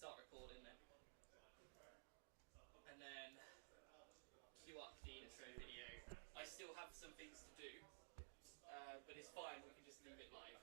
start recording then. And then queue up the intro video. I still have some things to do, but it's fine, we can just leave it live.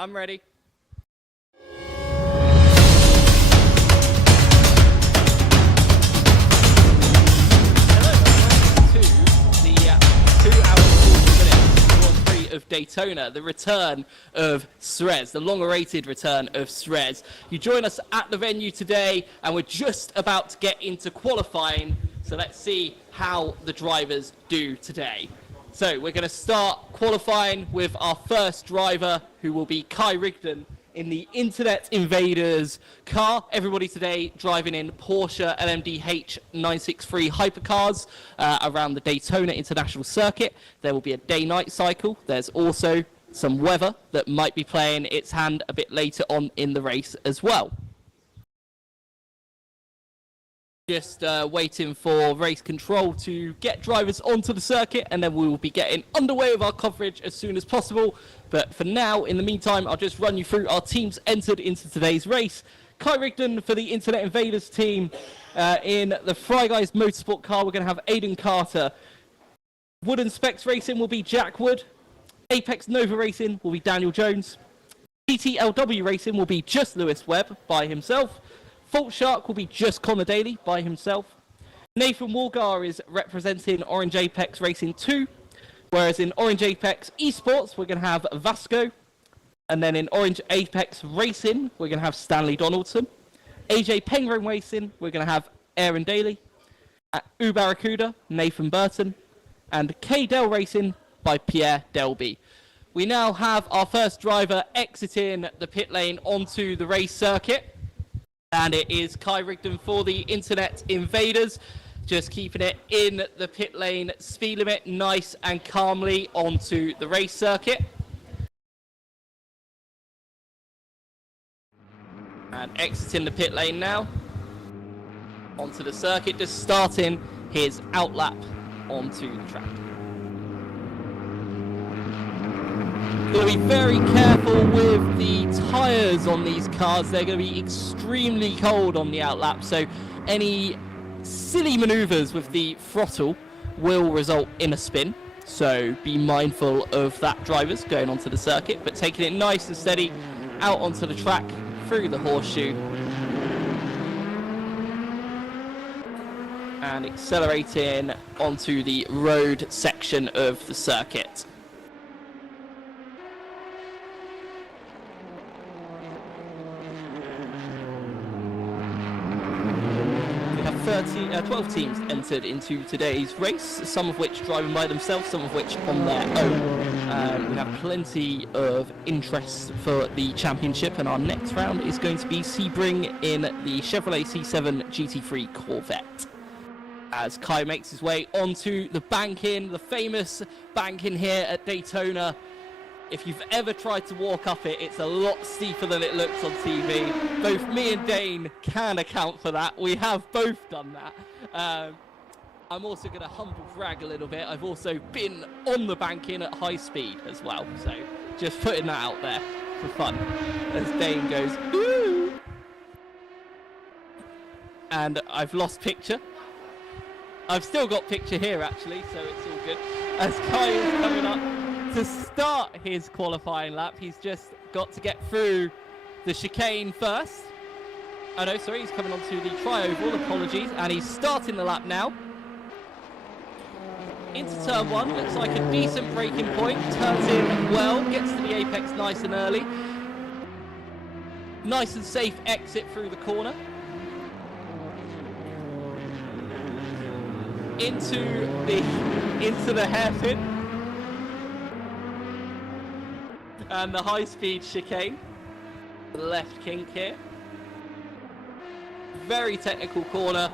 I'm ready. Of Daytona, the return of SRES, the long-awaited return of SRES. You join us at the venue today, and we're just about to get into qualifying, so let's see how the drivers do today. So we're going to start qualifying with our first driver, who will be Kai Rigdon in the Internet Invaders car. Everybody today driving in Porsche LMDH 963 hypercars around the Daytona International Circuit. There will be a day-night cycle. There's also some weather that might be playing its hand a bit later on in the race as well. Just waiting for race control to get drivers onto the circuit, and then we will be getting underway with our coverage as soon as possible. But for now, in the meantime, I'll just run you through our teams entered into today's race. Kai Rigdon for the Internet Invaders team. In the Fry Guys Motorsport car, we're going to have Aidan Carter. Wood and Specs Racing will be Jack Wood. Apex Nova Racing will be Daniel Jones. TTLW Racing will be just Lewis Webb by himself. Fault Shark will be just Connor Daly by himself. Nathan Walgar is representing Orange Apex Racing 2, whereas in Orange Apex Esports we're going to have Vasco, and then in Orange Apex Racing we're going to have Stanley Donaldson. AJ Penguin Racing we're going to have Aaron Daly. At Barracuda, Nathan Burton, and K-Del Racing by Pierre Delby. We now have our first driver exiting the pit lane onto the race circuit. And it is Kai Rigdon for the Internet Invaders, just keeping it in the pit lane speed limit, nice and calmly onto the race circuit. And exiting the pit lane now, onto the circuit, just starting his outlap onto the track. Going to be very careful with the tyres on these cars. They're going to be extremely cold on the outlap, so any silly manoeuvres with the throttle will result in a spin. So be mindful of that, drivers, going onto the circuit, but taking it nice and steady out onto the track, through the horseshoe, and accelerating onto the road section of the circuit. We have 12 teams entered into today's race, some of which driving by themselves, some of which on their own. We have plenty of interest for the championship, and our next round is going to be Sebring in the Chevrolet C7 GT3 Corvette. As Kai makes his way onto the banking, the famous banking here at Daytona. If you've ever tried to walk up it, it's a lot steeper than it looks on TV. Both me and Dane can account for that. We have both done that. I'm also going to humble brag a little bit. I've also been on the banking at high speed as well. So just putting that out there for fun. As Dane goes, ooh! And I've lost picture. I've still got picture here actually, so it's all good. As Kai is coming up to start his qualifying lap, he's just got to get through the chicane first. Oh no, sorry, he's coming onto the tri-oval, apologies, and he's starting the lap now. Into turn one, looks like a decent braking point, turns in well, gets to the apex nice and early. Nice and safe exit through the corner. Into the hairpin and the high-speed chicane, the left kink here. Very technical corner,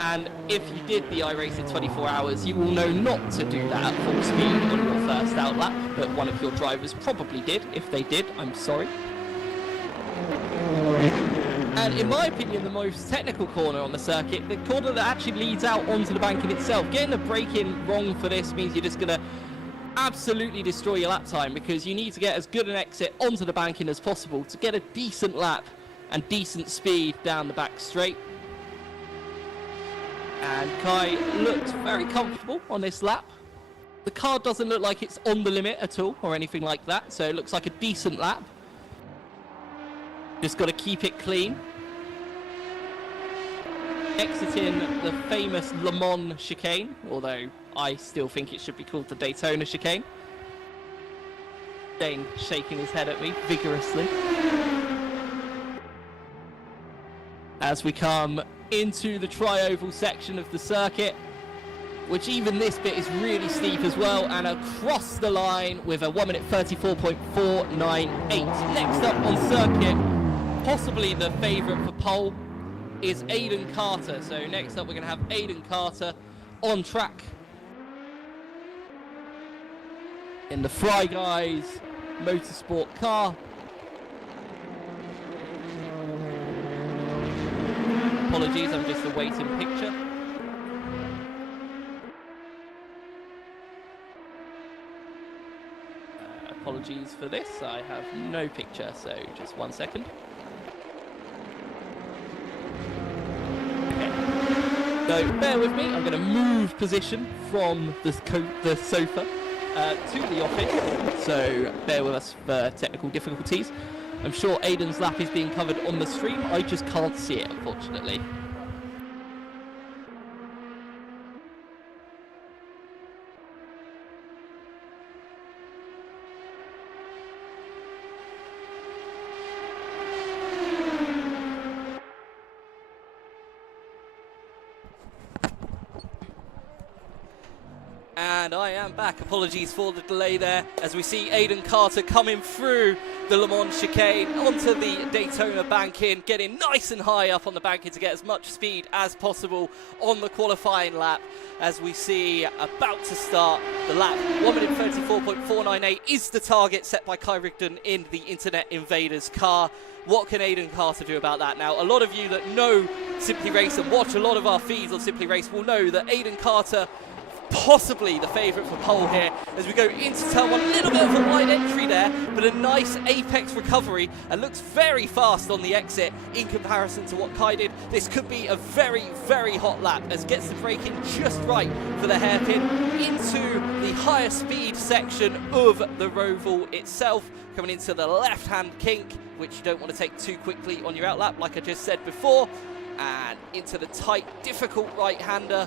and if you did the iRacing 24 hours, you will know not to do that at full speed on your first outlap, but one of your drivers probably did. If they did, I'm sorry. And in my opinion, the most technical corner on the circuit, the corner that actually leads out onto the banking itself. Getting the braking wrong for this means you're just going to absolutely destroy your lap time, because you need to get as good an exit onto the banking as possible to get a decent lap and decent speed down the back straight. And Kai looks very comfortable on this lap. The car doesn't look like it's on the limit at all or anything like that, so it looks like a decent lap. Just got to keep it clean. Exiting the famous Le Mans chicane, although I still think it should be called the Daytona chicane. Dane shaking his head at me vigorously. As we come into the tri-oval section of the circuit, which even this bit is really steep as well, and across the line with a 1 minute 34.498. Next up on circuit, possibly the favourite for pole, is Aiden Carter. So next up we're going to have Aiden Carter on track in the Fry Guys motorsport car. Apologies, I'm just awaiting picture. Apologies for this, I have no picture, so just 1 second. Okay. So bear with me, I'm going to move position from the sofa to the office, so bear with us for technical difficulties. I'm sure Aiden's lap is being covered on the stream, I just can't see it, unfortunately. And I am back. Apologies for the delay there, as we see Aiden Carter coming through the Le Mans chicane onto the Daytona banking, getting nice and high up on the banking to get as much speed as possible on the qualifying lap. As we see about to start the lap, 1 minute 34.498 is the target set by Kai Rigdon in the Internet Invaders car. What can Aiden Carter do about that? Now, a lot of you that know Simply Race and watch a lot of our feeds on Simply Race will know that Aiden Carter, possibly the favourite for pole here, as we go into turn one. A little bit of a wide entry there, but a nice apex recovery, and looks very fast on the exit in comparison to what Kai did. This could be a very, very hot lap, as gets the braking just right for the hairpin into the higher speed section of the Roval itself, coming into the left-hand kink, which you don't want to take too quickly on your outlap, like I just said before, and into the tight, difficult right-hander.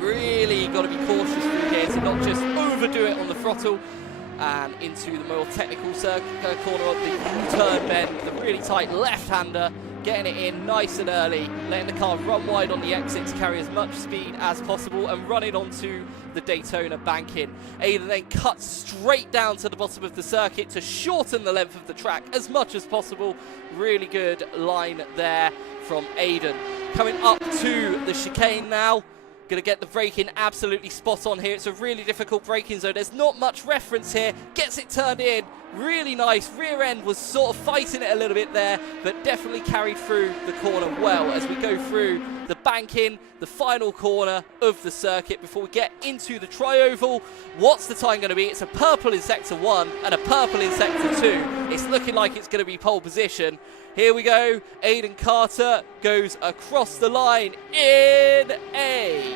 Really got to be cautious through here to not just overdo it on the throttle, and into the more technical corner of the U-turn bend, the really tight left-hander, getting it in nice and early, letting the car run wide on the exit to carry as much speed as possible and run it onto the Daytona banking. Aiden then cuts straight down to the bottom of the circuit to shorten the length of the track as much as possible. Really good line there from Aiden. Coming up to the chicane now. Going to get the braking absolutely spot on here. It's a really difficult braking zone. There's not much reference here. Gets it turned in. Really nice. Rear end was sort of fighting it a little bit there, but definitely carried through the corner well as we go through the banking, the final corner of the circuit before we get into the tri-oval. What's the time going to be? It's a purple in sector 1 and a purple in sector 2. It's looking like it's going to be pole position. Here we go. Aiden Carter goes across the line in a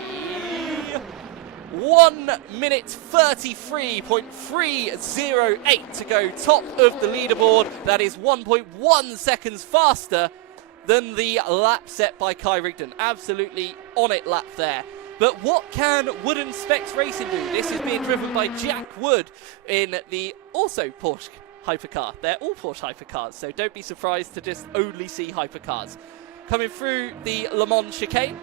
1 minute 33.308 to go, top of the leaderboard. That is 1.1 seconds faster than the lap set by Kai Rigdon. Absolutely on it lap there. But what can Wooden Specs Racing do? This is being driven by Jack Wood in the also Porsche hypercar. They're all Porsche hypercars, so don't be surprised to just only see hypercars. Coming through the Le Mans chicane.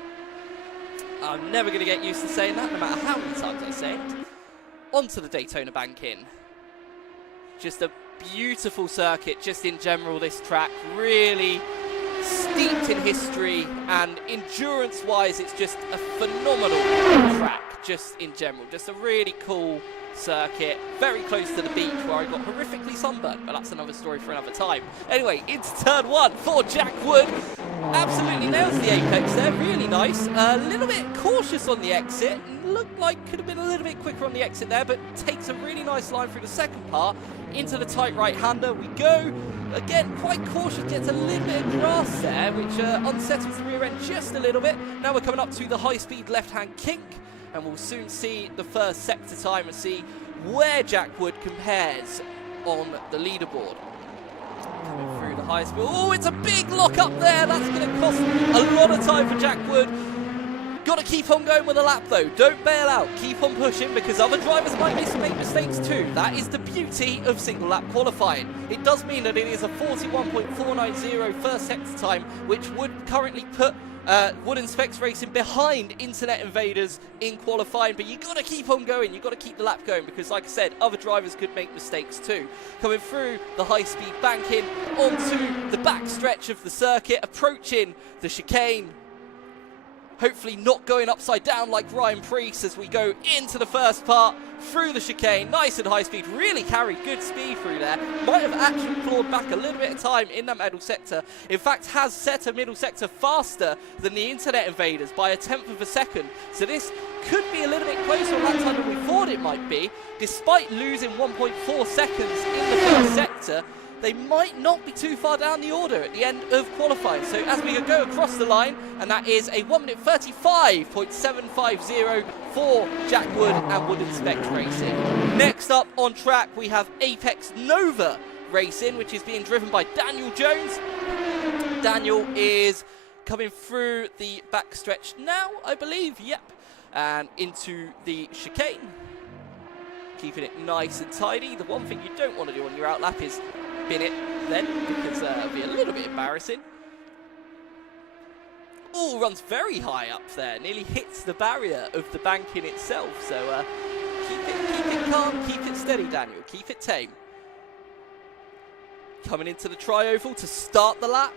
I'm never going to get used to saying that, no matter how many times I say it. Onto the Daytona banking. Just a beautiful circuit, just in general, this track. Really steeped in history, and endurance-wise, it's just a phenomenal track, just in general. Just a really cool circuit, very close to the beach where I got horrifically sunburned, but that's another story for another time. Anyway, into turn one for Jack Wood. Absolutely nails the apex there, really nice. A little bit cautious on the exit, looked like could have been a little bit quicker on the exit there, but takes a really nice line through the second part into the tight right-hander. We go again, quite cautious, gets a little bit of grass there, which unsettles the rear end just a little bit. Now we're coming up to the high-speed left-hand kink, and we'll soon see the first sector time and see where Jack Wood compares on the leaderboard. Coming through the high speed. Oh, it's a big lock up there. That's going to cost a lot of time for Jack Wood. Got to keep on going with the lap though. Don't bail out. Keep on pushing because other drivers might make mistakes too. That is the beauty of single lap qualifying. It does mean that it is a 41.490 first sector time, which would currently put Wood and Specs Racing behind Internet Invaders in qualifying, but you got to keep on going. You got to keep the lap going because, like I said, other drivers could make mistakes too. Coming through the high-speed banking onto the back stretch of the circuit, approaching the chicane. Hopefully not going upside down like Ryan Prix as we go into the first part through the chicane. Nice and high speed, really carried good speed through there. Might have actually clawed back a little bit of time in that middle sector. In fact, has set a middle sector faster than the Internet Invaders by a 1/10 of a second. So this could be a little bit closer on that time than we thought it might be. Despite losing 1.4 seconds in the first sector, they might not be too far down the order at the end of qualifying. So as we go across the line, and that is a 1:35.750 for Jack Wood and Wood and Specs Racing. Next up on track, we have Apex Nova Racing, which is being driven by Daniel Jones. Daniel is coming through the back stretch now, I believe, yep, and into the chicane. Keeping it nice and tidy. The one thing you don't want to do on your outlap is bin it then, because it'll be a little bit embarrassing. Oh, runs very high up there, nearly hits the barrier of the banking itself. So keep it calm, keep it steady, Daniel, keep it tame. Coming into the tri-oval to start the lap.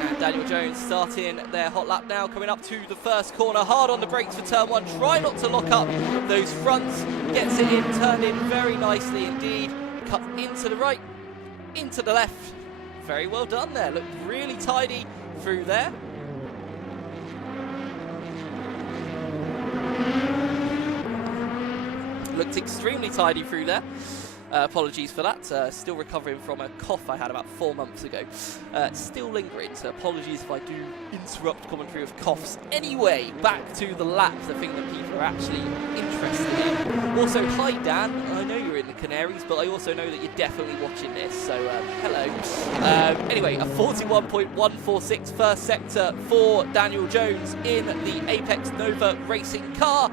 And Daniel Jones starting their hot lap now, coming up to the first corner, hard on the brakes for turn one, try not to lock up those fronts, gets it in, turned in very nicely indeed, cut into the right, into the left, very well done there, looked really tidy through there. Looked extremely tidy through there. Apologies for that, still recovering from a cough I had about 4 months ago. Still lingering, so apologies if I do interrupt commentary with coughs. Anyway, back to the lap, the thing that people are actually interested in. Also, hi Dan, I know you're in the Canaries, but I also know that you're definitely watching this, so hello. Anyway, a 41.146 first sector for Daniel Jones in the Apex Nova Racing car.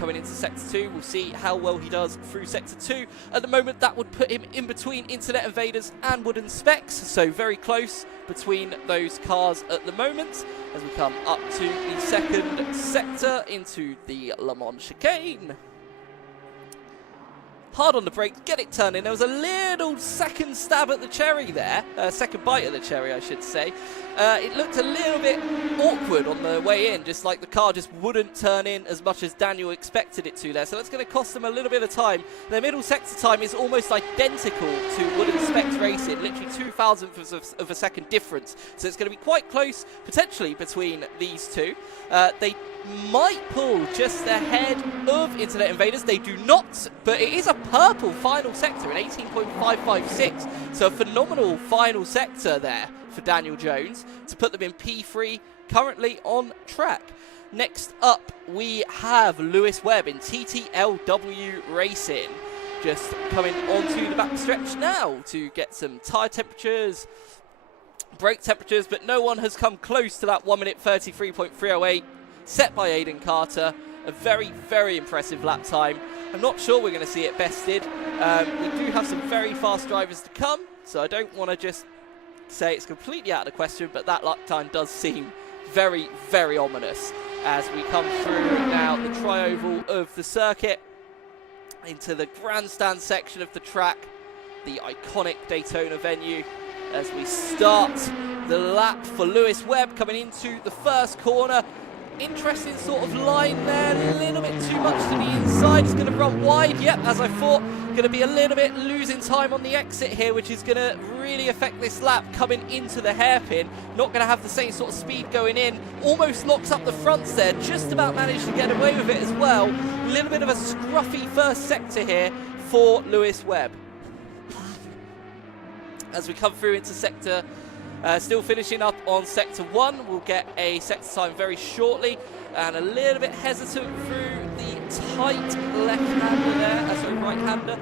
Coming into Sector 2, we'll see how well he does through Sector 2. At the moment, that would put him in between Internet Invaders and Wood and Specs, so very close between those cars at the moment. As we come up to the second sector into the Le Mans chicane. Hard on the brakes, get it turning. There was a little second stab at the cherry there, second bite at the cherry, I should say. It looked a little bit awkward on the way in, just like the car just wouldn't turn in as much as Daniel expected it to there. So that's going to cost them a little bit of time. Their middle sector time is almost identical to Wood and Specs Racing, literally 0.02 of a second difference. So it's going to be quite close, potentially, between these two. They might pull just ahead of Internet Invaders. They do not, but it is a purple final sector at 18.556. So a phenomenal final sector there for Daniel Jones to put them in P3 currently on track. Next up, we have Lewis Webb in TTLW Racing. Just coming onto the back stretch now to get some tyre temperatures, brake temperatures, but no one has come close to that 1:33.308 set by Aidan Carter. A very, very impressive lap time. I'm not sure we're going to see it bested. We do have some very fast drivers to come, so I don't want to just say it's completely out of the question, but that lap time does seem very, very ominous as we come through now the tri-oval of the circuit into the grandstand section of the track, the iconic Daytona venue, as we start the lap for Lewis Webb coming into the first corner. Interesting sort of line there, a little bit too much to the inside. It's going to run wide, yep, as I thought. Going to be a little bit losing time on the exit here, which is going to really affect this lap coming into the hairpin. Not going to have the same sort of speed going in. Almost locks up the fronts there, just about managed to get away with it as well. A little bit of a scruffy first sector here for Lewis Webb. As we come through into sector, still finishing up on Sector 1. We'll get a sector time very shortly. And a little bit hesitant through the tight left-hander there, sorry, right-hander.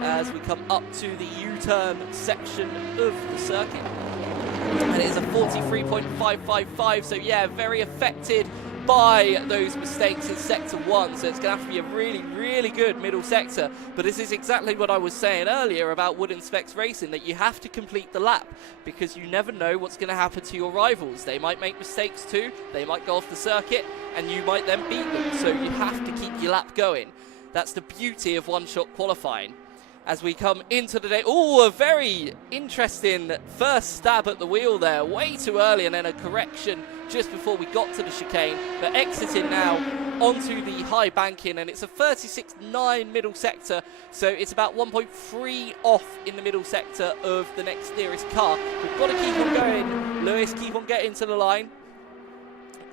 as we come up to the U-turn section of the circuit. And it is a 43.555, so yeah, very affected by those mistakes in sector 1, so it's going to have to be a really, really good middle sector. But this is exactly what I was saying earlier about Wooden Specs Racing, that you have to complete the lap, because you never know what's going to happen to your rivals. They might make mistakes too, they might go off the circuit, and you might then beat them, so you have to keep your lap going. That's the beauty of one-shot qualifying. As we come into the day, oh, a very interesting first stab at the wheel there, way too early, and then a correction just before we got to the chicane, but exiting now onto the high banking, and it's a 36.9 middle sector, so it's about 1.3 off in the middle sector of the next nearest car. We've got to keep on going, Lewis, keep on getting to the line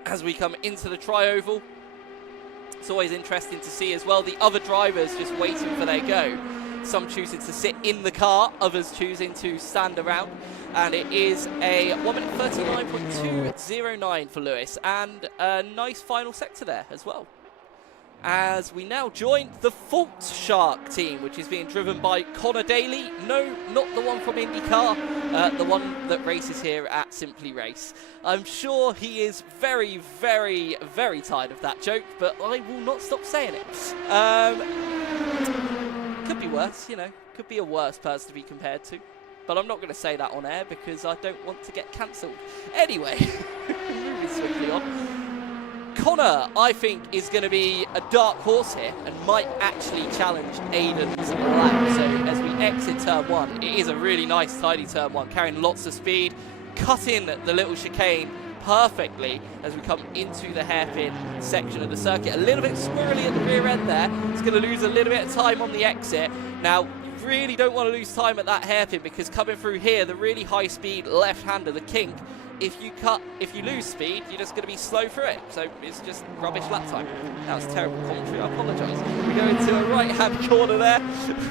as we come into the tri-oval. It's always interesting to see as well the other drivers just waiting for their go. Some choosing to sit in the car, others choosing to stand around. And it is a 1 minute 39.209 for Lewis. And a nice final sector there as well. As we now join the Fault Shark team, which is being driven by Connor Daly. No, not the one from IndyCar, the one that races here at Simply Race. I'm sure he is very, very, very tired of that joke, but I will not stop saying it. Could be worse, you know, could be a worse person to be compared to. But I'm not going to say that on air because I don't want to get cancelled. Anyway, moving swiftly on. Connor, I think, is going to be a dark horse here and might actually challenge Aiden's lap. So as we exit turn 1, it is a really nice, tidy turn 1, carrying lots of speed, cutting the little chicane perfectly as we come into the hairpin section of the circuit. A little bit squirrely at the rear end there. It's going to lose a little bit of time on the exit. Now, you really don't want to lose time at that hairpin because coming through here, the really high speed left-hander, the kink, if you lose speed, you're just going to be slow through it. So it's just rubbish lap time. That was terrible commentary, I apologise. We go into a right-hand corner there,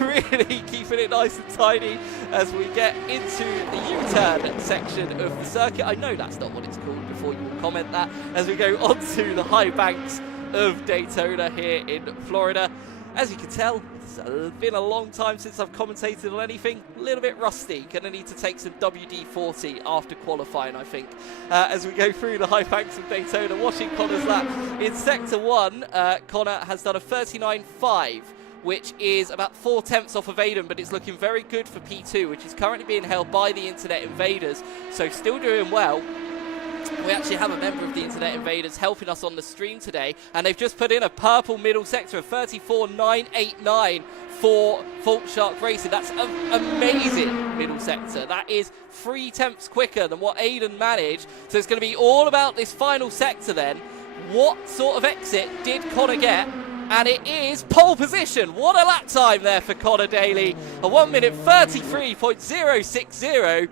really keeping it nice and tidy as we get into the U-turn section of the circuit. I know that's not what it's called before you will comment that, as we go onto the high banks of Daytona here in Florida. As you can tell, it's been a long time since I've commentated on anything. A little bit rusty. Going to need to take some WD-40 after qualifying, I think. As we go through the high banks of Daytona, watching Connor's lap. In Sector 1, Connor has done a 39.5, which is about 4/10 off of Aiden, but it's looking very good for P2, which is currently being held by the Internet Invaders. So still doing well. We actually have a member of the Internet Invaders helping us on the stream today, and they've just put in a purple middle sector of 34.989 for Fault Shark Racing. That's an amazing middle sector. That is 3/10 quicker than what Aiden managed. So it's going to be all about this final sector then. What sort of exit did Connor get? And it is pole position. What a lap time there for Connor Daly. A 1 minute 33.060.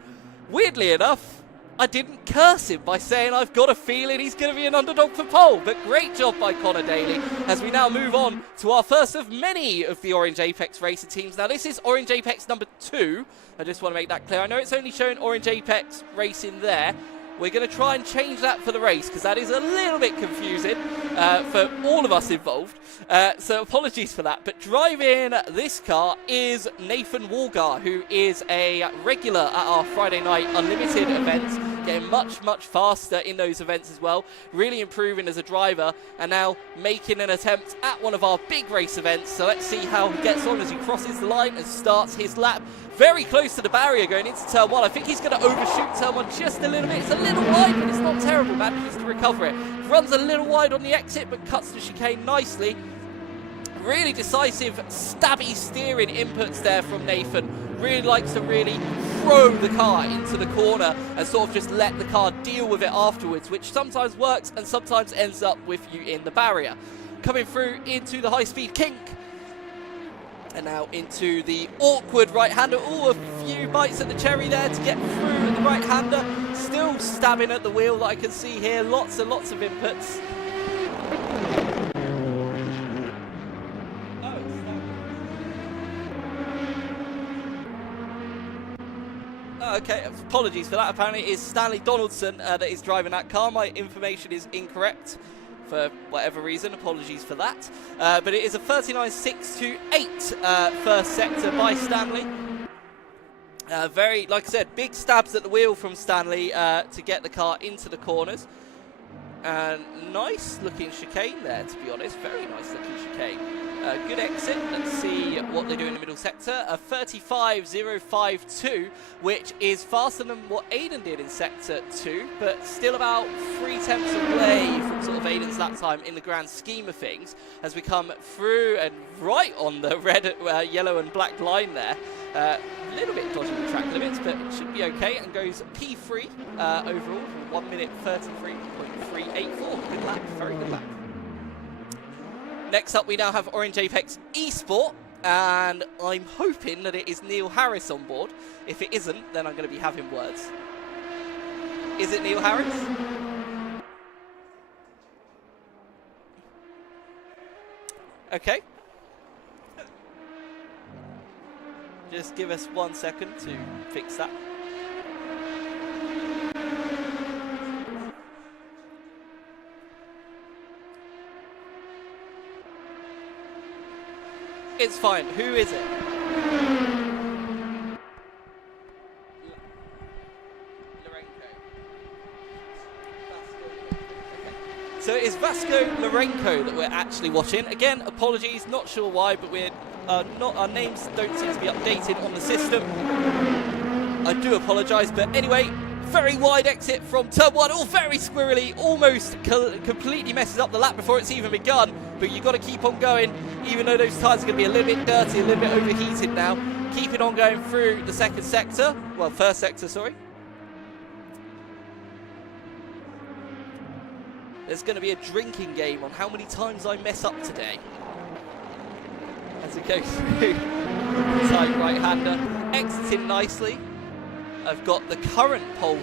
Weirdly enough, I didn't curse him by saying I've got a feeling he's going to be an underdog for pole, but great job by Connor Daly as we now move on to our first of many of the Orange Apex Racing teams. Now this is Orange Apex number 2. I just want to make that clear. I know it's only showing Orange Apex Racing there. We're going to try and change that for the race because that is a little bit confusing for all of us involved. So apologies for that. But driving this car is Nathan Walgar, who is a regular at our Friday night unlimited events, getting much, much faster in those events as well, really improving as a driver, and now making an attempt at one of our big race events. So let's see how he gets on as he crosses the line and starts his lap. Very close to the barrier going into turn 1. I think he's going to overshoot turn 1 just a little bit. It's a little wide, but it's not terrible. Manages to recover it. Runs a little wide on the exit, but cuts the chicane nicely. Really decisive, stabby steering inputs there from Nathan. Really likes to really throw the car into the corner and sort of just let the car deal with it afterwards, which sometimes works and sometimes ends up with you in the barrier. Coming through into the high-speed kink. And now into the awkward right-hander. Oh, a few bites at the cherry there to get through the right-hander. Still stabbing at the wheel that I can see here. Lots and lots of inputs. Okay, apologies for that. Apparently it is Stanley Donaldson that is driving that car. My information is incorrect. for whatever reason. Apologies for that. But it is a 39.6 to 8 first sector by Stanley. Very, like I said, big stabs at the wheel from Stanley to get the car into the corners. And nice looking chicane there, to be honest. Very nice looking chicane. Good exit. Let's see what they do in the middle sector. A 35.052, which is faster than what Aiden did in sector 2, but still about 3/10 away from sort of Aiden's lap time in the grand scheme of things, as we come through and right on the red, yellow and black line there. A little bit dodging the track limits, but it should be okay, and goes P3 overall, 1 minute 33.384. Good lap, very good lap. Next up, we now have Orange Apex Esport, and I'm hoping that it is Neil Harris on board. If it isn't, then I'm going to be having words. Is it Neil Harris? Okay. Just give us 1 second to fix that. It's fine. Who is it? So it is Vasco Lorenko that we're actually watching. Again, apologies, not sure why, but we're our names don't seem to be updated on the system. I do apologise, but anyway, very wide exit from turn 1, all very squirrely, almost completely messes up the lap before it's even begun, but you've got to keep on going, even though those tyres are going to be a little bit dirty, a little bit overheated now. Keep it on going through the second sector, well, first sector, sorry. There's going to be a drinking game on how many times I mess up today. As it goes through, tight right-hander, exiting nicely. I've got the current pole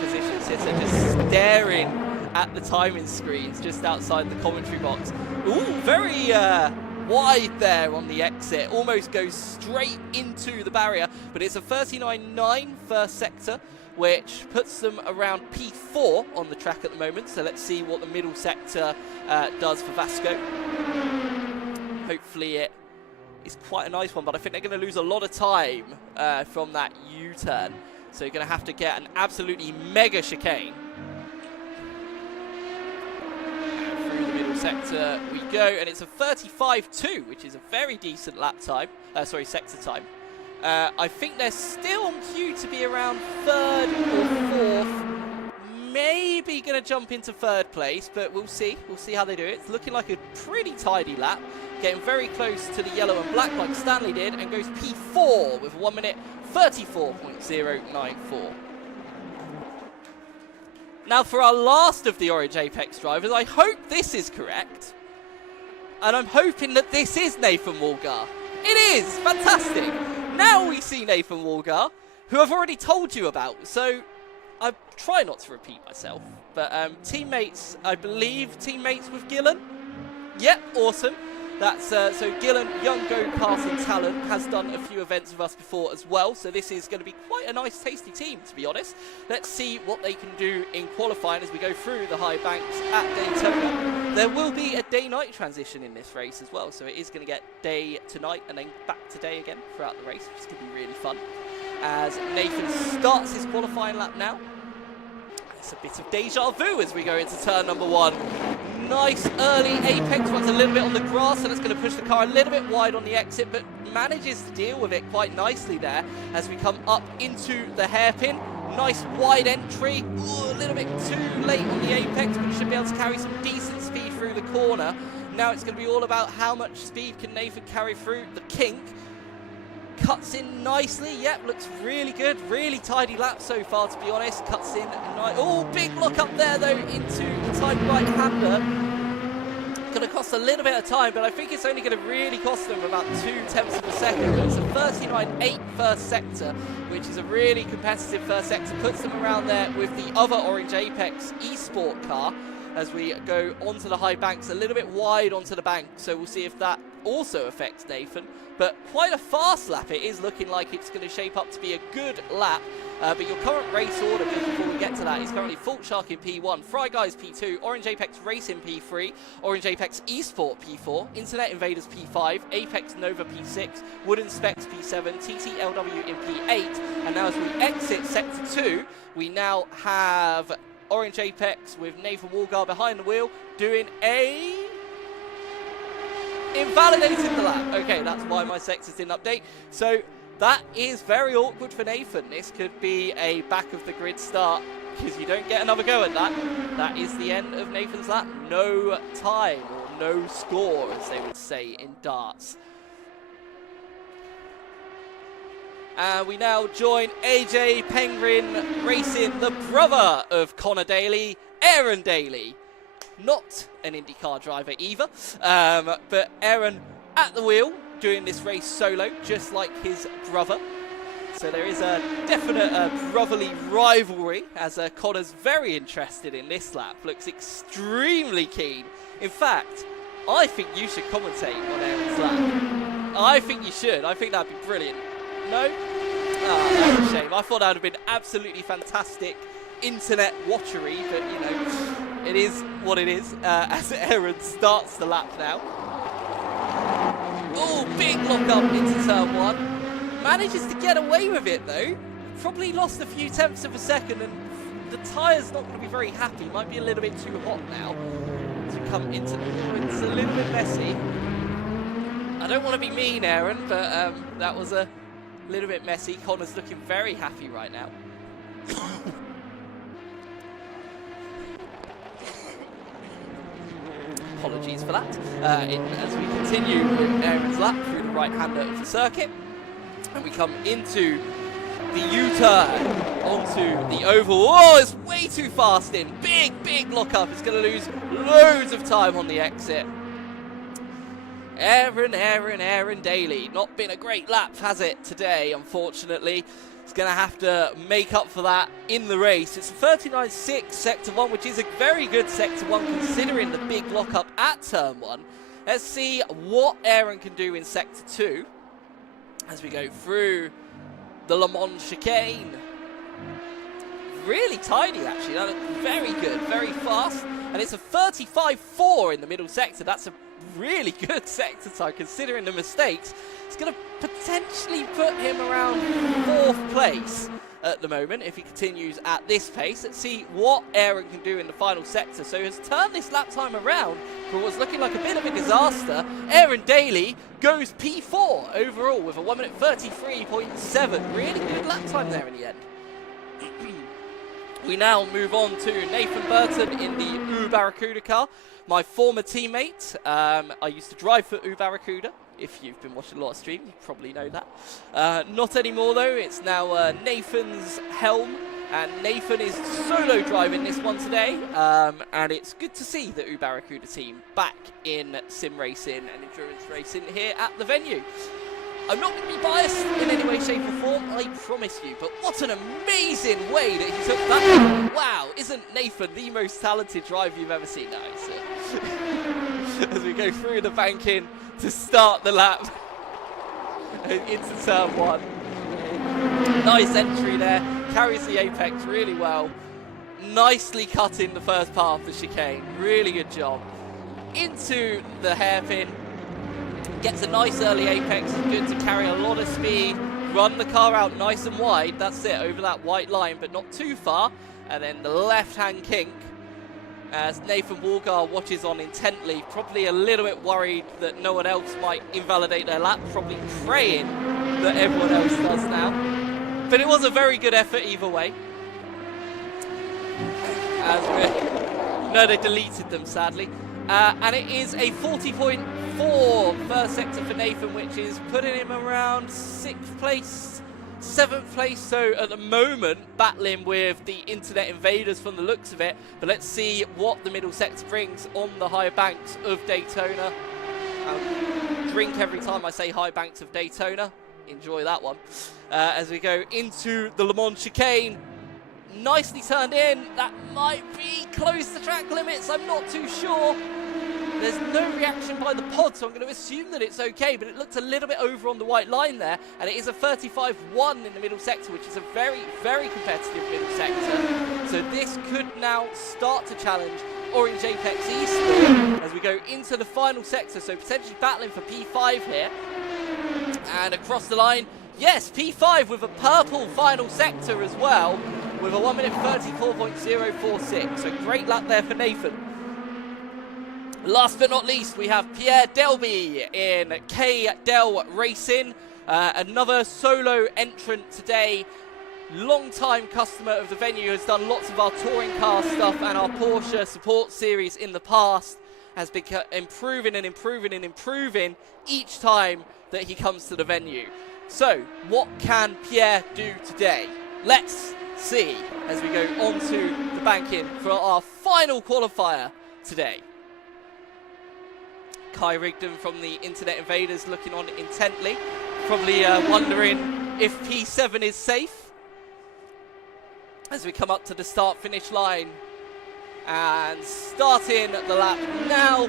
position sitter just staring at the timing screens just outside the commentary box. Ooh, very wide there on the exit. Almost goes straight into the barrier, but it's a 39.9 first sector, which puts them around P4 on the track at the moment. So let's see what the middle sector does for Vasco. Hopefully it is quite a nice one, but I think they're going to lose a lot of time from that U-turn. So you're going to have to get an absolutely mega chicane. Through the middle sector we go, and it's a 35.2, which is a very decent lap time. Sector time. I think they're still on cue to be around 3rd or 4th. Maybe going to jump into 3rd place, but we'll see. We'll see how they do it. It's looking like a pretty tidy lap. Getting very close to the yellow and black like Stanley did, and goes P4 with 1 minute 34.094. Now for our last of the Orange Apex drivers, I hope this is correct. And I'm hoping that this is Nathan Walgar. It is! Fantastic! Now we see Nathan Walgar, who I've already told you about. So I try not to repeat myself. But teammates, I believe teammates with Gillen. Yep, awesome. That's so Gillen, young go-karting talent, has done a few events with us before as well. So this is going to be quite a nice, tasty team, to be honest. Let's see what they can do in qualifying as we go through the high banks at Daytona. There will be a day-night transition in this race as well. So it is going to get day to night and then back to day again throughout the race, which is going to be really fun. As Nathan starts his qualifying lap now. It's a bit of deja vu as we go into turn number 1. Nice early apex, runs a little bit on the grass, so that's going to push the car a little bit wide on the exit, but manages to deal with it quite nicely there as we come up into the hairpin. Nice wide entry. Ooh, a little bit too late on the apex, but should be able to carry some decent speed through the corner. Now it's going to be all about how much speed can Nathan carry through the kink. Cuts in nicely, yep, looks really good, really tidy lap so far, to be honest. Cuts in, oh, big lock up there though into the tight right-hander. Going to cost a little bit of time, but I think it's only going to really cost them about 0.2 of a second. It's a 39.8 first sector, which is a really competitive first sector. Puts them around there with the other Orange Apex Esport car as we go onto the high banks, a little bit wide onto the bank. So we'll see if that also affects Nathan. But quite a fast lap. It is looking like it's going to shape up to be a good lap. But your current race order, just before we get to that, is currently Fault Shark in P1, Fry Guys P2, Orange Apex Racing P3, Orange Apex Esport P4, Internet Invaders P5, Apex Nova P6, Wooden Specs P7, TTLW in P8. And now as we exit Sector 2, we now have Orange Apex with Nathan Walgar behind the wheel doing a... invalidating the lap. Okay, that's why my sectors didn't update. So that is very awkward for Nathan. This could be a back of the grid start because you don't get another go at that. That is the end of Nathan's lap. No time or no score, as they would say in darts. And we now join AJ Penguin Racing, the brother of Connor Daly, Aaron Daly. Not an IndyCar driver either, but Aaron at the wheel doing this race solo, just like his brother. So there is a definite brotherly rivalry, as Connor's very interested in this lap, looks extremely keen. In fact, I think you should commentate on Aaron's lap. I think you should. I think that'd be brilliant. No? Ah, that's a shame. I thought that would have been absolutely fantastic internet watchery, but you know, it is what it is, as Aaron starts the lap now. Oh, big lock up into turn 1. Manages to get away with it though. Probably lost a few tenths of a second, and the tyre's not going to be very happy. Might be a little bit too hot now to come into the... It's a little bit messy. I don't want to be mean, Aaron, but that was a little bit messy. Connor's looking very happy right now. Apologies for that. As we continue with Aaron's lap through the right-hander of the circuit, and we come into the U-turn onto the oval. Oh, it's way too fast in. Big lock-up. It's going to lose loads of time on the exit. Aaron Daly. Not been a great lap, has it, today, unfortunately. It's going to have to make up for that in the race. It's a 39.6 Sector 1, which is a very good Sector 1 considering the big lockup at Turn 1. Let's see what Aaron can do in Sector 2 as we go through the Le Mans chicane. Really tiny, actually. That looked very good, very fast. And it's a 35.4 in the middle sector. That's a really good sector time considering the mistakes. It's going to potentially put him around 4th place at the moment if he continues at this pace. Let's see what Aaron can do in the final sector. So he has turned this lap time around for what's looking like a bit of a disaster. Aaron Daly goes P4 overall with a 1 minute 33.7. Really good lap time there in the end. We now move on to Nathan Burton in the U Barracuda car. My former teammate. I used to drive for U Barracuda. If you've been watching a lot of streams, you probably know that. Not anymore though. It's now Nathan's helm. And Nathan is solo driving this one today. And it's good to see the U Barracuda team back in sim racing and endurance racing here at the venue. I'm not going to be biased in any way, shape or form, I promise you, but what an amazing way that he took that. Wow, isn't Nathan the most talented driver you've ever seen? No, as we go through the banking to start the lap into turn 1. Nice entry there, carries the apex really well. Nicely cut in the first part of the chicane, really good job. Into the hairpin. Gets a nice early apex, good to carry a lot of speed, run the car out nice and wide, that's it, over that white line, but not too far. And then the left-hand kink, as Nathan Walgar watches on intently, probably a little bit worried that no one else might invalidate their lap, probably praying that everyone else does now. But it was a very good effort either way. No, they deleted them, sadly. And it is a 40.4 first sector for Nathan, which is putting him around 6th place, 7th place. So at the moment, battling with the Internet Invaders from the looks of it. But let's see what the middle sector brings on the high banks of Daytona. I'll drink every time I say high banks of Daytona. Enjoy that one. As we go into the Le Mans chicane. Nicely turned in. That might be close to track limits. I'm not too sure. There's no reaction by the pod, so I'm going to assume that it's okay, but it looks a little bit over on the white line there, and it is a 35-1 in the middle sector, which is a very, very competitive middle sector. So this could now start to challenge Orange Apex East as we go into the final sector, so potentially battling for P5 here. And across the line, yes, P5 with a purple final sector as well, with a 1 minute 34.046, so great lap there for Nathan. Last but not least, we have Pierre Delby in K Del Racing, another solo entrant today. Long-time customer of the venue, has done lots of our touring car stuff and our Porsche support series in the past, has been improving and improving and improving each time that he comes to the venue. So, what can Pierre do today? Let's see as we go on to the banking for our final qualifier today. Kai Rigdon from the Internet Invaders looking on intently, probably wondering if P7 is safe. As we come up to the start-finish line and starting the lap now,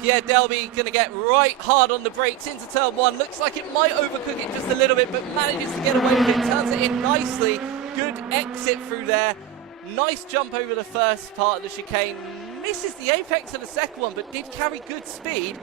Pierre Delby going to get right hard on the brakes into turn 1. Looks like it might overcook it just a little bit, but manages to get away with it. Turns it in nicely. Good exit through there. Nice jump over the first part of the chicane. Misses the apex of the second one, but did carry good speed.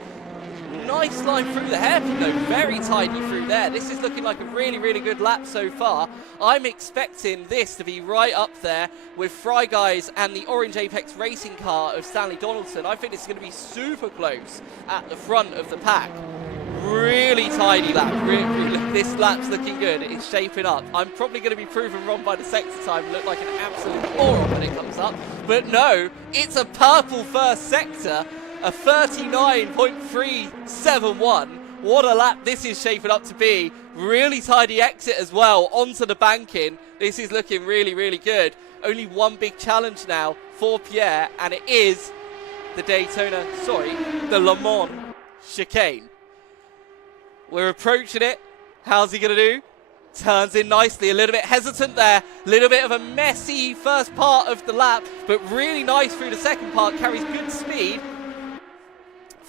Nice line through the hairpin though, very tidy through there. This is looking like a really, really good lap so far. I'm expecting this to be right up there with Fry Guys and the Orange Apex racing car of Stanley Donaldson. I think it's going to be super close at the front of the pack. Really tidy lap. This lap's looking good. It's shaping up. I'm probably going to be proven wrong by the sector time and look like an absolute moron when it comes up. But no, it's a purple first sector. A 39.371. What a lap this is shaping up to be. Really tidy exit as well onto the banking. This is looking really, really good. Only one big challenge now for Pierre, and it is the the Le Mans chicane. We're approaching it. How's he going to do? Turns in nicely, a little bit hesitant there, a little bit of a messy first part of the lap, but really nice through the second part, carries good speed.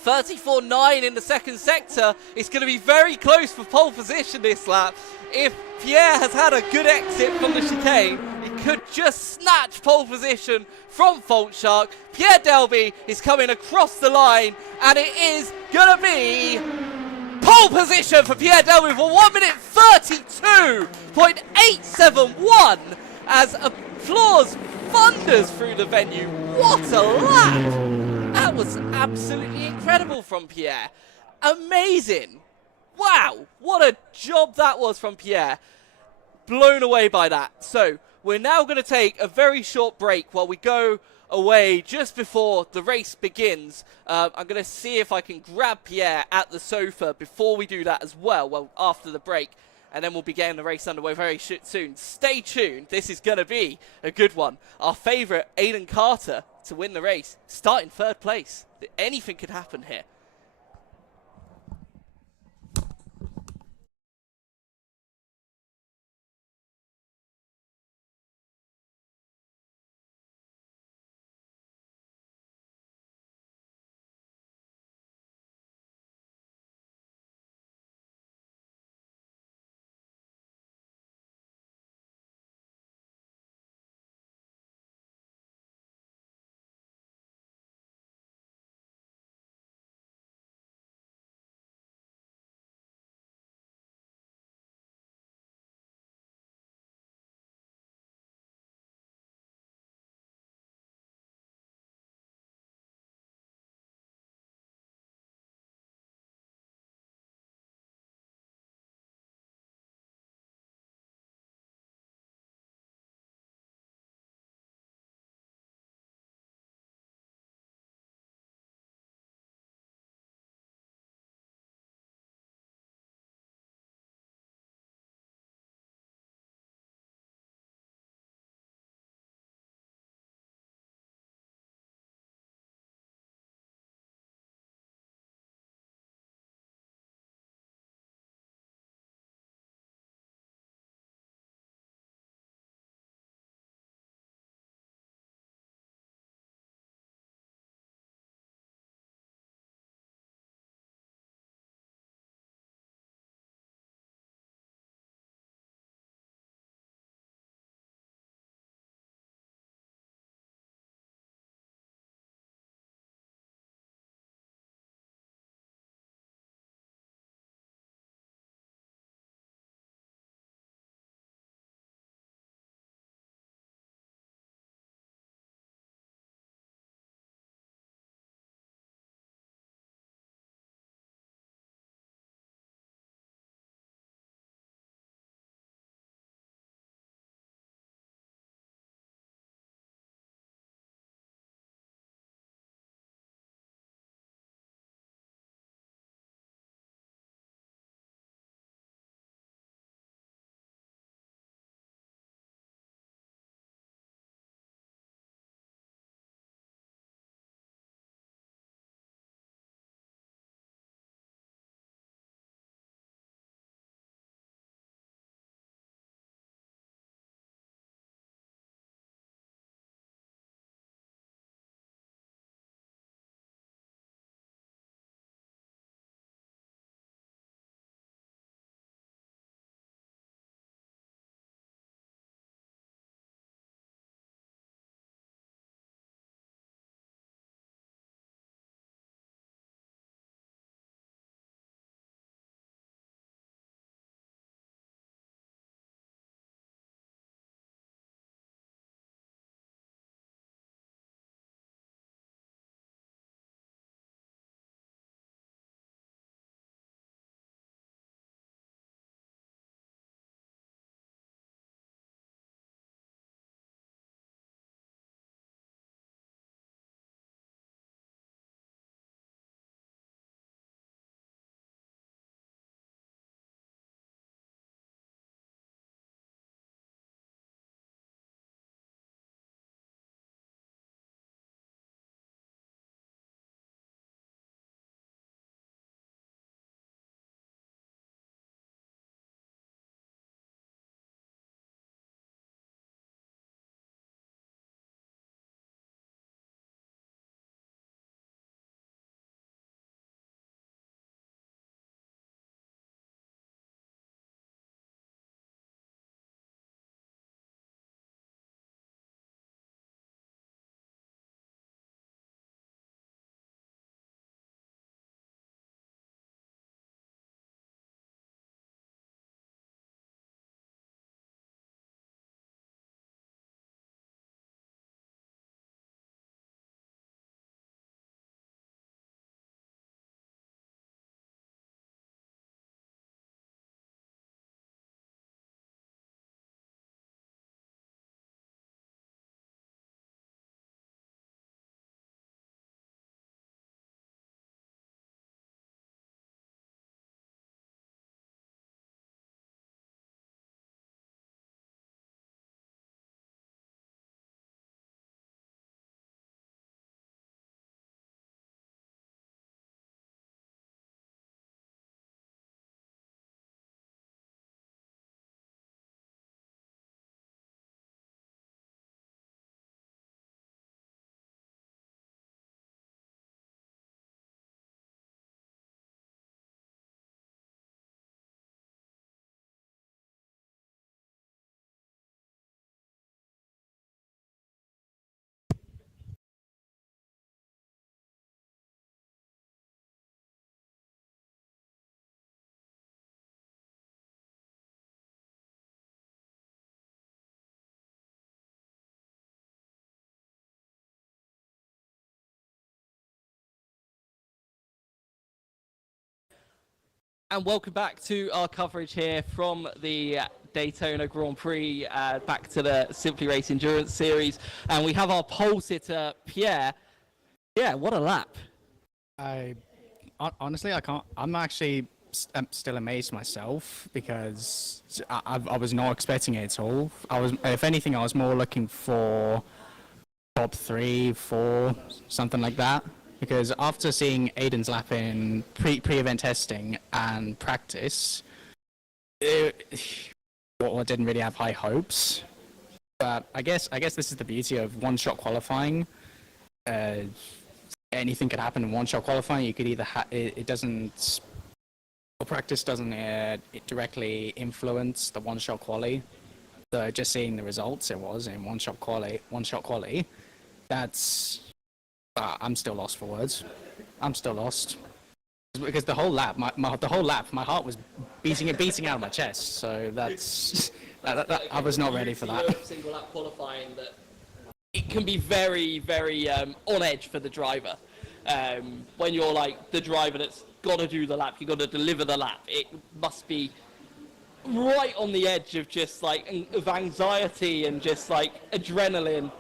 34.9 in the second sector. It's going to be very close for pole position this lap. If Pierre has had a good exit from the chicane, he could just snatch pole position from Fault Shark. Pierre Delby is coming across the line, and it is going to be pole position for Pierre Delby for 1 minute 32.871 as applause thunders through the venue. What a lap! That was absolutely incredible from Pierre. Amazing. Wow, what a job that was from Pierre. Blown away by that. So we're now going to take a very short break while we go away just before the race begins. I'm going to see if I can grab Pierre at the sofa before we do that as well, after the break. And then we'll be getting the race underway very soon. Stay tuned. This is going to be a good one. Our favourite, Aiden Carter, to win the race, starting third place. Anything could happen here. And welcome back to our coverage here from the Daytona Grand Prix, back to the Simply Race Endurance Series. And we have our pole sitter, Pierre. Yeah, what a lap. Honestly, I can't. I'm actually still amazed myself because I was not expecting it at all. If anything, I was more looking for top 3, 4, something like that. Because after seeing Aiden's lap in pre-event testing and practice, I didn't really have high hopes. But I guess this is the beauty of one-shot qualifying. Anything could happen in one-shot qualifying. You could either practice doesn't it directly influence the one-shot quali. So just seeing the results, it was in one-shot quali. That's I'm still lost for words. I'm still lost because the whole lap, my heart was beating out of my chest. So that's I was not ready for that. Single lap qualifying that it can be very, very on edge for the driver. When you're like the driver that's got to do the lap, you've got to deliver the lap. It must be right on the edge of just like of anxiety and just like adrenaline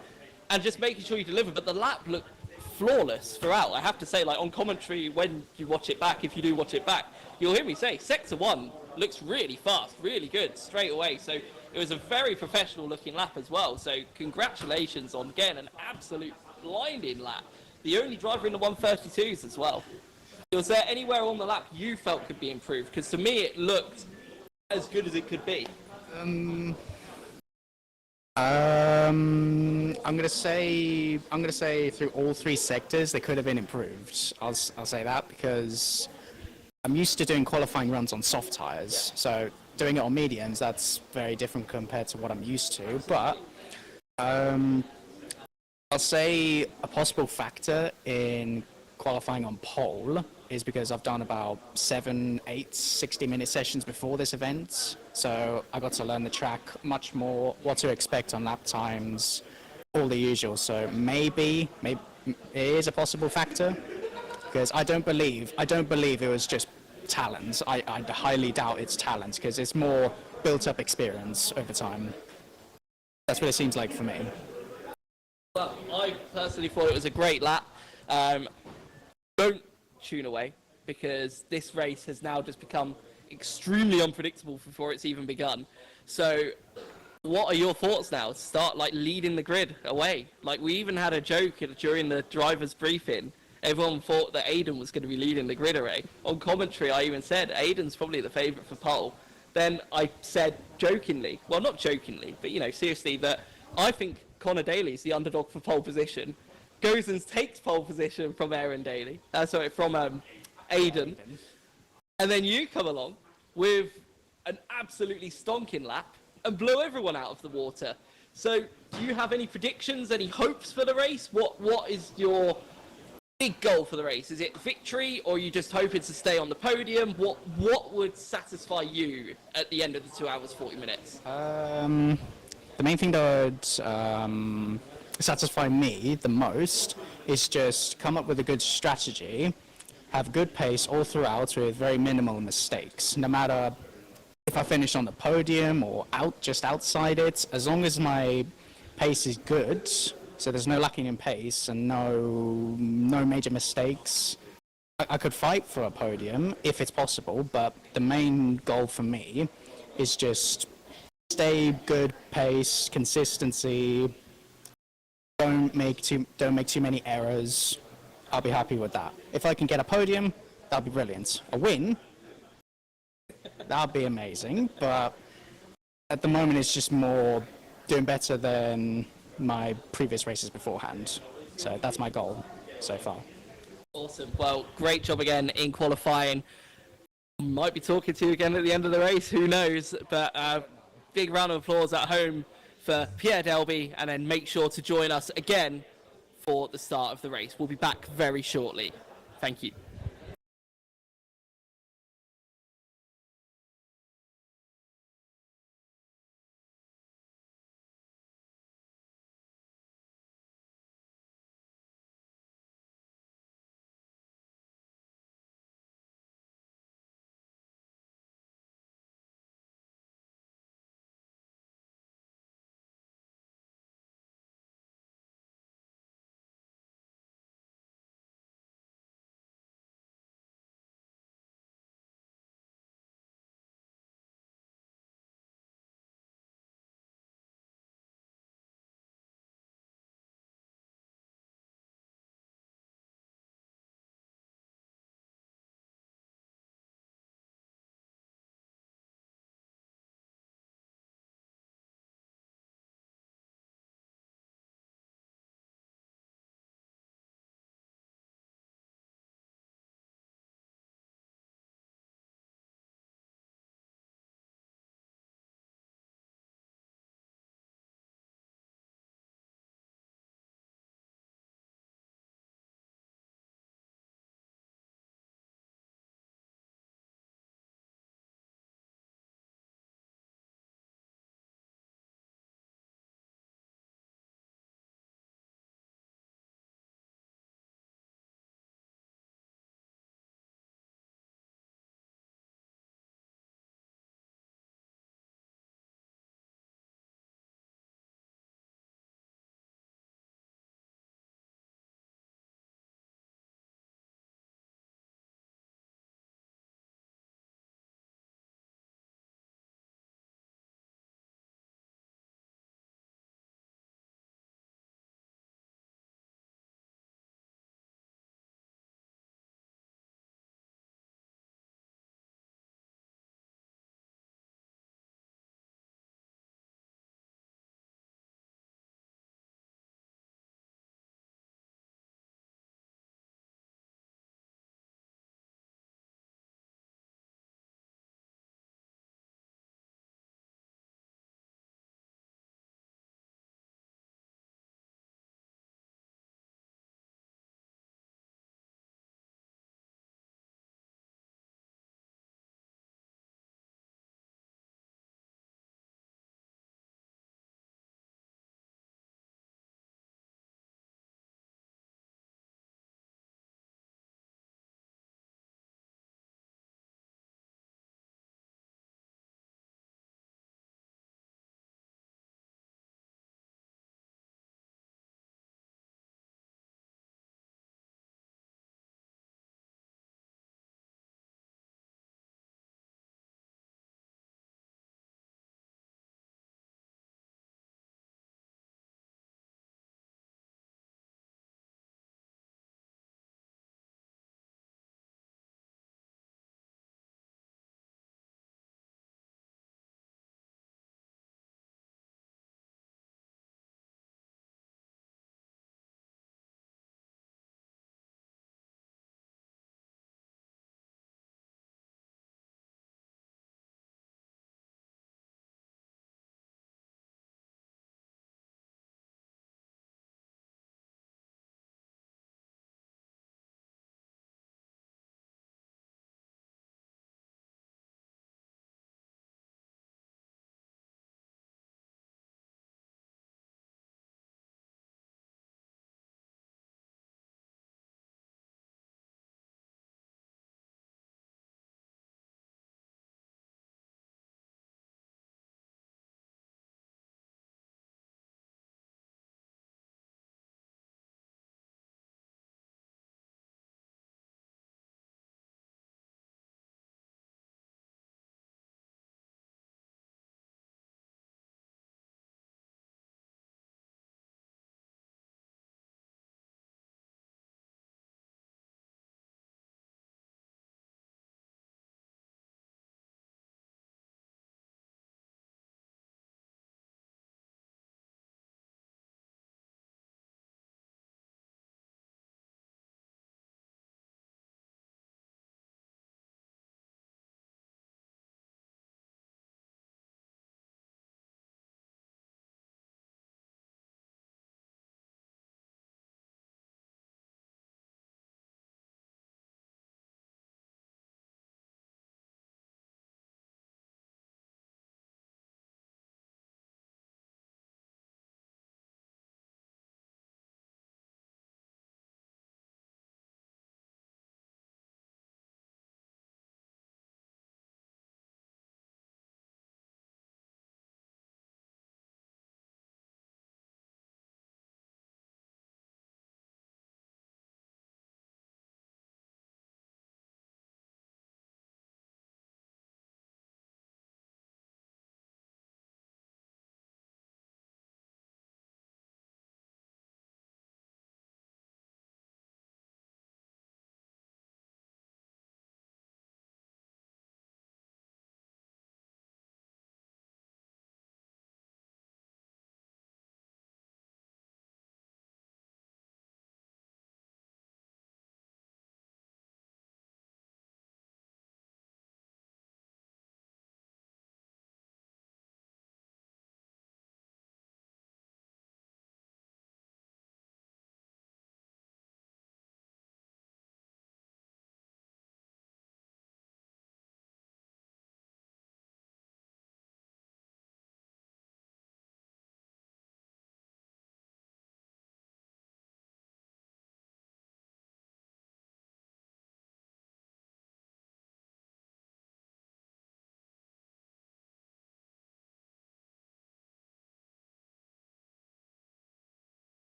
and just making sure you deliver. But the lap looked flawless throughout. I have to say, like on commentary, when you watch it back, if you do watch it back, you'll hear me say Sector 1 looks really fast, really good straight away. So it was a very professional looking lap as well. So congratulations on getting an absolute blinding lap. The only driver in the 132s as well. Was there anywhere on the lap you felt could be improved? Because to me it looked as good as it could be. I'm gonna say through all 3 sectors they could have been improved. I'll say that because I'm used to doing qualifying runs on soft tires, so doing it on mediums, that's very different compared to what I'm used to. But I'll say a possible factor in qualifying on pole is because I've done about 7, 8, 60-minute sessions before this event. So I got to learn the track much more, what to expect on lap times, all the usual. So maybe it is a possible factor because I don't believe it was just talent. I highly doubt it's talent because it's more built-up experience over time. That's what it seems like for me. Well, I personally thought it was a great lap. Don't tune away because this race has now just become extremely unpredictable before it's even begun. So what are your thoughts now? Start like leading the grid away. Like we even had a joke during the driver's briefing. Everyone thought that Aiden was going to be leading the grid away. On commentary, I even said Aiden's probably the favourite for pole. Then I said jokingly, well not jokingly, but you know seriously, that I think Connor Daly's the underdog for pole position. Goes and takes pole position from Aaron Daly. From Aiden. And then you come along with an absolutely stonking lap and blow everyone out of the water. So do you have any predictions, any hopes for the race? What is your big goal for the race? Is it victory or are you just hoping to stay on the podium? What would satisfy you at the end of the 2 hours, 40 minutes? The main thing that would satisfy me the most is just come up with a good strategy, have good pace all throughout with very minimal mistakes. No matter if I finish on the podium or just outside it, as long as my pace is good, so there's no lacking in pace and no major mistakes, I could fight for a podium if it's possible, but the main goal for me is just stay good pace, consistency, don't make too many errors. I'll be happy with that. If I can get a podium, that'll be brilliant. A win, that'll be amazing, but at the moment it's just more doing better than my previous races beforehand. So that's my goal so far. Awesome. Well, great job again in qualifying. Might be talking to you again at the end of the race, who knows, but big round of applause at home for Pierre Delby, and then make sure to join us again for the start of the race. We'll be back very shortly. Thank you.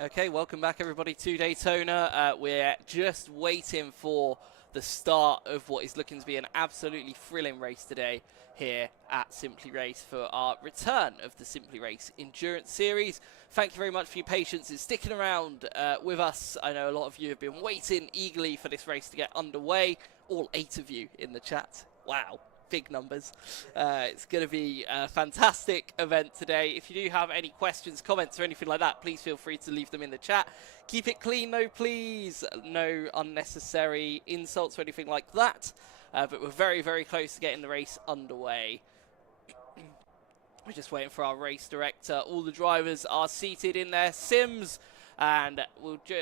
Okay, welcome back everybody to Daytona. We're just waiting for the start of what is looking to be an absolutely thrilling race today here at Simply Race for our return of the Simply Race Endurance Series. Thank you very much for your patience in sticking around with us. I know a lot of you have been waiting eagerly for this race to get underway. All 8 of you in the chat. Wow. Big numbers. It's going to be a fantastic event today. If you do have any questions, comments, or anything like that, please feel free to leave them in the chat. Keep it clean though, please. No unnecessary insults or anything like that. But we're very, very close to getting the race underway. We're just waiting for our race director. All the drivers are seated in their sims. And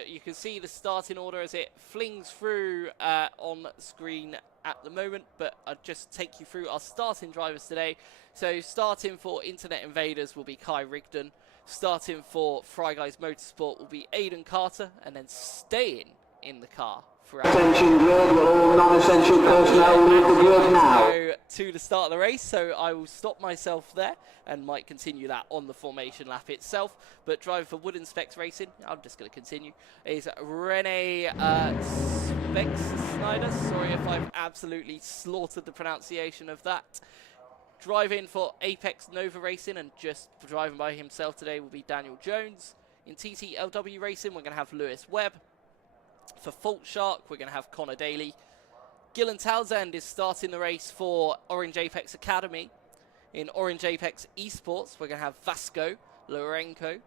you can see the starting order as it flings through on screen at the moment, but I'll just take you through our starting drivers today. So starting for Internet Invaders will be Kai Rigdon. Starting for Fry Guys Motorsport will be Aidan Carter, and then staying in the car throughout. Attention grid, all non-essential personnel leave the grid now. Go to the start of the race, so I will stop myself there and might continue that on the formation lap itself. But driving for Wooden Specs Racing, I'm just going to continue, is Rene Snyder. Sorry if I've absolutely slaughtered the pronunciation of that. Driving for Apex Nova Racing and just driving by himself today will be Daniel Jones. In TTLW Racing, we're going to have Lewis Webb. For Fault Shark, we're going to have Connor Daly. Gillen Townsend is starting the race for Orange Apex Academy. In Orange Apex Esports, we're going to have Vasco Lorenko.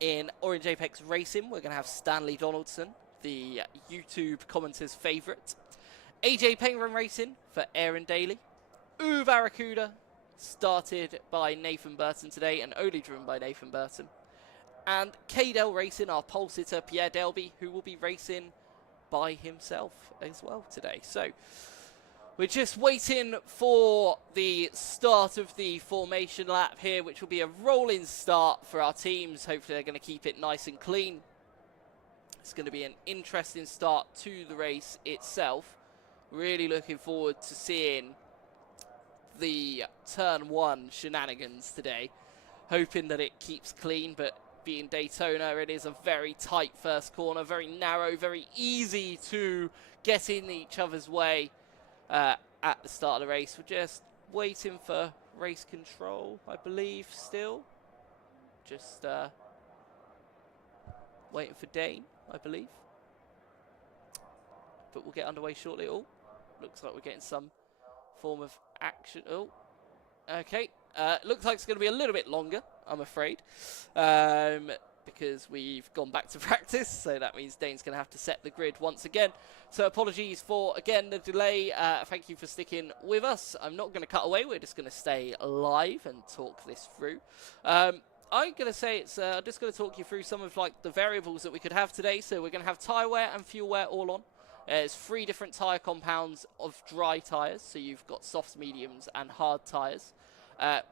In Orange Apex Racing, we're going to have Stanley Donaldson, the YouTube commentator's favourite. AJ Penguin Racing for Aaron Daly. Uwe Aracuda, started by Nathan Burton today and only driven by Nathan Burton. And KDEL Racing, our pole sitter, Pierre Delby, who will be racing by himself as well today. So we're just waiting for the start of the formation lap here, which will be a rolling start for our teams. Hopefully they're going to keep it nice and clean. It's going to be an interesting start to the race itself. Really looking forward to seeing the turn 1 shenanigans today. Hoping that it keeps clean, but being Daytona, it is a very tight first corner, very narrow, very easy to get in each other's way at the start of the race. We're just waiting for race control, I believe, still. Just waiting for Dane, I believe. But we'll get underway shortly. Oh, looks like we're getting some form of action. Oh, okay. Looks like it's going to be a little bit longer, I'm afraid, because we've gone back to practice, so that means Dane's going to have to set the grid once again. So apologies for, again, the delay. Thank you for sticking with us. I'm not going to cut away. We're just going to stay live and talk this through. I'm going to say I'm just going to talk you through some of like the variables that we could have today. So we're going to have tyre wear and fuel wear all on. There's 3 different tyre compounds of dry tyres, so you've got softs, mediums, and hard tyres.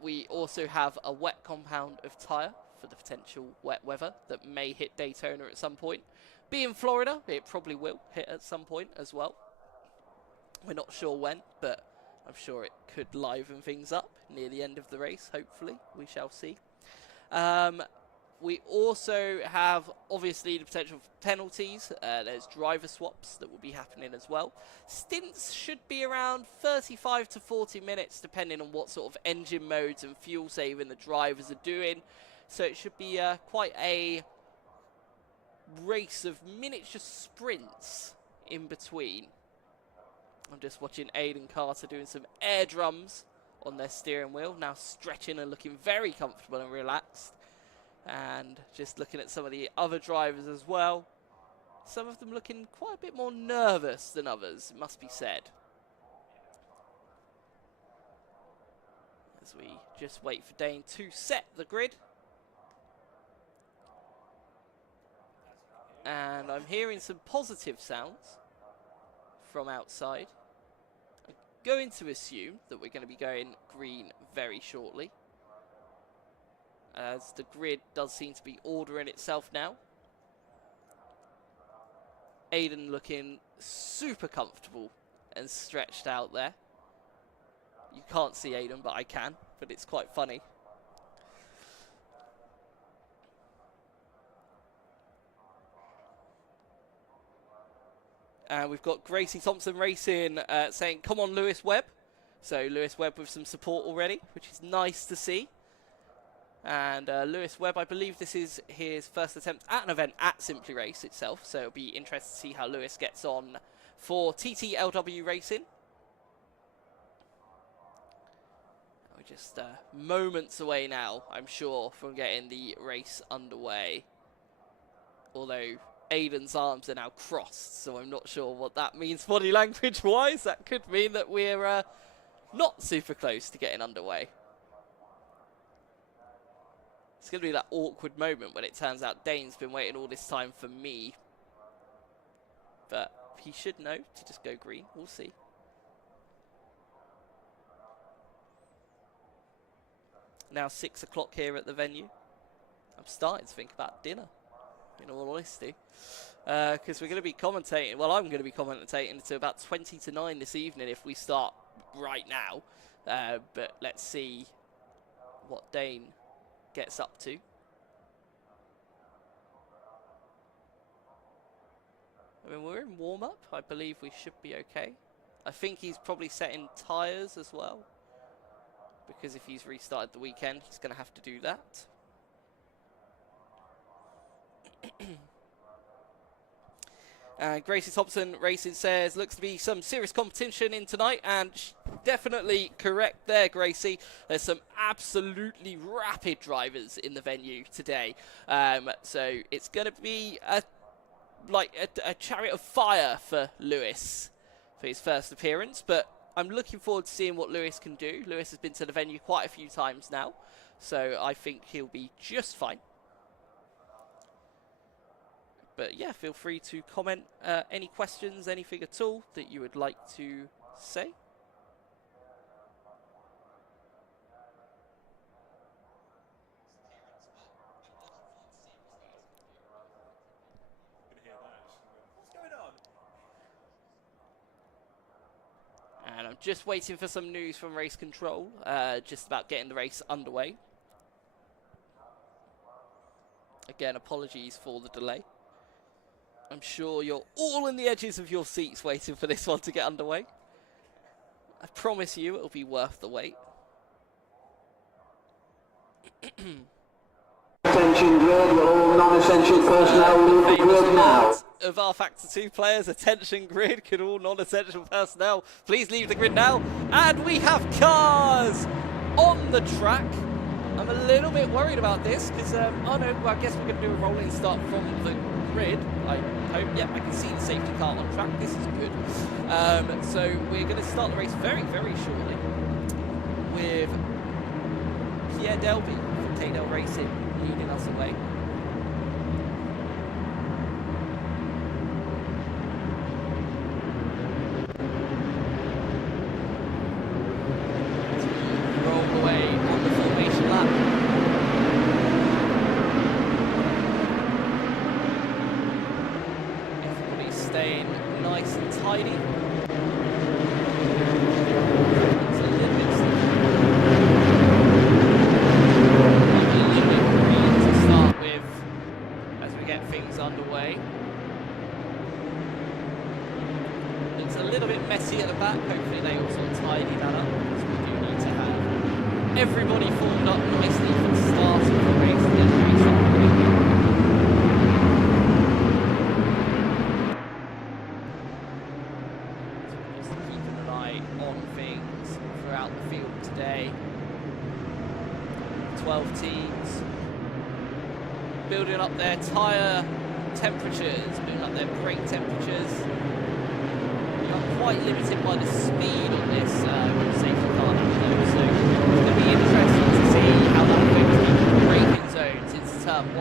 We also have a wet compound of tyre for the potential wet weather that may hit Daytona at some point. Being Florida, it probably will hit at some point as well. We're not sure when, but I'm sure it could liven things up near the end of the race, hopefully. We shall see. We also have, obviously, the potential for penalties. There's driver swaps that will be happening as well. Stints should be around 35 to 40 minutes, depending on what sort of engine modes and fuel saving the drivers are doing. So it should be quite a race of miniature sprints in between. I'm just watching Aidan Carter doing some air drums on their steering wheel, now stretching and looking very comfortable and relaxed. And just looking at some of the other drivers as well. Some of them looking quite a bit more nervous than others, it must be said. As we just wait for Dane to set the grid. And I'm hearing some positive sounds from outside. I'm going to assume that we're going to be going green very shortly, as the grid does seem to be ordering itself now. Aidan looking super comfortable and stretched out there. You can't see Aidan, but I can, but it's quite funny. And we've got Gracie Thompson Racing saying, come on, Lewis Webb. So Lewis Webb with some support already, which is nice to see. And Lewis Webb, I believe this is his first attempt at an event at Simply Race itself. So it'll be interesting to see how Lewis gets on for TTLW Racing. We're just moments away now, I'm sure, from getting the race underway. Although Aiden's arms are now crossed, so I'm not sure what that means body language-wise. That could mean that we're not super close to getting underway. It's going to be that awkward moment when it turns out Dane's been waiting all this time for me. But he should know to just go green. We'll see. Now 6 o'clock here at the venue. I'm starting to think about dinner, in all honesty. Because we're going to be commentating. Well, I'm going to be commentating until about 20 to 9 this evening if we start right now. But let's see what Dane gets up to. I mean, we're in warm-up. I believe we should be okay. I think he's probably setting tyres as well, because if he's restarted the weekend, he's going to have to do that. And Gracie Thompson Racing says, looks to be some serious competition in tonight, and definitely correct there, Gracie. There's some absolutely rapid drivers in the venue today. So it's going to be a chariot of fire for Lewis for his first appearance, but I'm looking forward to seeing what Lewis can do. Lewis has been to the venue quite a few times now, so I think he'll be just fine. But yeah, feel free to comment any questions, anything at all that you would like to say. And I'm just waiting for some news from race control, just about getting the race underway. Again, apologies for the delay. I'm sure you're all on the edges of your seats waiting for this one to get underway. I promise you it'll be worth the wait. Attention grid, all non-essential personnel leave the grid now. Of our Factor 2 players, attention grid, could all non-essential personnel please leave the grid now? And we have cars on the track. I'm a little bit worried about this because, oh no, well, I guess we're going to do a rolling start from the grid. I hope, yeah, I can see the safety car on track. This is good. So we're going to start the race very, very shortly with Pierre Delby from KDL Racing leading us away. Roll away on the formation lap. Everybody's staying nice and tidy. It's a little bit green to start with as we get things underway. It's a little bit messy at the back. Hopefully they also tidy that up, because we do need to have everybody formed up nicely for the start of the race and get the race underway. Just keeping an eye on things throughout the field today. 12 teams building up their tyre temperatures, building up their brake temperatures. I'm quite limited by the speed on this safety car though, so it's going to be interesting to see how that affects the braking zones into turn 1.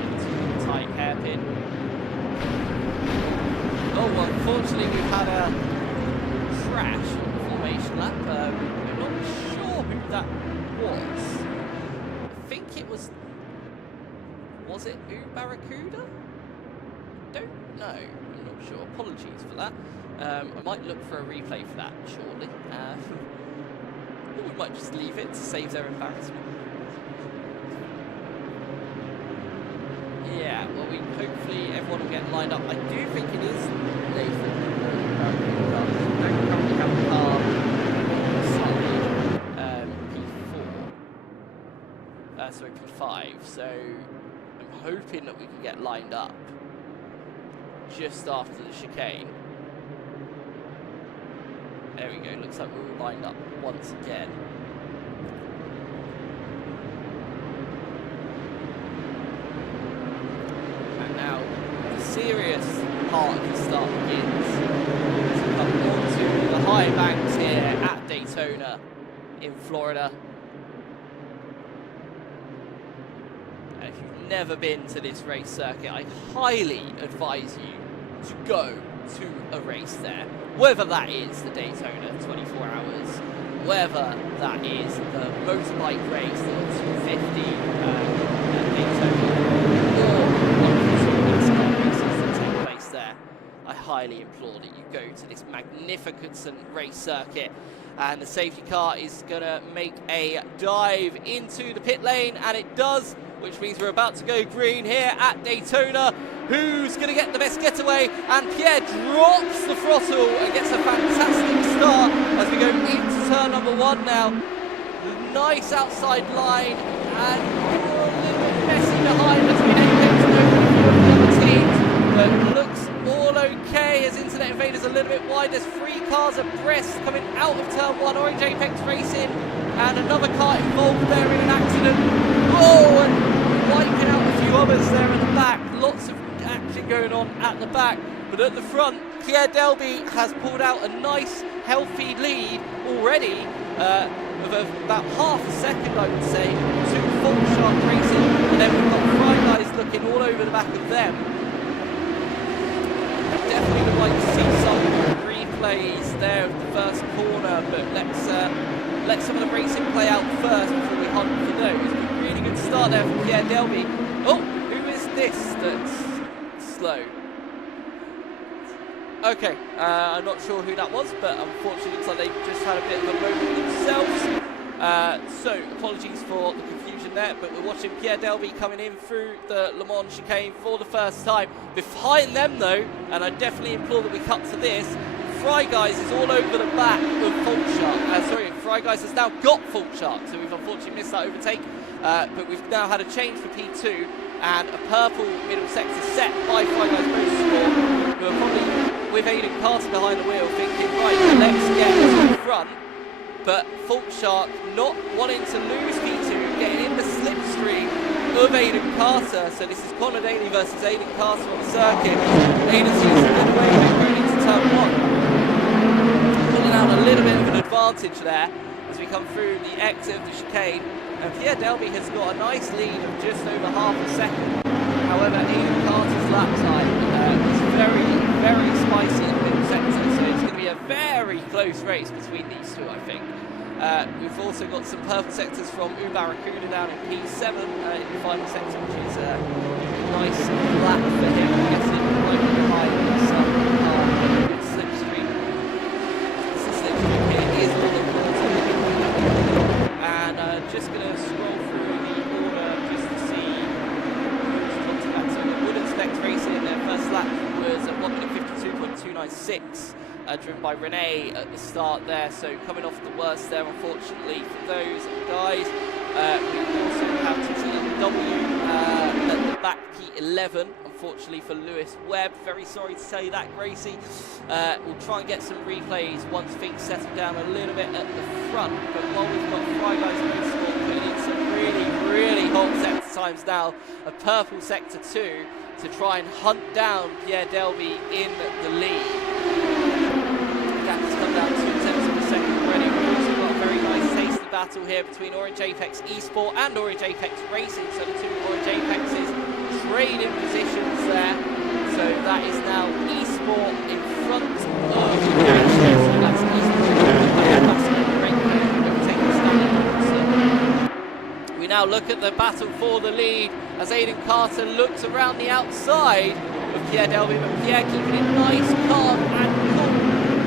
Into tight hairpin. Oh, well, unfortunately we've had a crash on the formation lap. We're not sure who that was. I think it was it Barracuda? Don't know, I'm not sure, apologies for that. I might look for a replay for that shortly. Or we might just leave it to save their embarrassment. Yeah, well, hopefully everyone will get lined up. I do think it is Nathan. Don't currently have a car slightly P4. Sorry, P5. So I'm hoping that we can get lined up just after the chicane. There we go. Looks like we're all lined up once again. Now, the serious part of the start begins to come onto the high banks here at Daytona in Florida. And if you've never been to this race circuit, I highly advise you to go to a race there. Whether that is the Daytona 24 hours, whether that is the motorbike race, the 250 at Daytona, or there, I highly implore that you go to this magnificent race circuit. And the safety car is going to make a dive into the pit lane, and it does, which means we're about to go green here at Daytona. Who's going to get the best getaway? And Pierre drops the throttle and gets a fantastic start as we go into turn number 1 now. Nice outside line, and a little bit messy behind as we get to know the other teams. But looks all okay as Internet Invader's a little bit wide. There's 3 cars abreast coming out of turn 1. Orange Apex Racing and another car involved there in an accident. Oh, and wiping out a few others there at the back. Lots of action going on at the back. But at the front, Pierre Delby has pulled out a nice, healthy lead already of about half a second, I would say, to Full Shark Racing. And then we've got Prix guys looking all over the back of them. Definitely would like to see some replays there of the first corner, but let some of the racing play out first before we hunt for those. But really good start there from Pierre Delby. Oh, who is this that's slow? Okay, I'm not sure who that was, but unfortunately it looks like they just had a bit of a moment themselves. So apologies for the confusion there, but we're watching Pierre Delby coming in through the Le Mans chicane for the first time. Behind them though, and I definitely implore that we cut to this, Prix guys is all over the back of Full Shark. Prix guys has now got Full Shark, so we've unfortunately missed that overtake. But we've now had a change for P2 and a purple middle sector set by Prix guys Motorsport, who are probably with Aidan Carter behind the wheel thinking, right, let's get to the front. But Full Shark not wanting to lose P2, getting in the slipstream of Aidan Carter. So this is Conor Daly versus Aidan Carter on the circuit. Aidan sees a good way of going into turn 1. Pulling out a little bit of an advantage there as we come through the exit of the chicane. And Pierre Delby has got a nice lead of just over half a second. However, Aidan Carter's lap time is very, very spicy in the middle sector. So it's going to be a very close race between these two, I think. We've also got some purple sectors from Barracuda down in P7 in the final sector, which is a nice lap for him. I'm guessing right behind some slipstream. The slipstream here is on the bottom. And just going to scroll through the order just to see who's got to that. So the Wood Inspect Racing, their first lap was at 1 minute 52.296. Driven by Renee at the start there, so coming off the worst there, unfortunately, for those guys. We also have TTW at the back, P11, unfortunately for Lewis Webb. Very sorry to tell you that, Gracie. We'll try and get some replays once things settle down a little bit at the front, but while we've got Prix guys Motorsport putting in some really, really hot sector times now, a purple sector 2 to try and hunt down Pierre Delby in the lead. Gap has come down 2 tenths of a second already. We've also got a very nice tasty battle here between Orange Apex Esport and Orange Apex Racing. So the two Orange Apexes trade in positions there. So that is now Esport in front of so that's Esport. We now look at the battle for the lead as Aidan Carter looks around the outside of Pierre Delby, but Pierre keeping it nice, calm and cool,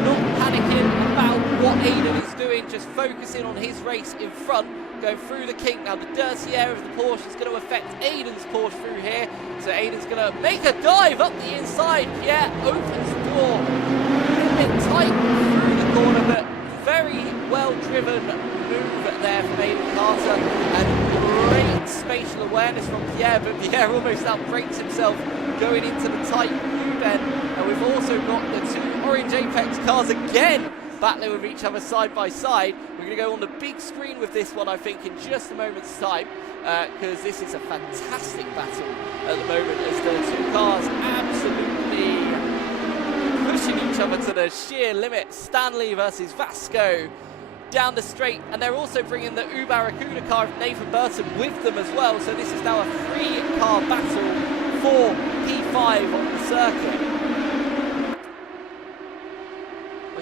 not panicking about what Aidan is doing, just focusing on his race in front. going through the kink. Now the dirty air of the Porsche is going to affect Aiden's Porsche through here. So Aiden's going to make a dive up the inside. Pierre opens the door. A bit tight through the corner, but very well driven move there from Aiden Carter. And great spatial awareness from Pierre, but Pierre almost outbrakes himself going into the tight U-bend. And we've also got the two Orange Apex cars again battling with each other side by side. We're going to go on the big screen with this one, I think, in just a moment's time, because this is a fantastic battle at the moment as the two cars absolutely pushing each other to the sheer limit. Stanley versus Vasco down the straight, and they're also bringing the Barracuda car of Nathan Burton with them as well, so this is now a 3-car battle for P5 on the circuit.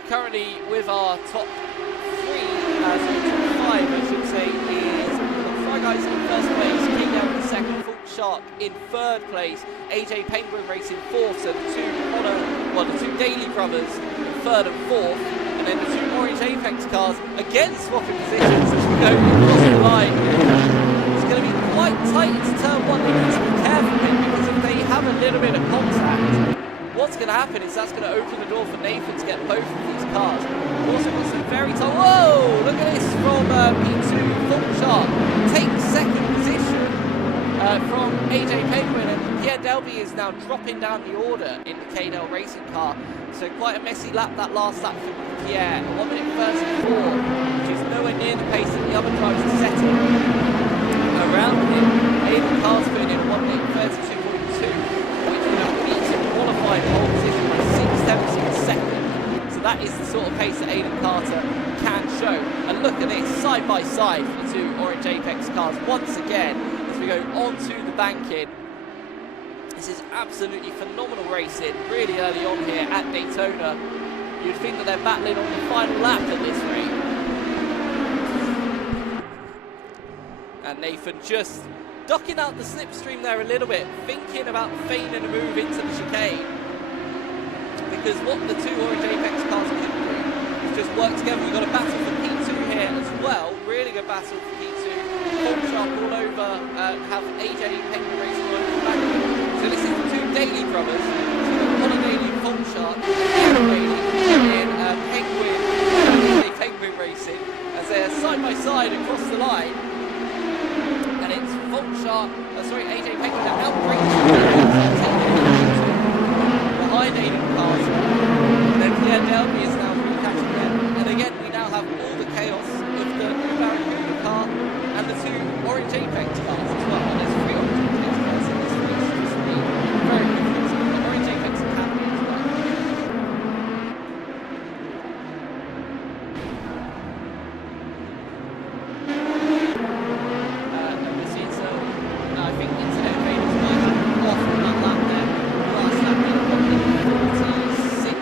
Currently with our top 3, top 5 I should say, is Fry Guys in first place, King down in second, Fault Shark in third place, AJ Penguin Racing fourth, so the two Daly brothers in third and fourth, and then the two Orange Apex cars again swapping positions as we go across the line. It's going to be quite tight into turn 1, they need to be careful with, because if they have a little bit of contact, what's going to happen is that's going to open the door for Nathan to get both of these cars. We've also got some very tight. Whoa! Look at this from P2. Fault Shark takes second position from AJ Penguin, and Pierre Delby is now dropping down the order in the KDL Racing car. So quite a messy lap that last lap for Pierre. 1 minute 34, which is nowhere near the pace that the other drivers are setting around him. Aiden Carr's putting in 1 minute 32.2. Qualified pole position by 6/17 seconds. So that is the sort of pace that Aiden Carter can show. And look at this, side by side for the two Orange Apex cars once again as we go onto the banking. This is absolutely phenomenal racing really early on here at Daytona. You'd think that they're battling on the final lap at this rate. And Nathan just docking out the slipstream there a little bit, thinking about feigning a move into the chicane. Because what the two Orange Apex cars can do is just work together. We've got a battle for P2 here as well, really good battle for P2. Fault Shark all over, have AJ Penguin Racing all over the back. So this is the two Daly brothers. So we've got Connor Daly and Fault Shark, Aaron Daly in AJ Penguin Racing, as they're side by side across the line. And it's Fault Shark, AJ Penguin have outbraked behind Aiden Carter. And then Pierre Delby is now recatching them. And again, we now have all the chaos of the Barracuda car and the two Orange Apex cars as well. And there's 3 Orange Apex cars in this race. It's just very confusing. The Orange Apex Academy as well. I think Internet Invaders might have off on that lap there. Last lap being 1:46.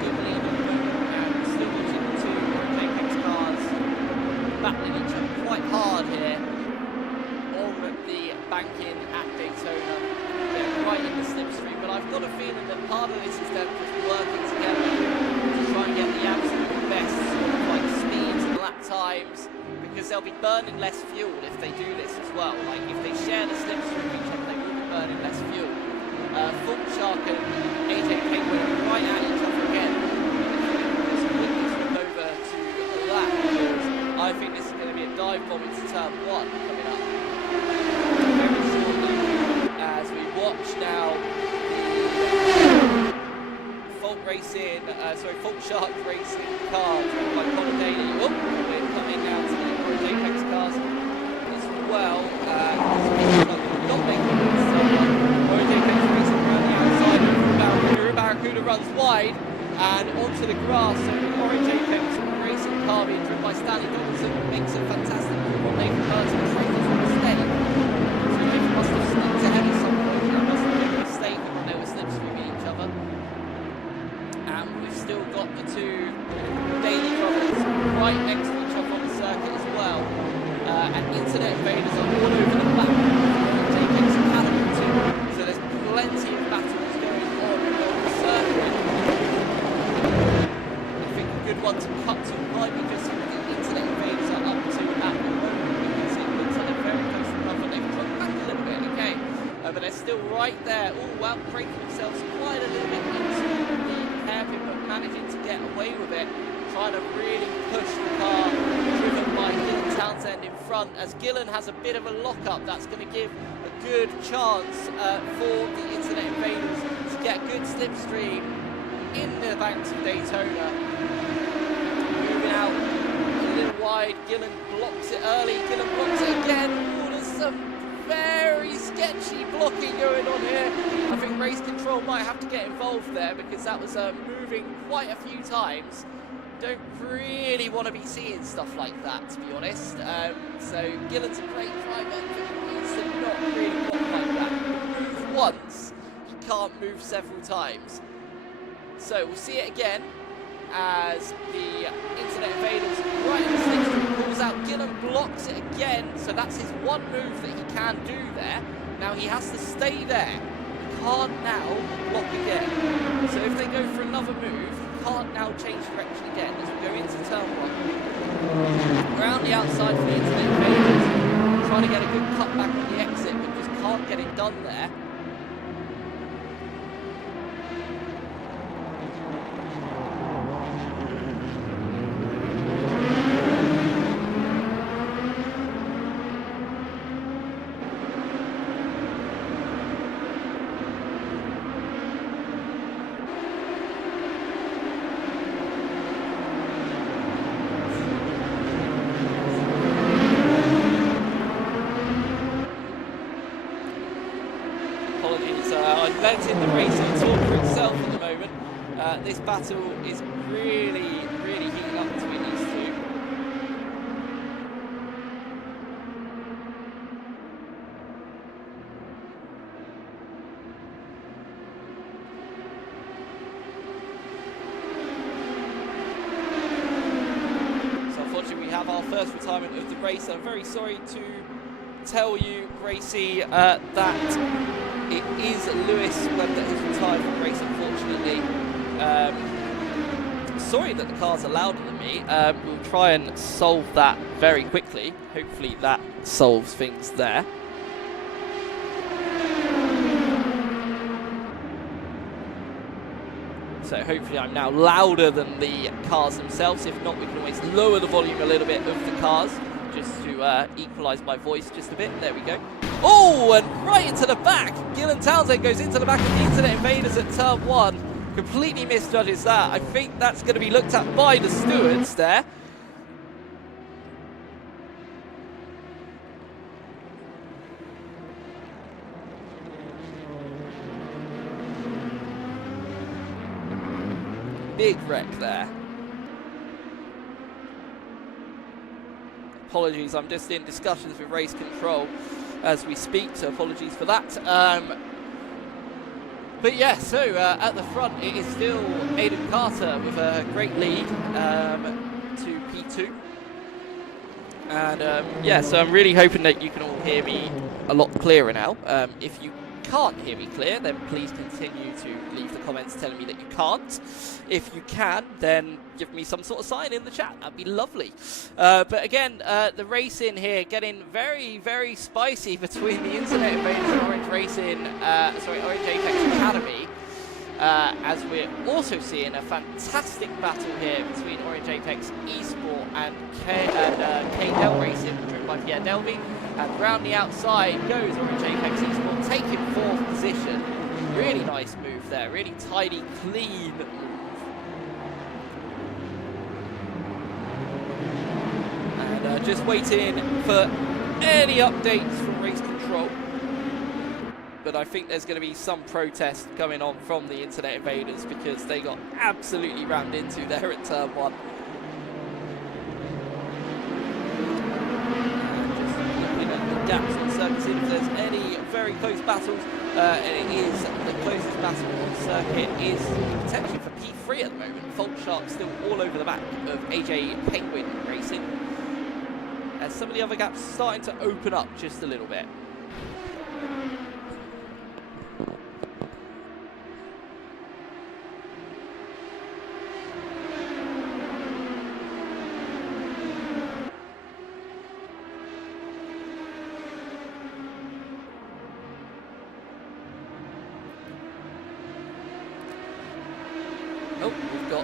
Good lead at the moment, and still watching the two Orange Apex cars battling each other quite hard here on the banking at Daytona. They're right in the slipstream, but I've got a feeling that part of this is them just working together to try and get the absolute best like speeds and lap times, because they'll be burning less fuel if they do this as well. Like if they share the slipstream with each other, they will be burning less fuel. Fault Shark and AJ Penguin are right at each other again. Just put this one over to the lap, because I think this is going to be a dive bomb into turn 1 coming up very shortly as we watch now Fault Shark Racing car driven by Connor Daly. Oh, we're coming now to the Orange Apex cars as well. Not making this Orange Apex Racing around the outside of Barracuda. Barracuda runs wide and onto the grass. So the Orange Apex Racing car being driven by Stanley Donaldson makes a fantastic move on Nathan Burton. The trainers on the steady. So Nathan must have slipped ahead at some point. That must have been a mistake when they were slipstreaming each other. And we've still got the two Daly brothers right next to each other on the circuit as well. And Internet Invaders are all over the back of the Apex Academy too. So there's plenty of battles going on the circuit. still right there. Oh, well, breaking themselves quite a little bit into the hairpin, but managing to get away with it. Trying to really push the car, driven by Gillen Townsend in front. As Gillen has a bit of a lock-up, that's going to give a good chance for the Internet Invaders to get a good slipstream in the banks of Daytona. Moving out a little wide, Gillen blocks it early, Gillen blocks it again. Oh, there's some very sketchy blocking going on here. I think race control might have to get involved there because that was moving quite a few times. Don't really want to be seeing stuff like that, to be honest. So Gillen's a great driver, but he needs to not really block like that. Move once, he can't move several times. So we'll see it again as the Internet Invaders right in the slipstream pulls out. Gillen blocks it again, so that's his one move that he can do there. Now he has to stay there. He can't now block again. So if they go for another move, can't now change direction again as we go into turn 1. Around the outside for the Internet Invaders, trying to get a good cutback on the exit, but just can't get it done there. Letting the racing talk for itself at the moment. This battle is really heating up between these two. So unfortunately we have our first retirement of the race. I'm very sorry to tell you, Gracie, that it is Lewis Webb that has retired from the race, unfortunately. Sorry that the cars are louder than me. We'll try and solve that very quickly. Hopefully that solves things there. So hopefully I'm now louder than the cars themselves. If not, we can always lower the volume a little bit of the cars just to equalise my voice just a bit. There we go. Oh, and right into the back. Gillen Townsend goes into the back of the Internet Invaders at turn 1. Completely misjudges that. I think that's going to be looked at by the stewards there. Big wreck there. Apologies, I'm just in discussions with race control as we speak, so apologies for that. But yeah, so at the front it is still Aidan Carter with a great lead to P2. And yeah, so I'm really hoping that you can all hear me a lot clearer now. If you can't hear me clear, then please continue to leave the comments telling me that you can't. If you can, then give me some sort of sign in the chat. That'd be lovely. But again, the racing here getting very spicy between the Internet Invaders and Orange Racing, Orange Apex Academy. As we're also seeing a fantastic battle here between Orange Apex Esport and K-Del Racing, driven by Pierre Delby. And round the outside goes Orange Apex Esport, taking 4th position. Really nice move there, really tidy, clean move. And just waiting for any updates from race control. But I think there's going to be some protest going on from the Internet Invaders because they got absolutely rammed into there at turn 1. Gaps on circuits, if there's any very close battles, and it is the closest battle on the circuit is potentially for P3 at the moment. Fault Shark still all over the back of AJ Penguin Racing, as some of the other gaps starting to open up just a little bit.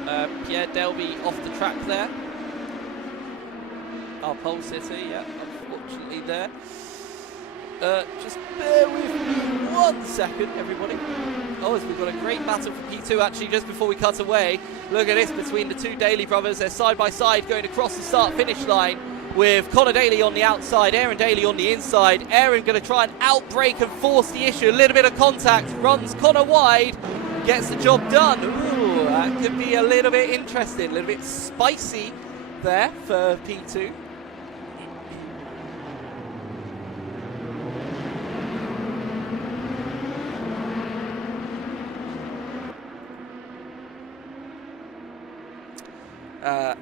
got Pierre Delby off the track there. Our pole sitter, yeah, unfortunately there. Just bear with me 1 second, everybody. Oh, as we've got a great battle for P2 actually just before we cut away. Look at this between the two Daly brothers. They're side by side going across the start-finish line with Connor Daly on the outside, Aaron Daly on the inside. Aaron going to try and outbrake and force the issue. A little bit of contact, runs Connor wide, gets the job done. Ooh, that could be a little bit interesting, a little bit spicy there for P2.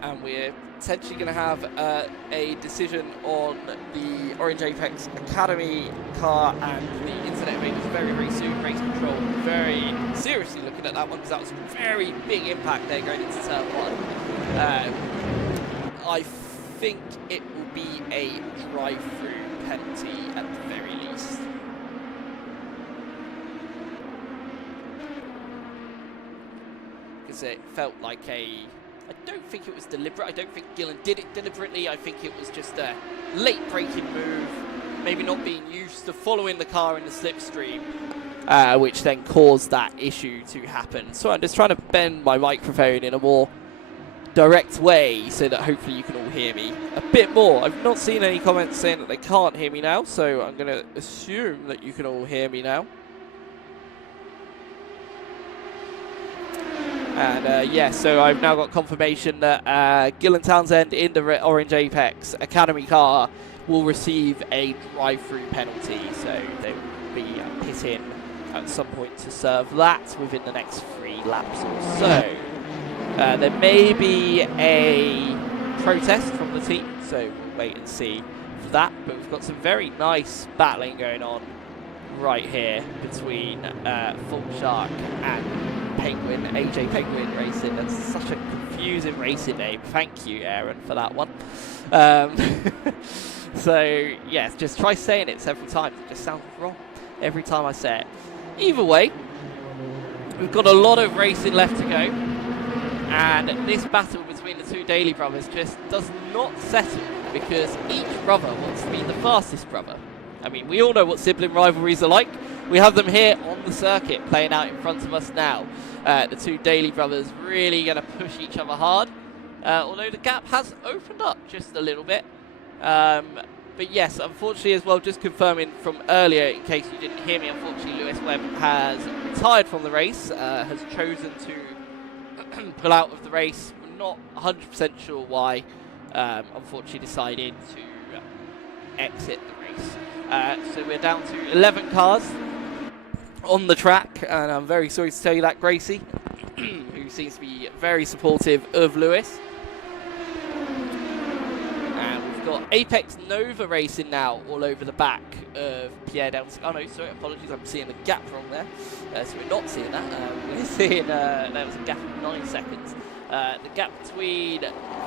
And we're potentially going to have a decision on the Orange Apex Academy car and the Internet Raiders very, very soon. Race Control very seriously looking at that one because that was a very big impact there going into turn 1. I think it will be a drive-through penalty at the very least. Because it felt like I don't think it was deliberate. I don't think Gillen did it deliberately. I think it was just a late braking move, maybe not being used to following the car in the slipstream, which then caused that issue to happen. So I'm just trying to bend my microphone in a more direct way so that hopefully you can all hear me a bit more. I've not seen any comments saying that they can't hear me now, so I'm going to assume that you can all hear me now. And yeah, so I've now got confirmation that Gillen Townsend in the Orange Apex Academy car will receive a drive-through penalty. So they will be pit in at some point to serve that within the next 3 laps or so. There may be a protest from the team, so we'll wait and see for that. But we've got some very nice battling going on right here between Full Shark and Penguin, AJ Penguin Racing. That's such a confusing racing name. Thank you, Aaron, for that one. So, yeah, just try saying it several times. It just sounds wrong every time I say it. Either way, we've got a lot of racing left to go. And this battle between the two Daly brothers just does not settle because each brother wants to be the fastest brother. I mean, we all know what sibling rivalries are like. We have them here on the circuit playing out in front of us now. The two Daly brothers really going to push each other hard. Although the gap has opened up just a little bit. But yes, unfortunately as well, just confirming from earlier, in case you didn't hear me, unfortunately Lewis Webb has retired from the race, has chosen to pull out of the race. We're not 100% sure why. Unfortunately decided to exit the race. So we're down to 11 cars on the track, and I'm very sorry to tell you that, Gracie, who seems to be very supportive of Lewis. And we've got Apex Nova Racing now all over the back of Pierre Delby. Oh no, sorry, apologies, I'm seeing the gap wrong there. So we're not seeing that. We're seeing there was a gap of 9 seconds. The gap between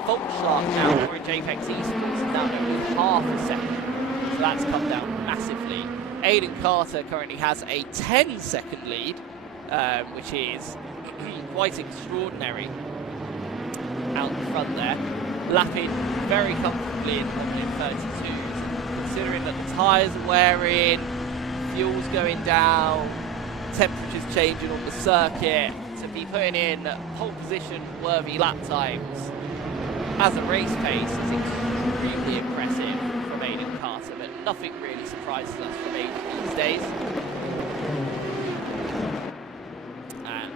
Fault Shark now and Orange Apex Esports is now only half a second. So that's come down massively. Aiden Carter currently has a 10-second lead, which is quite extraordinary out the front there. Lapping very comfortably in 132s, considering that the tyres are wearing, fuel's going down, temperatures changing on the circuit, to be putting in pole position worthy lap times as a race pace is extremely impressive from Aiden Carter, but nothing really surprises us from Aiden these days. And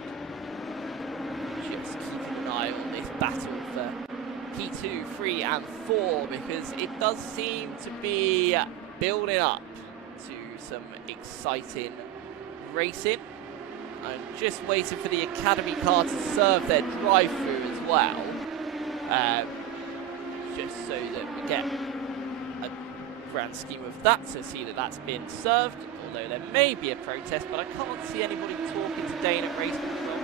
just keeping an eye on this battle for P2, 3 and 4, because it does seem to be building up to some exciting racing. I'm just waiting for the Academy car to serve their drive-through as well, just so that we get a grand scheme of that to see that that's been served, although there may be a protest, but I can't see anybody talking to Dane at Race Control.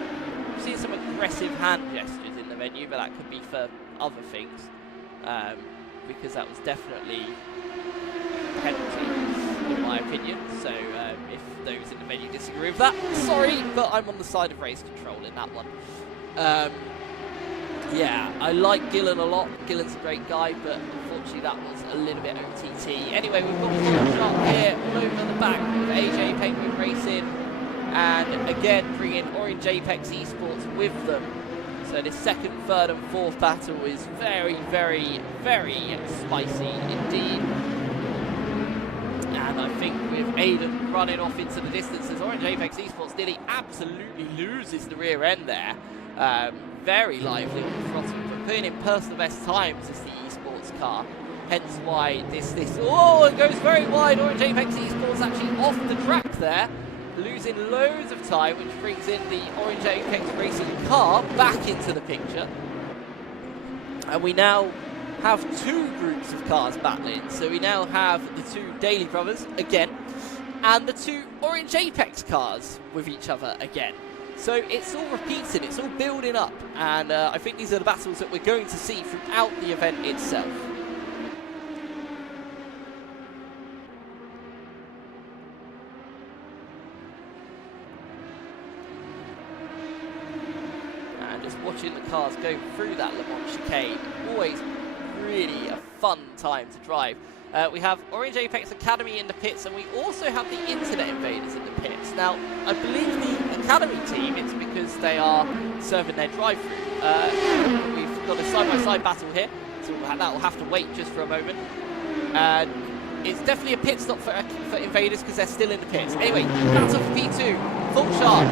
I've seen some aggressive hand gestures in the venue, but that could be for other things, because that was definitely a penalty, in my opinion. So if those in the venue disagree with that, sorry, but I'm on the side of Race Control in that one. Yeah, I like Gillen a lot. Gillen's a great guy, but unfortunately that was a little bit OTT. Anyway, we've got Full Shark here all over the back with AJ Penguin Racing, and again bringing Orange Apex Esports with them. So this second, third and fourth battle is very, very, very spicy indeed. And I think with Aiden running off into the distance as Orange Apex Esports nearly absolutely loses the rear end there. Very lively with the throttle, but putting in personal best times as the esports car. Hence why this, oh, it goes very wide. Orange Apex Esports actually off the track there, losing loads of time, which brings in the Orange Apex Racing car back into the picture. And we now have two groups of cars battling. So we now have the two Daily Brothers again, and the two Orange Apex cars with each other again. So it's all repeating, it's all building up, and I think these are the battles that we're going to see throughout the event itself. And just watching the cars go through that Le Mans chicane, always really a fun time to drive. We have Orange Apex Academy in the pits, and we also have the Internet Invaders in the pits. Now, I believe the Academy team, it's because they are serving their drive-through. We've got a side-by-side battle here, so that will have to wait just for a moment. It's definitely a pit stop for Invaders because they're still in the pits. Anyway, battle for P2, Full Shark.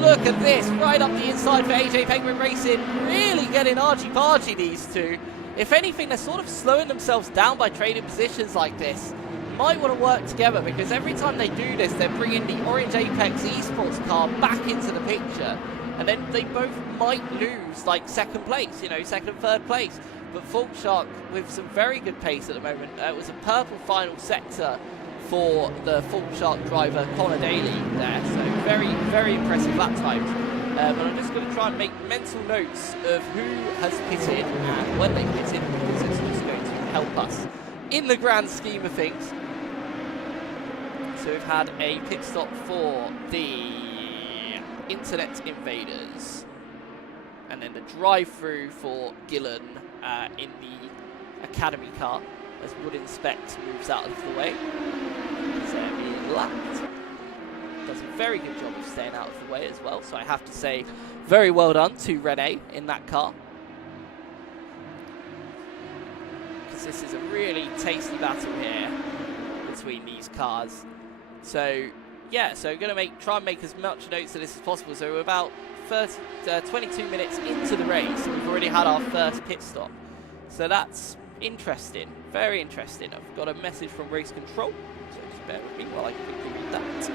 Look at this, right up the inside for AJ Penguin Racing, really getting argy-bargy these two. If anything, they're sort of slowing themselves down by trading positions like this. Might want to work together, because every time they do this, they're bringing the Orange Apex Esports car back into the picture, and then they both might lose, like second place, you know, second and third place. But Full Shark with some very good pace at the moment. It was a purple final sector for the Full Shark driver Connor Daly there, so very, very impressive lap times. But I'm just going to try and make mental notes of who has pitted and when they pitted, because it's just going to help us in the grand scheme of things. So we've had a pit stop for the Internet Invaders, and then the drive-through for Gillen in the Academy car as Wood Inspect moves out of the way. So being lapped. Does a very good job of staying out of the way as well, so I have to say very well done to Rene in that car, because this is a really tasty battle here between these cars. So yeah, so going to try and make as much notes of this as possible. So we're about 22 minutes into the race, and we've already had our first pit stop, so that's interesting, very interesting. I've got a message from race control, so just bear with me while I quickly read that.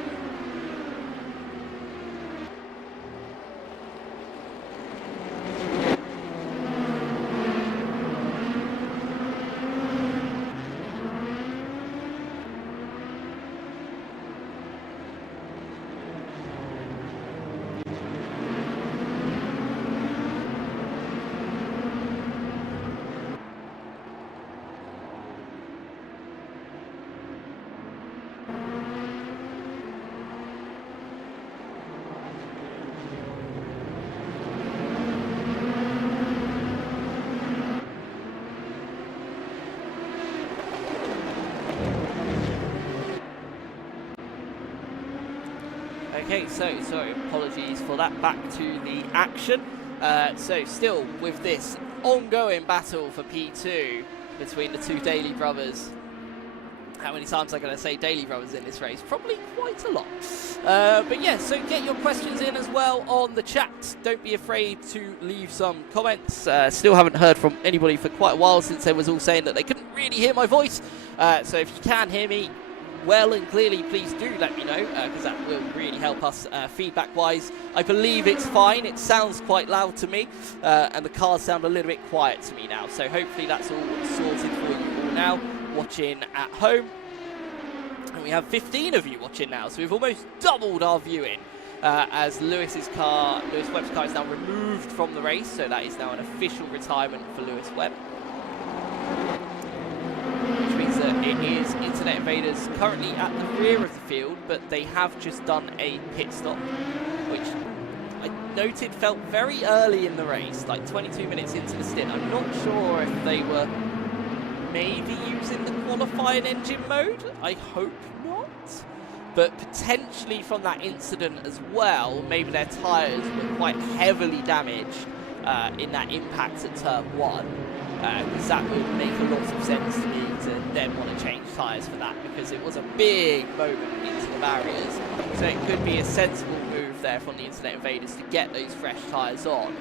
Okay, so sorry, apologies for that. Back to the action. So still with this ongoing battle for P2 between the two Daly brothers. How many times am I going to say Daly brothers in this race? Probably quite a lot. But yeah, so get your questions in as well on the chat. Don't be afraid to leave some comments. Still haven't heard from anybody for quite a while, since they was all saying that they couldn't really hear my voice. So if you can hear me well and clearly, please do let me know, because that will really help us feedback-wise. I believe it's fine. It sounds quite loud to me, and the cars sound a little bit quiet to me now. So hopefully that's all sorted for you all now, watching at home. And we have 15 of you watching now, so we've almost doubled our viewing, as Lewis Webb's car is now removed from the race, so that is now an official retirement for Lewis Webb. It is Internet Invaders currently at the rear of the field, but they have just done a pit stop, which noted felt very early in the race, like 22 minutes into the stint. I'm not sure if they were maybe using the qualifying engine mode. I hope not. But potentially from that incident as well, maybe their tyres were quite heavily damaged in that impact at turn 1. Because that would make a lot of sense to me to then want to change tyres for that, because it was a big moment into the barriers. So it could be a sensible move there from the Internet Invaders to get those fresh tyres on.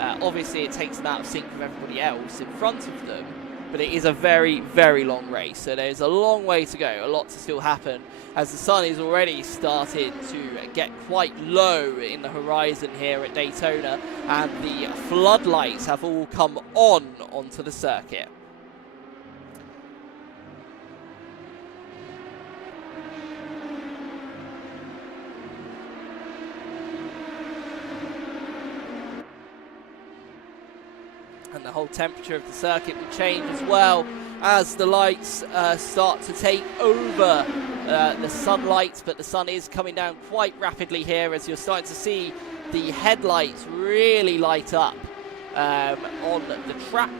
Obviously it takes them out of sync with everybody else in front of them, but it is a very, very long race, so there's a long way to go, a lot to still happen, as the sun is already started to get quite low in the horizon here at Daytona, and the floodlights have all come onto the circuit. And the whole temperature of the circuit will change as well as the lights start to take over the sunlight, but the sun is coming down quite rapidly here as you're starting to see the headlights really light up on the track.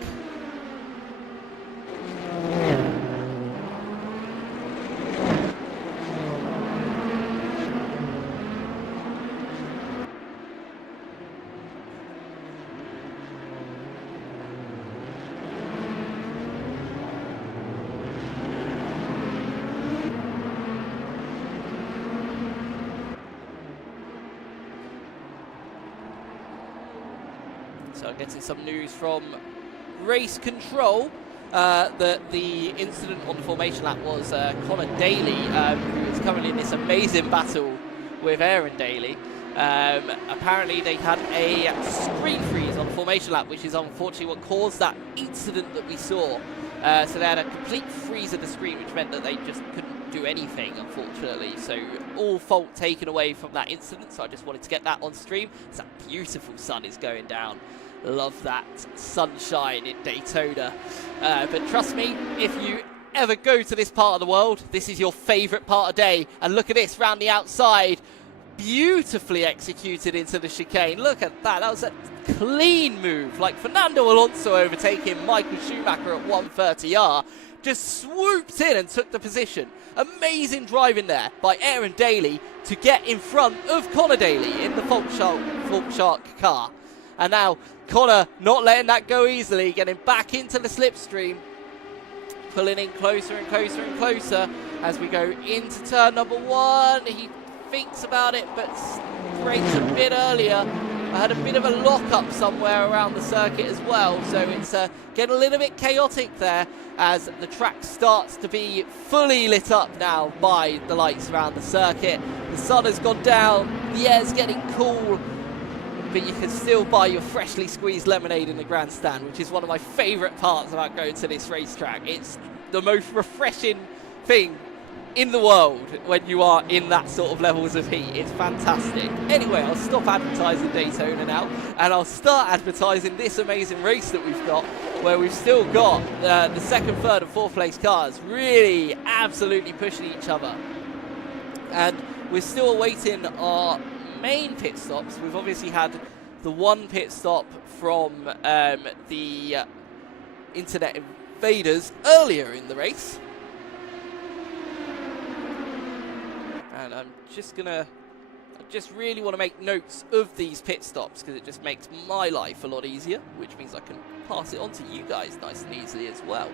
So I'm getting some news from race control that the incident on the formation lap was Connor Daly, who is currently in this amazing battle with Aaron Daly. Apparently they had a screen freeze on the formation lap, which is unfortunately what caused that incident that we saw. So they had a complete freeze of the screen, which meant that they just couldn't do anything, unfortunately. So all fault taken away from that incident. So I just wanted to get that on stream. It's that beautiful sun is going down. Love that sunshine in Daytona. But trust me, if you ever go to this part of the world, this is your favourite part of day. And look at this round the outside. Beautifully executed into the chicane. Look at that. That was a clean move. Like Fernando Alonso overtaking Michael Schumacher at 130R. Just swooped in and took the position. Amazing driving there by Aaron Daly to get in front of Connor Daly in the Fault Shark car. And now Connor not letting that go easily, getting back into the slipstream, pulling in closer and closer and closer as we go into turn number 1. He thinks about it, but brakes a bit earlier. I had a bit of a lock-up somewhere around the circuit as well, so it's getting a little bit chaotic there as the track starts to be fully lit up now by the lights around the circuit. The sun has gone down, the air's getting cool, but you can still buy your freshly squeezed lemonade in the grandstand, which is one of my favourite parts about going to this racetrack. It's the most refreshing thing in the world when you are in that sort of levels of heat. It's fantastic. Anyway, I'll stop advertising Daytona now, and I'll start advertising this amazing race that we've got, where we've still got the second, third and fourth place cars really absolutely pushing each other. And we're still awaiting our main pit stops. We've obviously had the one pit stop from the Internet Invaders earlier in the race. And I just really want to make notes of these pit stops because it just makes my life a lot easier, which means I can pass it on to you guys nice and easily as well.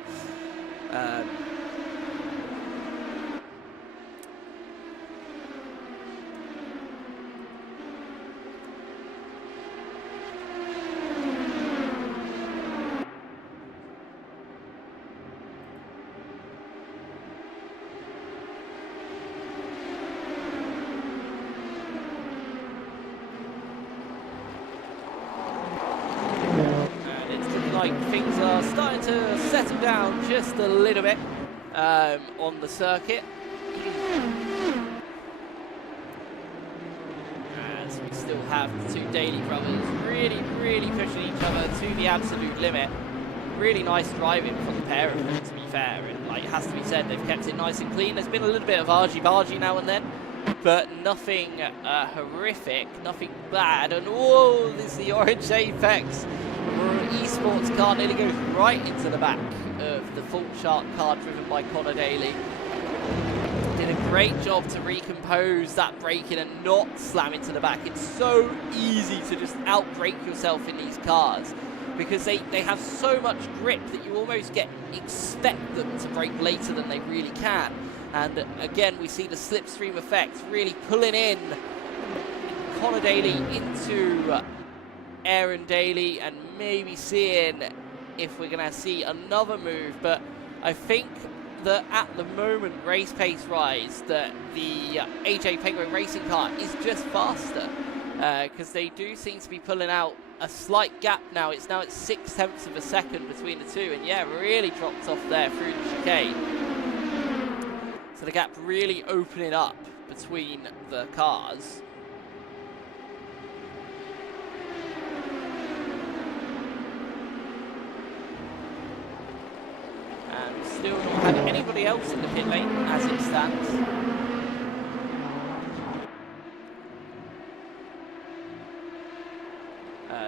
Things are starting to settle down just a little bit on the circuit. As we still have the two Daly brothers really pushing each other to the absolute limit. Really nice driving from the pair of them, to be fair. And like, it has to be said, they've kept it nice and clean. There's been a little bit of argy-bargy now and then, but nothing horrific, nothing bad. And whoa, this is the Orange Apex esports car, nearly goes right into the back of the Full Shark car driven by Connor Daly. Did a great job to recompose that braking and not slam into the back. It's so easy to just outbrake yourself in these cars because they have so much grip that you almost expect them to brake later than they really can. And again, we see the slipstream effect really pulling in Connor Daly into Aaron Daly, and maybe seeing if we're going to see another move. But I think that at the moment, race pace rise, that the AJ Penguin racing car is just faster because they do seem to be pulling out a slight gap now. It's now at 0.6 of a second between the two, and yeah, really dropped off there through the chicane. So the gap really opening up between the cars. And still not had anybody else in the pit lane as it stands.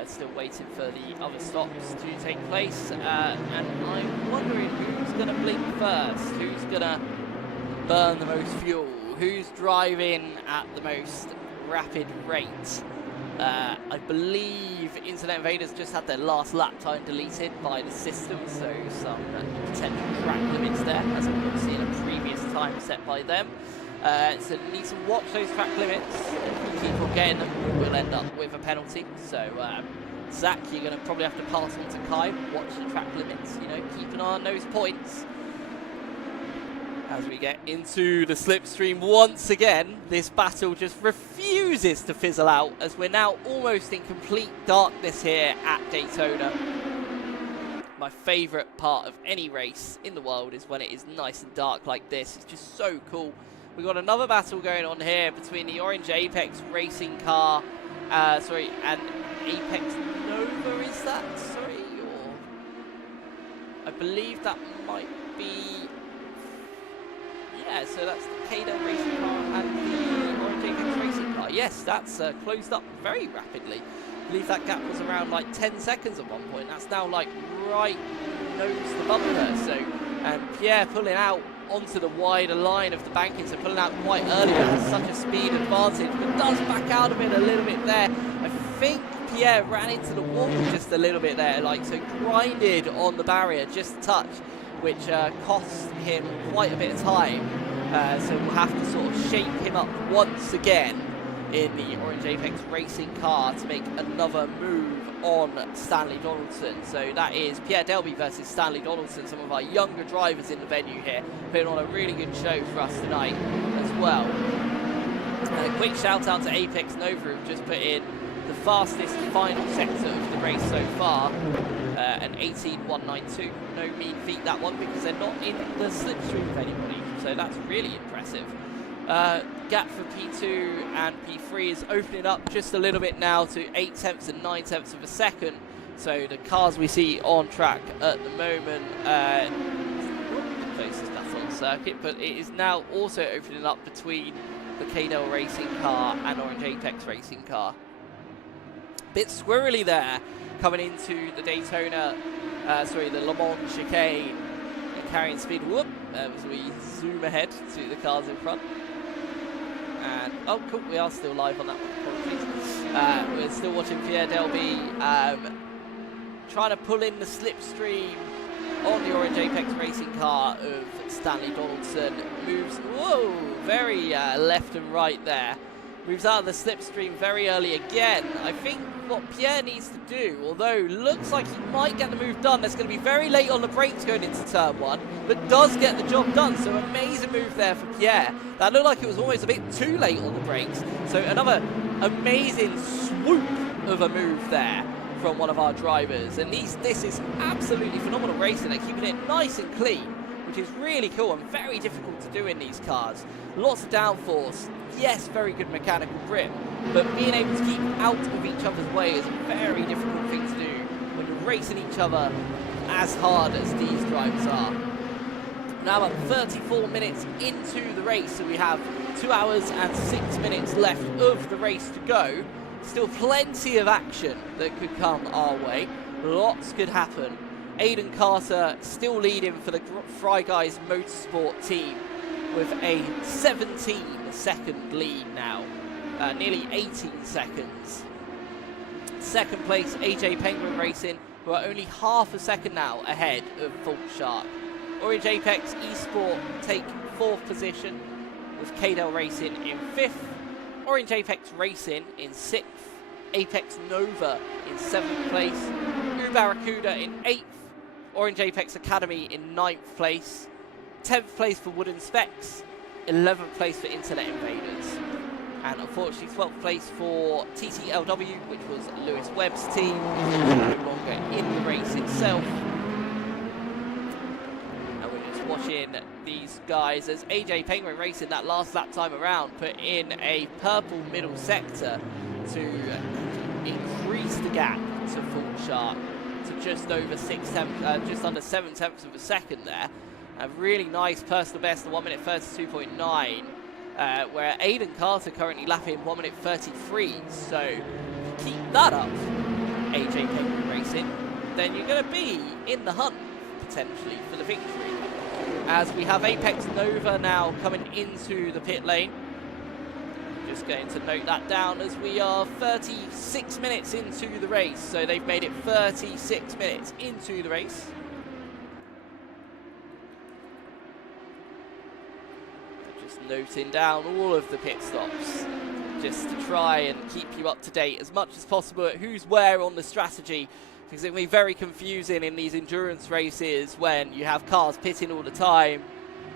Still waiting for the other stops to take place. And I'm wondering who's going to blink first, who's going to burn the most fuel, who's driving at the most rapid rate. I believe Internet Invaders just had their last lap time deleted by the system, so some potential track limits there, as we've seen a previous time set by them. So need to watch those track limits. If we keep on getting them, we'll end up with a penalty. So Zach, you're going to probably have to pass on to Kai, watch the track limits, you know, keep an eye on those points. As we get into the slipstream once again, this battle just refuses to fizzle out as we're now almost in complete darkness here at Daytona. My favourite part of any race in the world is when it is nice and dark like this. It's just so cool. We've got another battle going on here between the Orange Apex racing car, and Apex Nova, is that? Or I believe that might be... Yeah, so that's the KDEL racing car and the Orange Apex racing car. Yes, that's closed up very rapidly. I believe that gap was around like 10 seconds at one point. That's now like right nose the bumper. So, and Pierre pulling out onto the wider line of the banking, so pulling out quite early, has such a speed advantage, but does back out of it a little bit there. I think Pierre ran into the wall just a little bit there, like so grinded on the barrier just a touch, which cost him quite a bit of time. So we'll have to sort of shape him up once again in the Orange Apex racing car to make another move on Stanley Donaldson. So that is Pierre Delby versus Stanley Donaldson, some of our younger drivers in the venue here, putting on a really good show for us tonight as well. A quick shout out to Apex Nova, who've just put in the fastest final sector of the race so far, an 18.192. No mean feat that one, because they're not in the slipstream of anybody, so that's really impressive. Gap for P2 and P3 is opening up just a little bit now to 0.8 and 0.9 of a second. So the cars we see on track at the moment, the closest battle on circuit, but it is now also opening up between the KDEL racing car and Orange Apex racing car. Bit squirrely there, coming into the Daytona, the Le Mans chicane, carrying speed. Whoop, as we zoom ahead to the cars in front. And, oh cool, we are still live on that one, apologies. We're still watching Pierre Delby trying to pull in the slipstream on the Orange Apex racing car of Stanley Donaldson. Moves, whoa, very left and right there. Moves out of the slipstream very early again. I think what Pierre needs to do, although looks like he might get the move done, that's going to be very late on the brakes going into turn one, but does get the job done. So amazing move there for Pierre. That looked like it was almost a bit too late on the brakes. So another amazing swoop of a move there from one of our drivers. And this is absolutely phenomenal racing. They're keeping it nice and clean, which is really cool and very difficult to do in these cars. Lots of downforce. Yes, very good mechanical grip, but being able to keep out of each other's way is a very difficult thing to do when you're racing each other as hard as these drivers are. Now at 34 minutes into the race, so we have 2 hours and 6 minutes left of the race to go. Still plenty of action that could come our way. Lots could happen. Aiden Carter still leading for the Fry Guys Motorsport team with a 17-second lead now. Nearly 18 seconds. Second place, AJ Penguin Racing, who are only half a second now ahead of Fault Shark. Orange Apex Esport take 4th position with KDEL Racing in 5th. Orange Apex Racing in 6th. Apex Nova in 7th place. Barracuda in 8th. Orange Apex Academy in 9th place. 10th place for Wooden Specs. 11th place for Internet Invaders. And unfortunately 12th place for TTLW, which was Lewis Webb's team, no longer in the race itself. And we're just watching these guys as AJ Penguin Racing that last lap time around put in a purple middle sector to increase the gap to Fault Shark to just over just under 7/10 of a second there. A really nice personal best of 1 minute 32.9. Where Aiden Carter currently lapping 1 minute 33. So keep that up, AJ Penguin Racing, then you're going to be in the hunt potentially for the victory. As we have Apex Nova now coming into the pit lane. Just going to note that down as we are 36 minutes into the race. So they've made it 36 minutes into the race. Noting down all of the pit stops just to try and keep you up to date as much as possible at who's where on the strategy, because it can be very confusing in these endurance races when you have cars pitting all the time,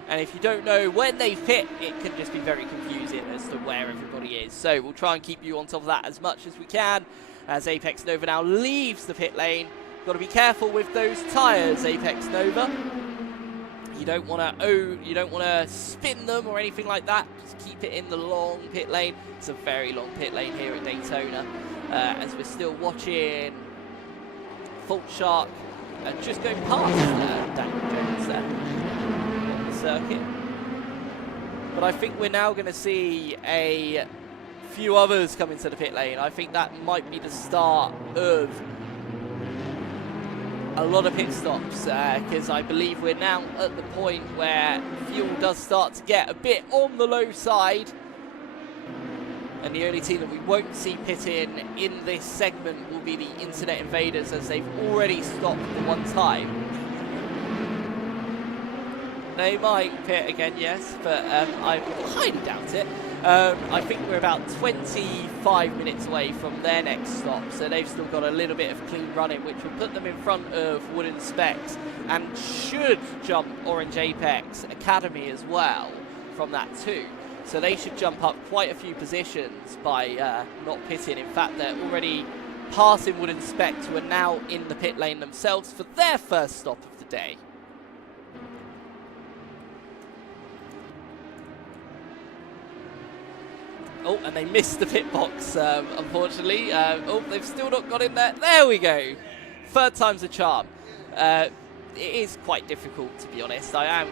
and if you don't know when they pit, it can just be very confusing as to where everybody is. So we'll try and keep you on top of that as much as we can as Apex Nova now leaves the pit lane. Got to be careful with those tyres, Apex Nova. You don't want to spin them or anything like that. Just keep it in the long pit lane. It's a very long pit lane here at Daytona. As we're still watching Fault Shark just going past Daniel Jones there on the circuit. But I think we're now going to see a few others come into the pit lane. I think that might be the start of a lot of pit stops, because I believe we're now at the point where fuel does start to get a bit on the low side, and the only team that we won't see pitting in this segment will be the Internet Invaders, as they've already stopped the one time. They might pit again, yes, but I highly doubt it. I think we're about 25 minutes away from their next stop, so they've still got a little bit of clean running, which will put them in front of Wooden Specs and should jump Orange Apex Academy as well from that too. So they should jump up quite a few positions by not pitting. In fact, they're already passing Wooden Specs, who are now in the pit lane themselves for their first stop of the day. Oh, and they missed the pit box, unfortunately. Oh, they've still not got in there. There we go. Third time's a charm. It is quite difficult, to be honest. I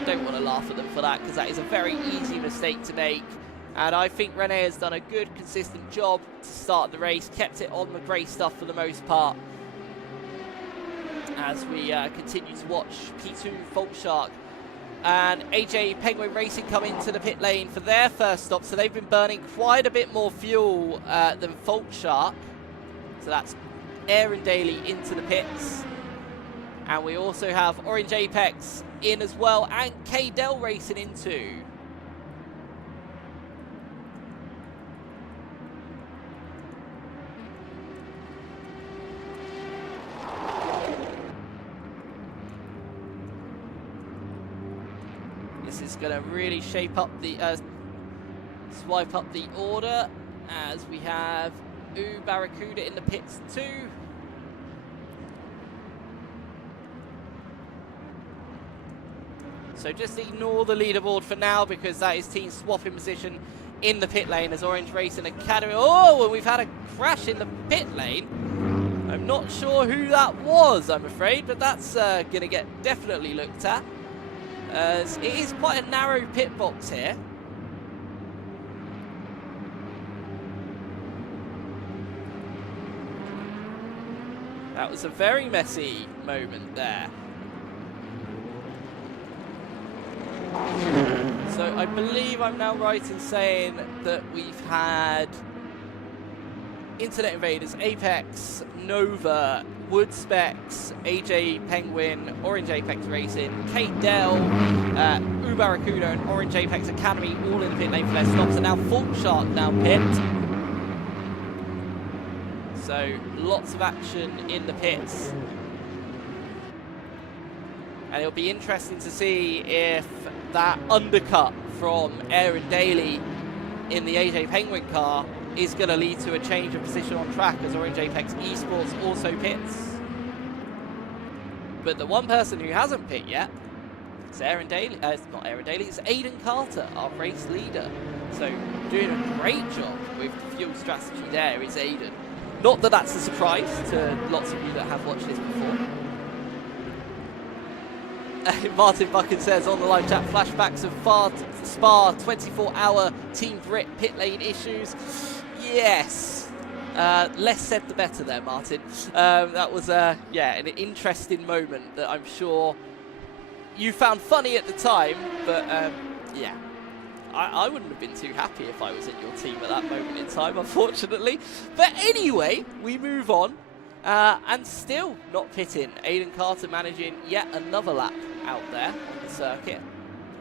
don't want to laugh at them for that, because that is a very easy mistake to make. And I think Rene has done a good, consistent job to start the race. Kept it on the grey stuff for the most part. As we continue to watch P2 Fault Shark and AJ Penguin Racing come into the pit lane for their first stop. So they've been burning quite a bit more fuel than Fault Shark. So that's Aaron Daly into the pits. And we also have Orange Apex in as well, and KDEL Racing into. This is going to really shape up the, swipe up the order, as we have Barracuda in the pits too. So just ignore the leaderboard for now, because that is team swapping position in the pit lane as Orange Racing Academy. Oh, and we've had a crash in the pit lane. I'm not sure who that was, I'm afraid, but that's going to get definitely looked at. as it is quite a narrow pit box here. That was a very messy moment there. So I believe I'm now right in saying that we've had Internet Invaders, Apex, Nova, Wood Specs, AJ Penguin, Orange Apex Racing, Kate Dell, Barracuda and Orange Apex Academy all in the pit lane for their stops, and now Fault Shark now pit. So lots of action in the pits. And it'll be interesting to see if that undercut from Aaron Daly in the AJ Penguin car is going to lead to a change of position on track as Orange Apex Esports also pits. But the one person who hasn't pit yet is Aaron Daly. It's not Aaron Daly, it's Aidan Carter, our race leader. So doing a great job with the fuel strategy there is Aidan. Not that that's a surprise to lots of you that have watched this before. Martin Buchan says on the live chat, flashbacks of Spa 24-hour Team Brit pit lane issues. Yes. Less said the better there, Martin. That was, yeah, an interesting moment that I'm sure you found funny at the time, but yeah. I wouldn't have been too happy if I was in your team at that moment in time, unfortunately. But anyway, we move on. And still not pitting. Aidan Carter managing yet another lap out there on the circuit.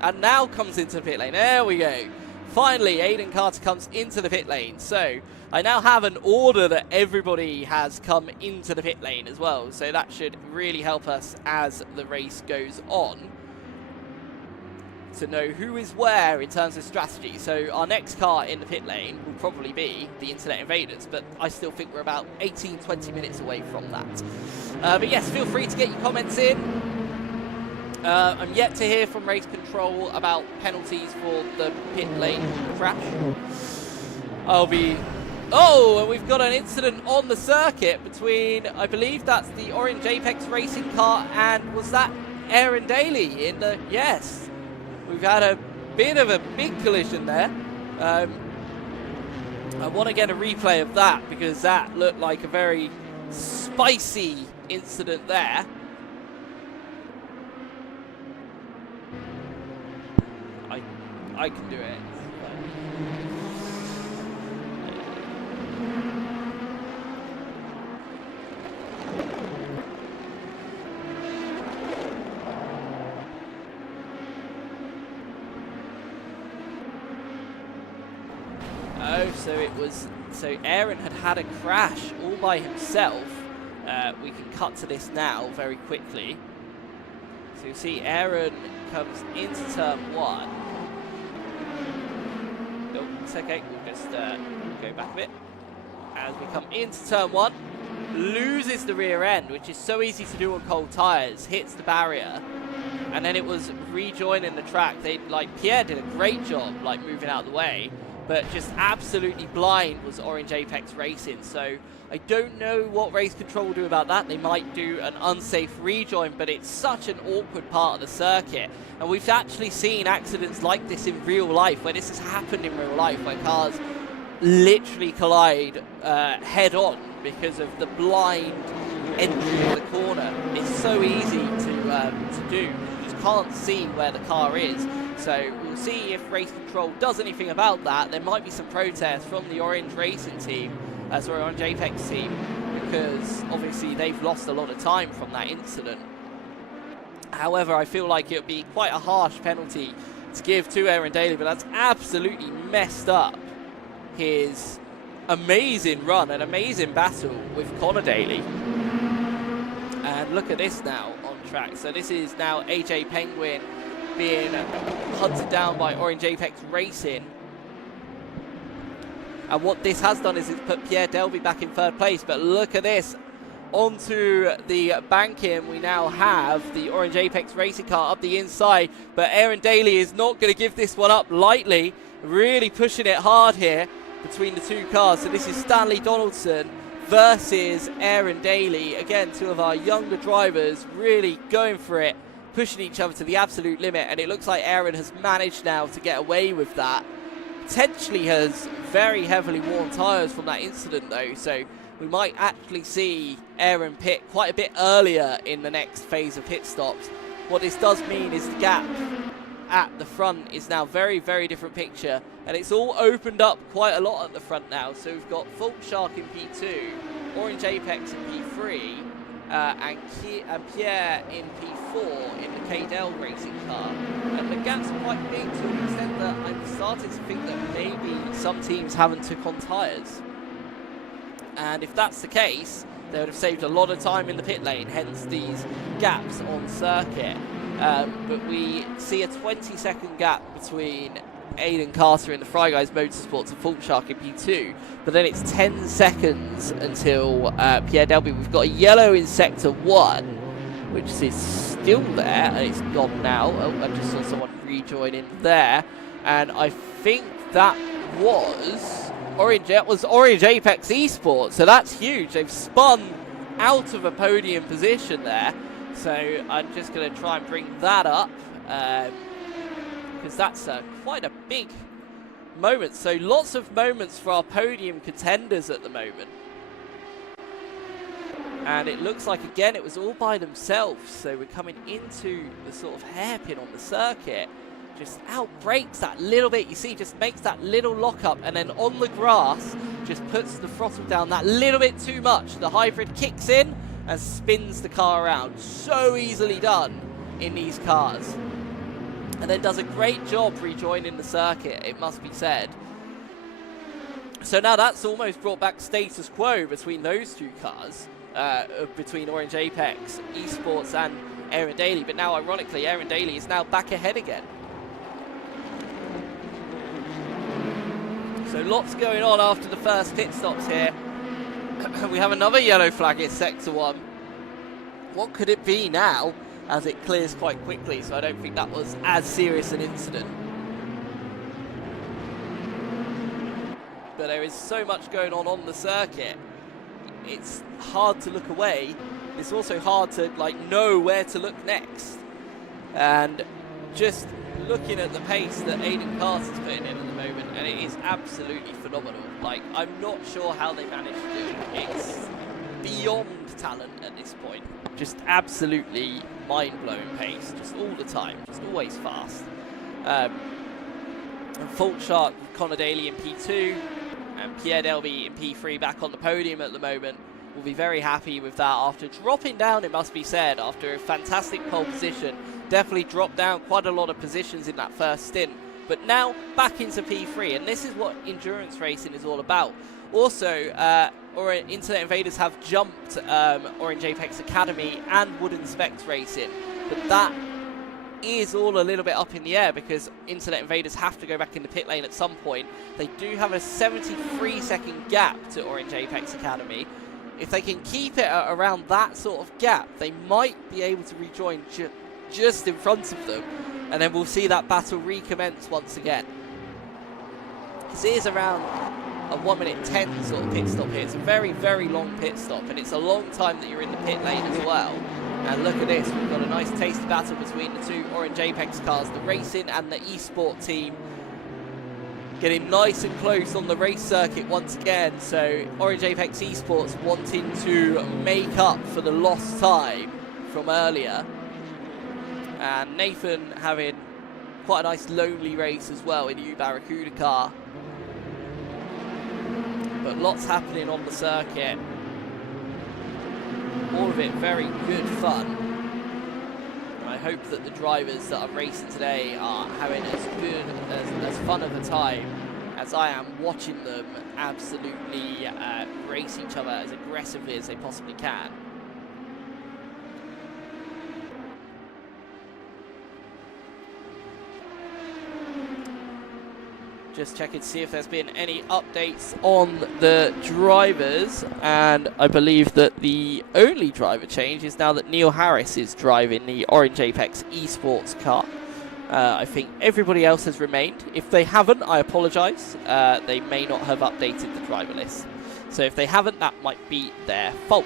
And now comes into the pit lane. There we go. Finally, Aidan Carter comes into the pit lane. So I now have an order that everybody has come into the pit lane as well. So that should really help us as the race goes on, to know who is where in terms of strategy. So our next car in the pit lane will probably be the Internet Invaders, but I still think we're about 18-20 minutes away from that. But yes, feel free to get your comments in. I'm yet to hear from Race Control about penalties for the pit lane crash. Oh, and we've got an incident on the circuit between, I believe that's the Orange Apex Racing car, and was that Aaron Daly in the, yes. We've had a bit of a big collision there. I want to get a replay of that because that looked like a very spicy incident there. I can do it. So Aaron had a crash all by himself. We can cut to this now very quickly. So you see Aaron comes into turn one. Oh, it's okay, we'll just go back a bit. As we come into turn one, loses the rear end, which is so easy to do on cold tyres, hits the barrier, and then it was rejoining the track. Pierre did a great job moving out of the way, but just absolutely blind was Orange Apex Racing. So I don't know what Race Control will do about that. They might do an unsafe rejoin, but it's such an awkward part of the circuit. And we've actually seen accidents like this in real life, where this has happened in real life, where cars literally collide head on because of the blind entry of the corner. It's so easy to do. You just can't see where the car is. So we'll see if Race Control does anything about that. There might be some protests from the Orange Racing team, Orange Apex team, because obviously they've lost a lot of time from that incident. However, I feel like it would be quite a harsh penalty to give to Aaron Daly, but that's absolutely messed up his amazing run and amazing battle with Connor Daly. And look at this now on track. So this is now AJ Penguin being hunted down by Orange Apex Racing. And what this has done is it's put Pierre Delby back in third place. But look at this. Onto the banking, we now have the Orange Apex Racing car up the inside. But Aaron Daly is not going to give this one up lightly. Really pushing it hard here between the two cars. So this is Stanley Donaldson versus Aaron Daly. Again, two of our younger drivers really going for it pushing each other to the absolute limit, and it looks like Aaron has managed now to get away with that. Potentially has very heavily worn tyres from that incident though, so we might actually see Aaron pit quite a bit earlier in the next phase of pit stops. What this does mean is the gap at the front is now very, very different picture, and it's all opened up quite a lot at the front now. So we've got Fault Shark in P2, Orange Apex in P3, and Pierre in P4 in the KDL racing car. And the gap's quite big to an extent that I'm starting to think that maybe some teams haven't took on tyres. And if that's the case, they would have saved a lot of time in the pit lane, hence these gaps on circuit. But we see a 20-second gap between Aiden Carter in the Fry Guys Motorsports and Fault Shark in P2, but then it's 10 seconds until Pierre Delby. We've got a yellow in Sector 1, which is still there, and it's gone now. Oh, I just saw someone rejoin in there, and I think that was Orange Apex Esports, so that's huge. They've spun out of a podium position there, so I'm just going to try and bring that up, because that's quite a big moment. So lots of moments for our podium contenders at the moment. And it looks like, again, it was all by themselves. So we're coming into the sort of hairpin on the circuit. Just outbrakes that little bit. You see, just makes that little lockup. And then on the grass, just puts the throttle down that little bit too much. The hybrid kicks in and spins the car around. So easily done in these cars. And then does a great job rejoining the circuit, it must be said. So now that's almost brought back status quo between those two cars, between Orange Apex Esports and Aaron Daly. But now, ironically, Aaron Daly is now back ahead again. So lots going on after the first pit stops here. We have another yellow flag in Sector 1. What could it be now, as it clears quite quickly? So I don't think that was as serious an incident. But there is so much going on the circuit. It's hard to look away. It's also hard to know where to look next. And just looking at the pace that Aiden Carter's putting in at the moment, and it is absolutely phenomenal. I'm not sure how they managed to do it. It's beyond talent at this point. Just absolutely mind-blowing pace, just all the time, just always fast. And Fault Shark, Connor Daly in P2, and Pierre Delby in P3 back on the podium at the moment. We'll be very happy with that after dropping down, it must be said, after a fantastic pole position. Definitely dropped down quite a lot of positions in that first stint. But now back into P3, and this is what endurance racing is all about. Also, Internet Invaders have jumped Orange Apex Academy and Wooden Specs Racing, but that is all a little bit up in the air because Internet Invaders have to go back in the pit lane at some point. They do have a 73-second gap to Orange Apex Academy. If they can keep it around that sort of gap, they might be able to rejoin just in front of them, and then we'll see that battle recommence once again. Because it is around a 1:10 sort of pit stop here. It's a very, very long pit stop, and it's a long time that you're in the pit lane as well. And look at this, we've got a nice tasty battle between the two Orange Apex cars, the racing and the esport team. Getting nice and close on the race circuit once again. So Orange Apex Esports wanting to make up for the lost time from earlier. And Nathan having quite a nice lonely race as well in the Barracuda car. But lots happening on the circuit. All of it very good fun. And I hope that the drivers that are racing today are having as good, as fun of a time as I am watching them absolutely race each other as aggressively as they possibly can. Just checking to see if there's been any updates on the drivers, and I believe that the only driver change is now that Neil Harris is driving the Orange Apex Esports car. I think everybody else has remained. If they haven't, I apologise. They may not have updated the driver list. So if they haven't, that might be their fault.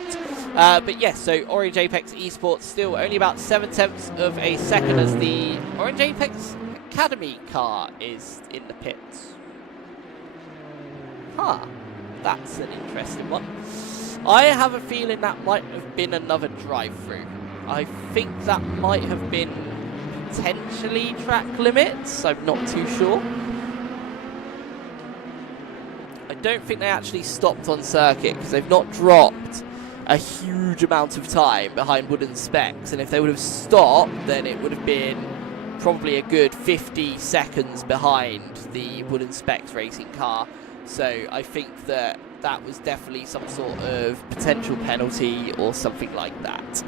But yes, so Orange Apex Esports still only about 7/10 of a second as the Orange Apex Academy car is in the pits. Huh, that's an interesting one. I have a feeling that might have been another drive-through. I think that might have been potentially track limits. I'm not too sure. I don't think they actually stopped on circuit because they've not dropped a huge amount of time behind wooden specs. And if they would have stopped, then it would have been probably a good 50 seconds behind the wooden specs racing car. So I think that that was definitely some sort of potential penalty or something like that.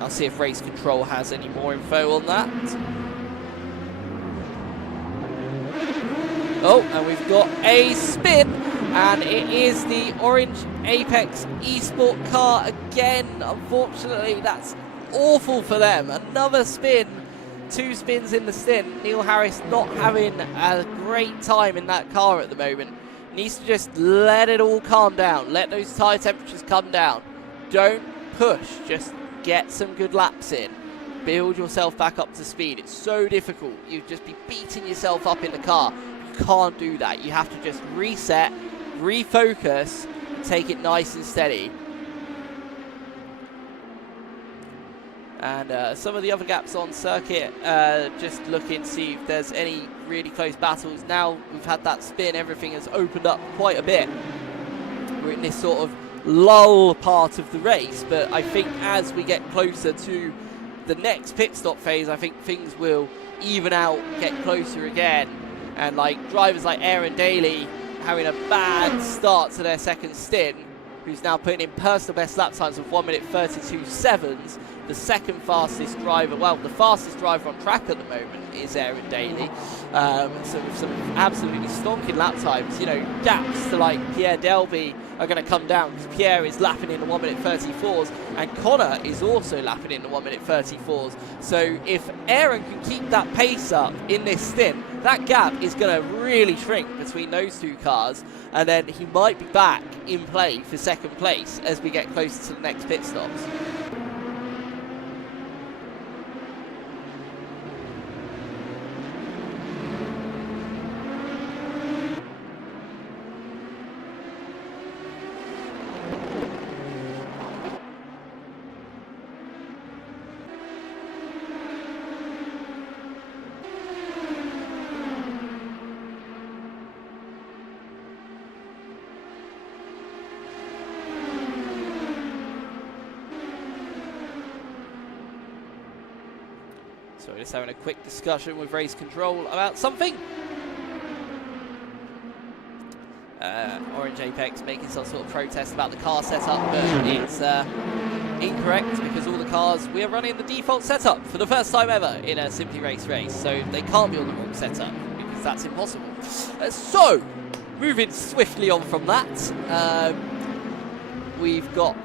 I'll see if race control has any more info on that. Oh, and we've got a spin, and it is the Orange Apex Esport car again. Unfortunately, that's awful for them. Another spin, 2 spins in the stint. Neil Harris not having a great time in that car at the moment. Needs to just let it all calm down. Let those tyre temperatures come down. Don't push, just get some good laps in. Build yourself back up to speed. It's so difficult. You'd just be beating yourself up in the car. You can't do that. You have to just reset, refocus, take it nice and steady. And some of the other gaps on circuit, just looking to see if there's any really close battles. Now we've had that spin, everything has opened up quite a bit. We're in this sort of lull part of the race, but I think as we get closer to the next pit stop phase, I think things will even out, get closer again. And like drivers like Aaron Daly having a bad start to their second stint, who's now putting in personal best lap times of 1 minute 32.7. The second fastest driver, well, the fastest driver on track at the moment is Aaron Daly. So with some absolutely stonking lap times, you know, gaps to like Pierre Delby are going to come down because Pierre is lapping in the 1 minute 34s and Connor is also lapping in the 1 minute 34s. So if Aaron can keep that pace up in this stint, that gap is going to really shrink between those two cars, and then he might be back in play for second place as we get closer to the next pit stops. So we're just having a quick discussion with race control about something. Orange Apex making some sort of protest about the car setup, but it's incorrect because all the cars, we are running the default setup for the first time ever in a Simply Race race, so they can't be on the wrong setup because that's impossible. So, moving swiftly on from that, we've got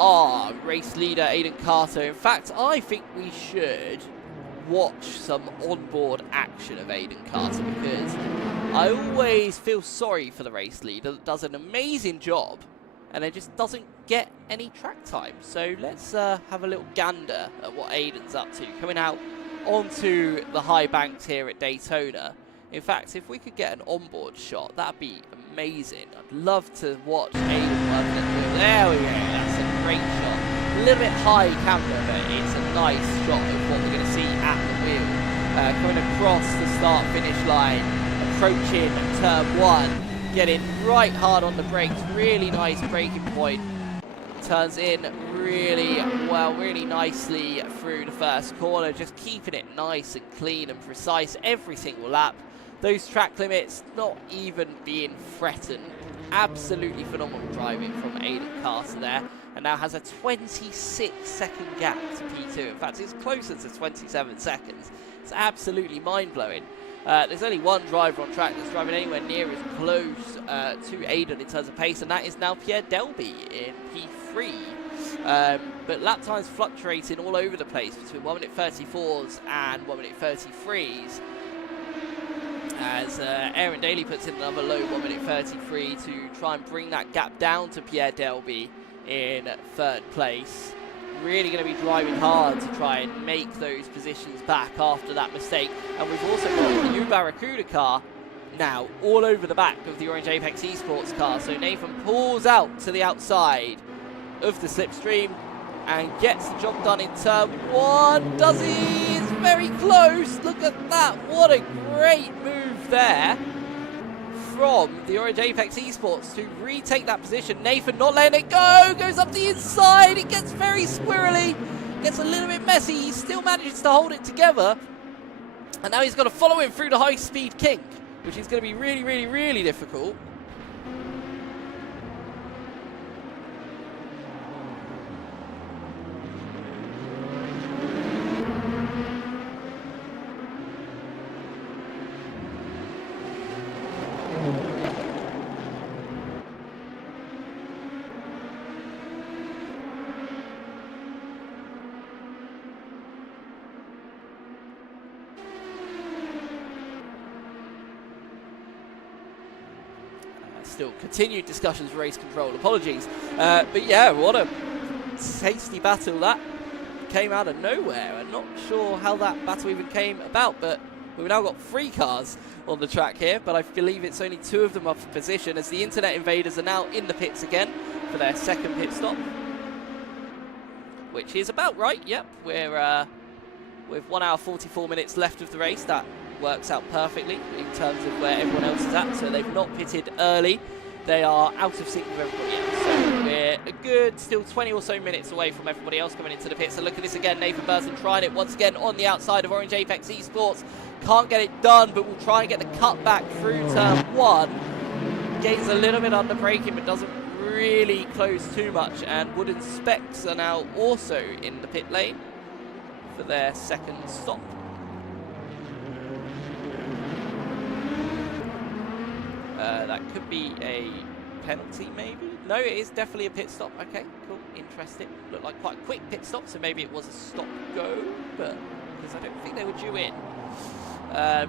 our race leader Aiden Carter. In fact, I think we should watch some onboard action of Aiden Carter because I always feel sorry for the race leader that does an amazing job and then just doesn't get any track time. So let's have a little gander at what Aiden's up to. Coming out onto the high banks here at Daytona. In fact, if we could get an onboard shot, that'd be amazing. I'd love to watch Aiden working at the wheel. There we go, that's a great shot. A little bit high camera, but it's a nice shot of what we're going to see at the wheel. Coming across the start-finish line, approaching turn 1, getting right hard on the brakes, really nice braking point. Turns in really well, really nicely through the first corner, just keeping it nice and clean and precise every single lap. Those track limits not even being threatened. Absolutely phenomenal driving from Aiden Carter there, and now has a 26-second gap to P2. In fact, it's closer to 27 seconds. It's absolutely mind-blowing. There's only one driver on track that's driving anywhere near as close to Aiden in terms of pace, and that is now Pierre Delby in P3. But lap times fluctuating all over the place between 1 minute 34s and 1 minute 33s. as Aaron Daly puts in another low 1 minute 33 to try and bring that gap down to Pierre Delby in third place. Really going to be driving hard to try and make those positions back after that mistake. And we've also got the new Barracuda car now all over the back of the Orange Apex Esports car. So Nathan pulls out to the outside of the slipstream and gets the job done in turn one. Does he? It's very close. Look at that. What a great move there from the Orange Apex Esports to retake that position. Nathan not letting it go. Goes up the inside. It gets very squirrely. Gets a little bit messy. He still manages to hold it together. And now he's got to follow him through the high-speed kink, which is going to be really, really, really difficult. Still continued discussions for race control. Apologies. But yeah, what a tasty battle that came out of nowhere. I'm not sure how that battle even came about, but we've now got 3 cars on the track here, but I believe it's only 2 of them off the position as the Internet Invaders are now in the pits again for their second pit stop, which is about right. Yep, we're with 1 hour 44 minutes left of the race. That works out perfectly in terms of where everyone else is at, so they've not pitted early. They are out of sync with everybody else, so we're a good still 20 or so minutes away from everybody else coming into the pit. So look at this again, Nathan Burton trying it once again on the outside of Orange Apex Esports. Can't get it done, but will try and get the cut back through turn 1. Gains a little bit under braking, but doesn't really close too much, and Wooden Specs are now also in the pit lane for their second stop. That could be a penalty, maybe? No, it is definitely a pit stop. Okay, cool, interesting. Looked like quite a quick pit stop, so maybe it was a stop-go, but because I don't think they were due in. I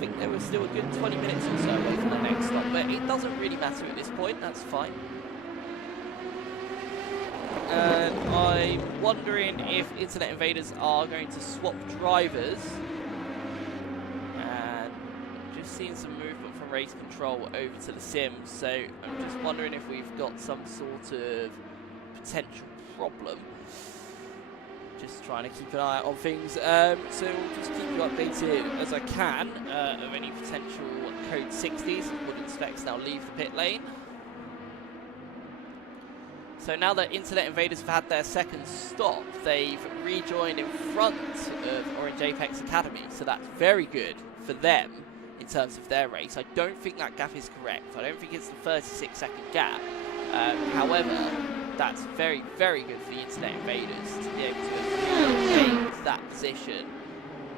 think they were still a good 20 minutes or so away from the next stop, but it doesn't really matter at this point. That's fine. And I'm wondering if Internet Invaders are going to swap drivers. And just seeing some movement from race control over to the sims, so I'm just wondering if we've got some sort of potential problem. Just trying to keep an eye out on things, so we'll just keep you updated as I can of any potential code 60s. Wooden Specs now leave the pit lane. So now that Internet Invaders have had their second stop, they've rejoined in front of Orange Apex Academy, so that's very good for them in terms of their race. I don't think that gap is correct. I don't think it's the 36-second gap. However, that's very, very good for the Internet Invaders to be able to gain that position.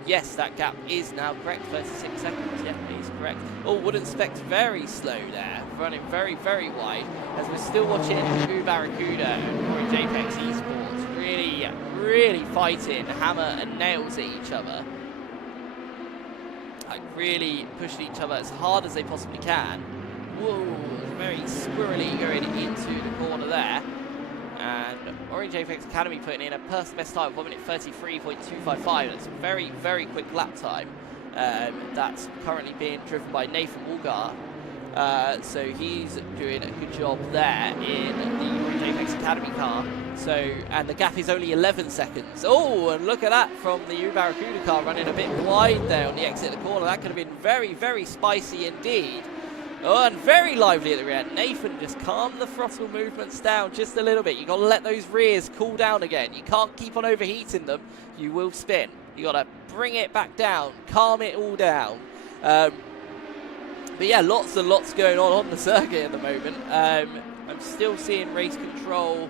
Yes, that gap is now correct, 36 seconds. Yeah, it is correct. Oh, Wooden Specs very slow there, running very, very wide, as we're still watching Barracuda and Orange Apex Esports really, really fighting hammer and nails at each other. Like, really pushing each other as hard as they possibly can. Whoa, very squirrely going into the corner there. And Orange Apex Academy putting in a personal best time of 1 minute 33.255. That's a very, very quick lap time. That's currently being driven by Nathan Woolgar. So he's doing a good job there in the Orange Apex Academy car. So, and the gap is only 11 seconds. Oh, and look at that from the Barracuda car running a bit wide there on the exit of the corner. That could have been very, very spicy indeed. Oh, and very lively at the rear. Nathan just calm the throttle movements down just a little bit. You've got to let those rears cool down again. You can't keep on overheating them. You will spin. You've got to bring it back down, calm it all down. But yeah, lots and lots going on the circuit at the moment. I'm still seeing race control.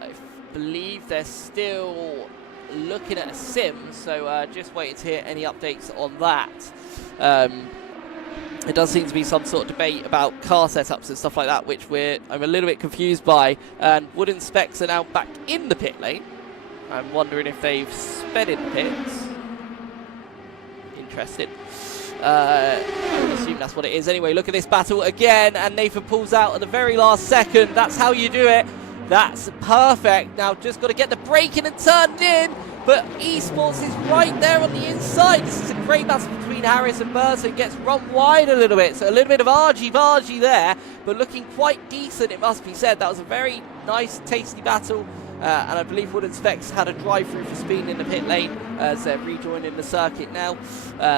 I believe they're still looking at a sim, so just waiting to hear any updates on that. It does seem to be some sort of debate about car setups and stuff like that, which I'm a little bit confused by. And Wooden Specs are now back in the pit lane. I'm wondering if they've sped in the pits. Interested. I would assume that's what it is. Anyway, look at this battle again, and Nathan pulls out at the very last second. That's how you do it. That's perfect. Now just got to get the brake in and turned in, but Esports is right there on the inside. This is a great battle between Harris and Burton. Gets run wide a little bit, so a little bit of argy-bargy there, but looking quite decent, it must be said. That was a very nice, tasty battle. And I believe Wooden Specs had a drive-through for speed in the pit lane as they're rejoining the circuit now.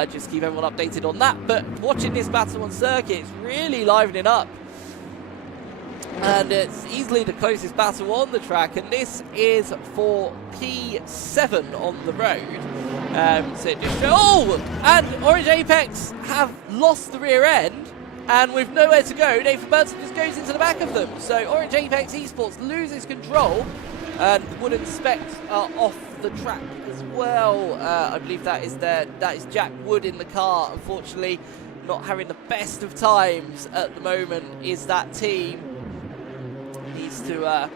Just keep everyone updated on that. But watching this battle on circuit, it's really livening up. And it's easily the closest battle on the track. And this is for P7 on the road. And Orange Apex have lost the rear end. And with nowhere to go, Nathan Burton just goes into the back of them. So Orange Apex Esports loses control. And Wooden Specs are off the track as well. I believe that is Jack Wood in the car. Unfortunately, not having the best of times at the moment is that team. Needs to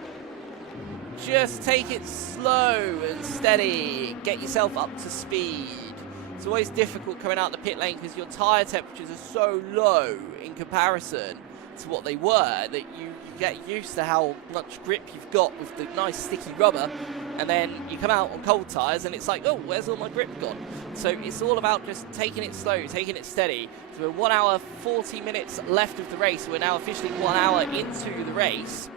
just take it slow and steady. Get yourself up to speed. It's always difficult coming out the pit lane because your tyre temperatures are so low in comparison to what they were that you get used to how much grip you've got with the nice sticky rubber, and then you come out on cold tyres and it's like, oh, where's all my grip gone? So it's all about just taking it slow, taking it steady. So we're 1 hour 40 minutes left of the race. We're now officially 1 hour into the race,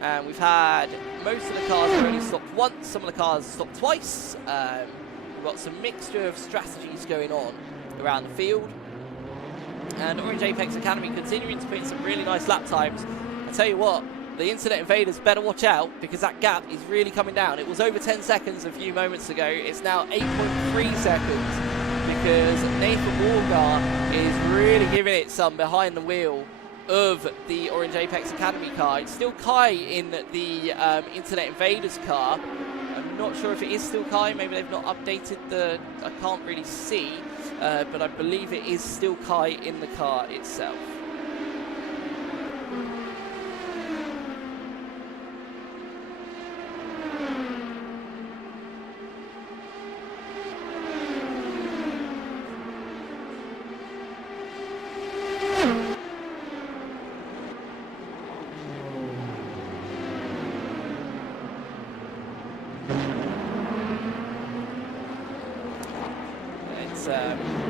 and we've had most of the cars have only stopped once, some of the cars stopped twice. We've got some mixture of strategies going on around the field. And Orange Apex Academy continuing to put in some really nice lap times. I tell you what, the Internet Invaders better watch out because that gap is really coming down. It was over 10 seconds a few moments ago. It's now 8.3 seconds because Nathan Walgar is really giving it some behind the wheel of the Orange Apex Academy car. It's still Kai in the Internet Invaders car. I'm not sure if it is still Kai. Maybe they've not updated the... I can't really see. But I believe it is still Kai in the car itself.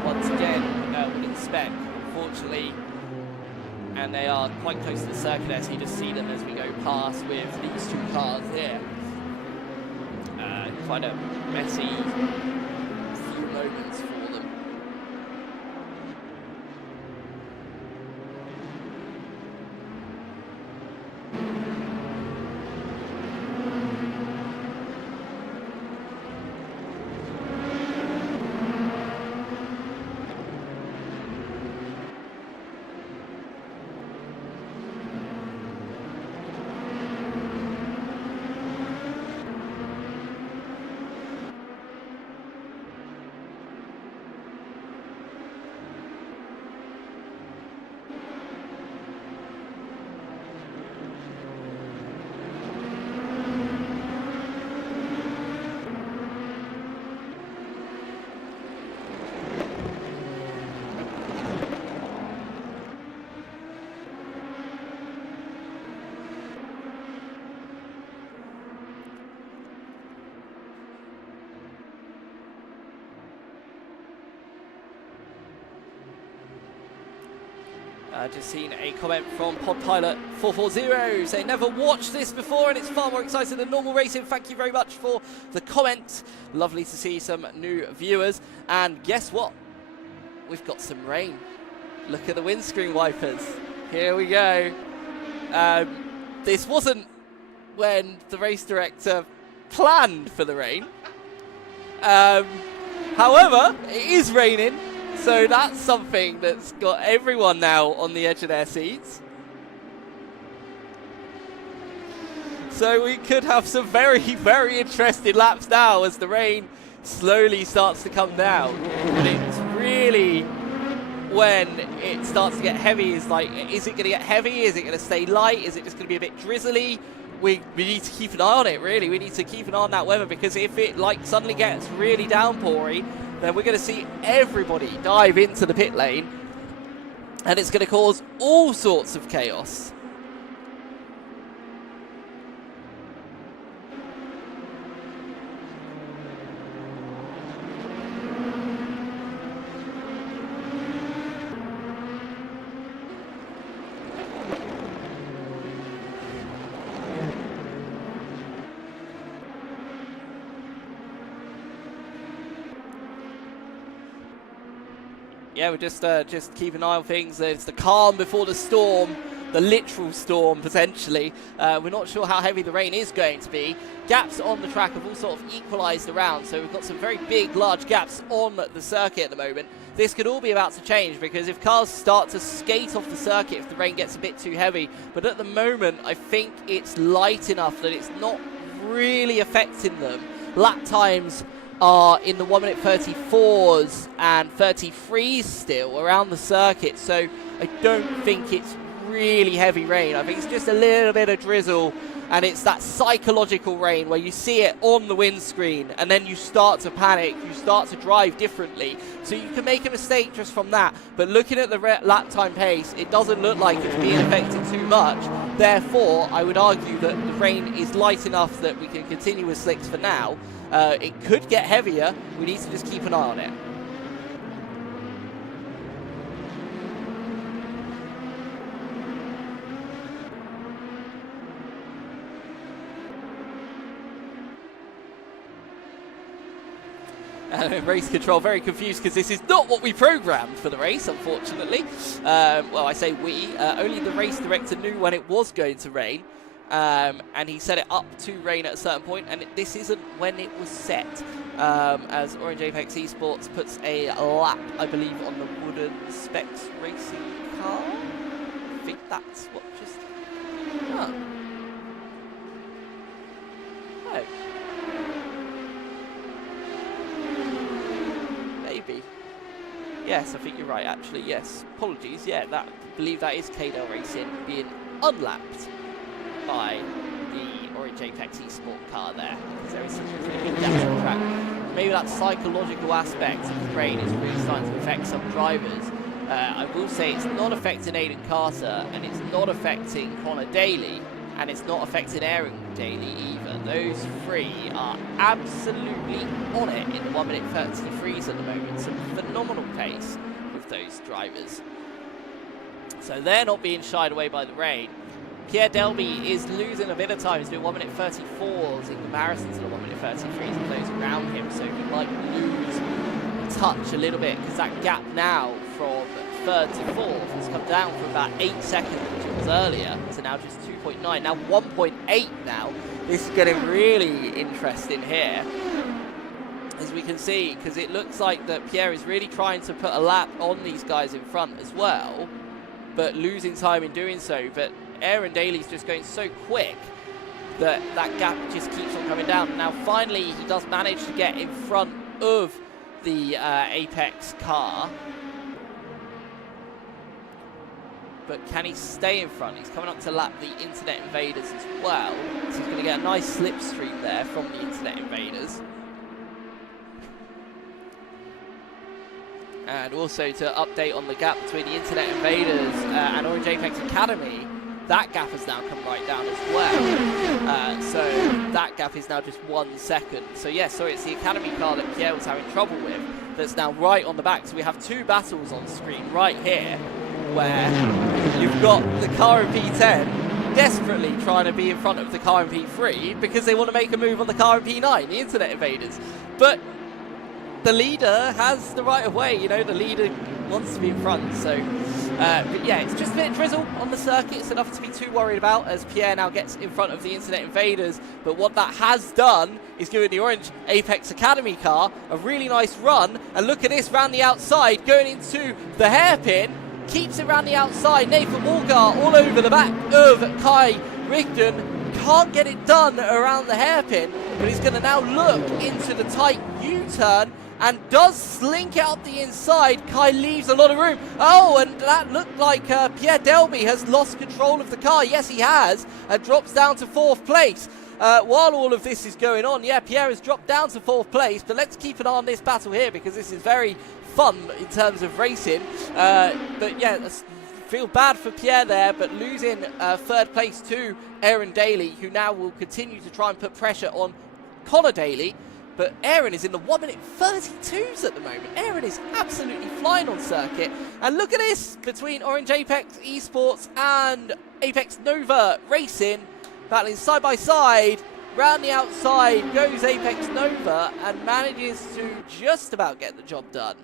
Once again, Wooden Spec, unfortunately, and they are quite close to the circuit there, so you just see them as we go past with these two cars here. Quite a messy few moments for them. Just seen a comment from PodPilot440 saying, never watched this before and it's far more exciting than normal racing. Thank you very much for the comment. Lovely to see some new viewers. And guess what? We've got some rain. Look at the windscreen wipers. Here we go. This wasn't when the race director planned for the rain. However, it is raining. So that's something that's got everyone now on the edge of their seats. So we could have some very, very interesting laps now as the rain slowly starts to come down. And it's really when it starts to get heavy, is like, is it going to get heavy? Is it going to stay light? Is it just going to be a bit drizzly? We need to keep an eye on it, really. We need to keep an eye on that weather, because if it like suddenly gets really downpoury, then we're going to see everybody dive into the pit lane, and it's going to cause all sorts of chaos. Yeah, we're just keep an eye on things. It's the calm before the storm, the literal storm potentially. We're not sure how heavy the rain is going to be. Gaps on the track have all sort of equalised around, so we've got some very big, large gaps on the circuit at the moment. This could all be about to change, because if cars start to skate off the circuit if the rain gets a bit too heavy, but at the moment I think it's light enough that it's not really affecting them. Lap times are in the 1 minute 34s and 33s still around the circuit, so I don't think it's really heavy rain. I think it's just a little bit of drizzle, and it's that psychological rain where you see it on the windscreen and then you start to panic, you start to drive differently, so you can make a mistake just from that. But looking at the lap time pace, it doesn't look like it's being affected too much. Therefore, I would argue that the rain is light enough that we can continue with slicks for now. It could get heavier. We need to just keep an eye on it. Race control very confused, because this is not what we programmed for the race, unfortunately. Well, I say we. Only the race director knew when it was going to rain. And he set it up to rain at a certain point, and this isn't when it was set. As Orange Apex Esports puts a lap, I believe, on the wooden Specs racing car. I think that's what just... Oh. Oh. Maybe. Yes, I think you're right, actually, yes. Apologies, yeah, I believe that is KDL Racing being unlapped by the Orange Apex Esports car there, because there is such a big gap on the track. Maybe that psychological aspect of the rain is really starting to affect some drivers. I will say it's not affecting Aiden Carter, and it's not affecting Connor Daly, and it's not affecting Aaron Daly either. Those three are absolutely on it in the 1 minute 33s at the moment. Some phenomenal pace with those drivers. So they're not being shied away by the rain. Pierre Delby is losing a bit of time. He's doing 1 minute 34s in comparison to the 1 minute 33s of those around him, so he might lose touch a little bit, because that gap now from third to fourth has come down from about 8 seconds, which it was earlier, to now just 2.9, now 1.8 now. This is getting really interesting here, as we can see, because it looks like that Pierre is really trying to put a lap on these guys in front as well, but losing time in doing so. But Aaron Daly's just going so quick that that gap just keeps on coming down. Now finally he does manage to get in front of the Apex car, but can he stay in front? He's coming up to lap the Internet Invaders as well, so he's going to get a nice slipstream there from the Internet Invaders. And also to update on the gap between the Internet Invaders and Orange Apex Academy, that gap has now come right down as well. So that gap is now just 1 second. So yes, so it's the Academy car that Pierre was having trouble with that's now right on the back. So we have two battles on screen right here, where you've got the car in P10 desperately trying to be in front of the car in P3 because they want to make a move on the car in P9, the Internet Invaders. But the leader has the right of way, you know, the leader wants to be in front. So, but yeah, it's just a bit of drizzle on the circuit. It's enough to be too worried about as Pierre now gets in front of the Internet Invaders. But what that has done is given the Orange Apex Academy car a really nice run. And look at this, round the outside, going into the hairpin. Keeps it round the outside. Nathan Walker all over the back of Kai Rigdon. Can't get it done around the hairpin, but he's going to now look into the tight U-turn and does slink out the inside. Kai leaves a lot of room. Oh, and that looked like Pierre Delby has lost control of the car. Yes, he has, and drops down to 4th place. while all of this is going on, yeah, Pierre has dropped down to 4th place, but let's keep an eye on this battle here because this is very fun in terms of racing. But yeah, feel bad for Pierre there, but losing 3rd place to Aaron Daly, who now will continue to try and put pressure on Connor Daly. But Aaron is in the 1 minute 32s at the moment. Aaron is absolutely flying on circuit. And look at this between Orange Apex Esports and Apex Nova Racing, battling side by side. Round the outside goes Apex Nova and manages to just about get the job done.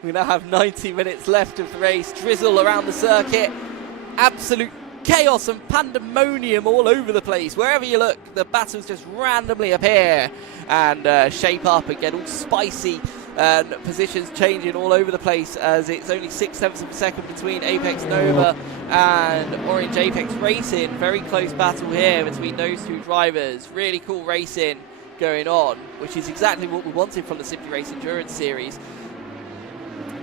We now have 90 minutes left of the race. Drizzle around the circuit. Absolute chaos and pandemonium all over the place. Wherever you look, the battles just randomly appear and shape up and get all spicy. And positions changing all over the place as it's only 6/7 of a second between Apex Nova and Orange Apex Racing. Very close battle here between those two drivers. Really cool racing going on, which is exactly what we wanted from the Simply Race Endurance Series.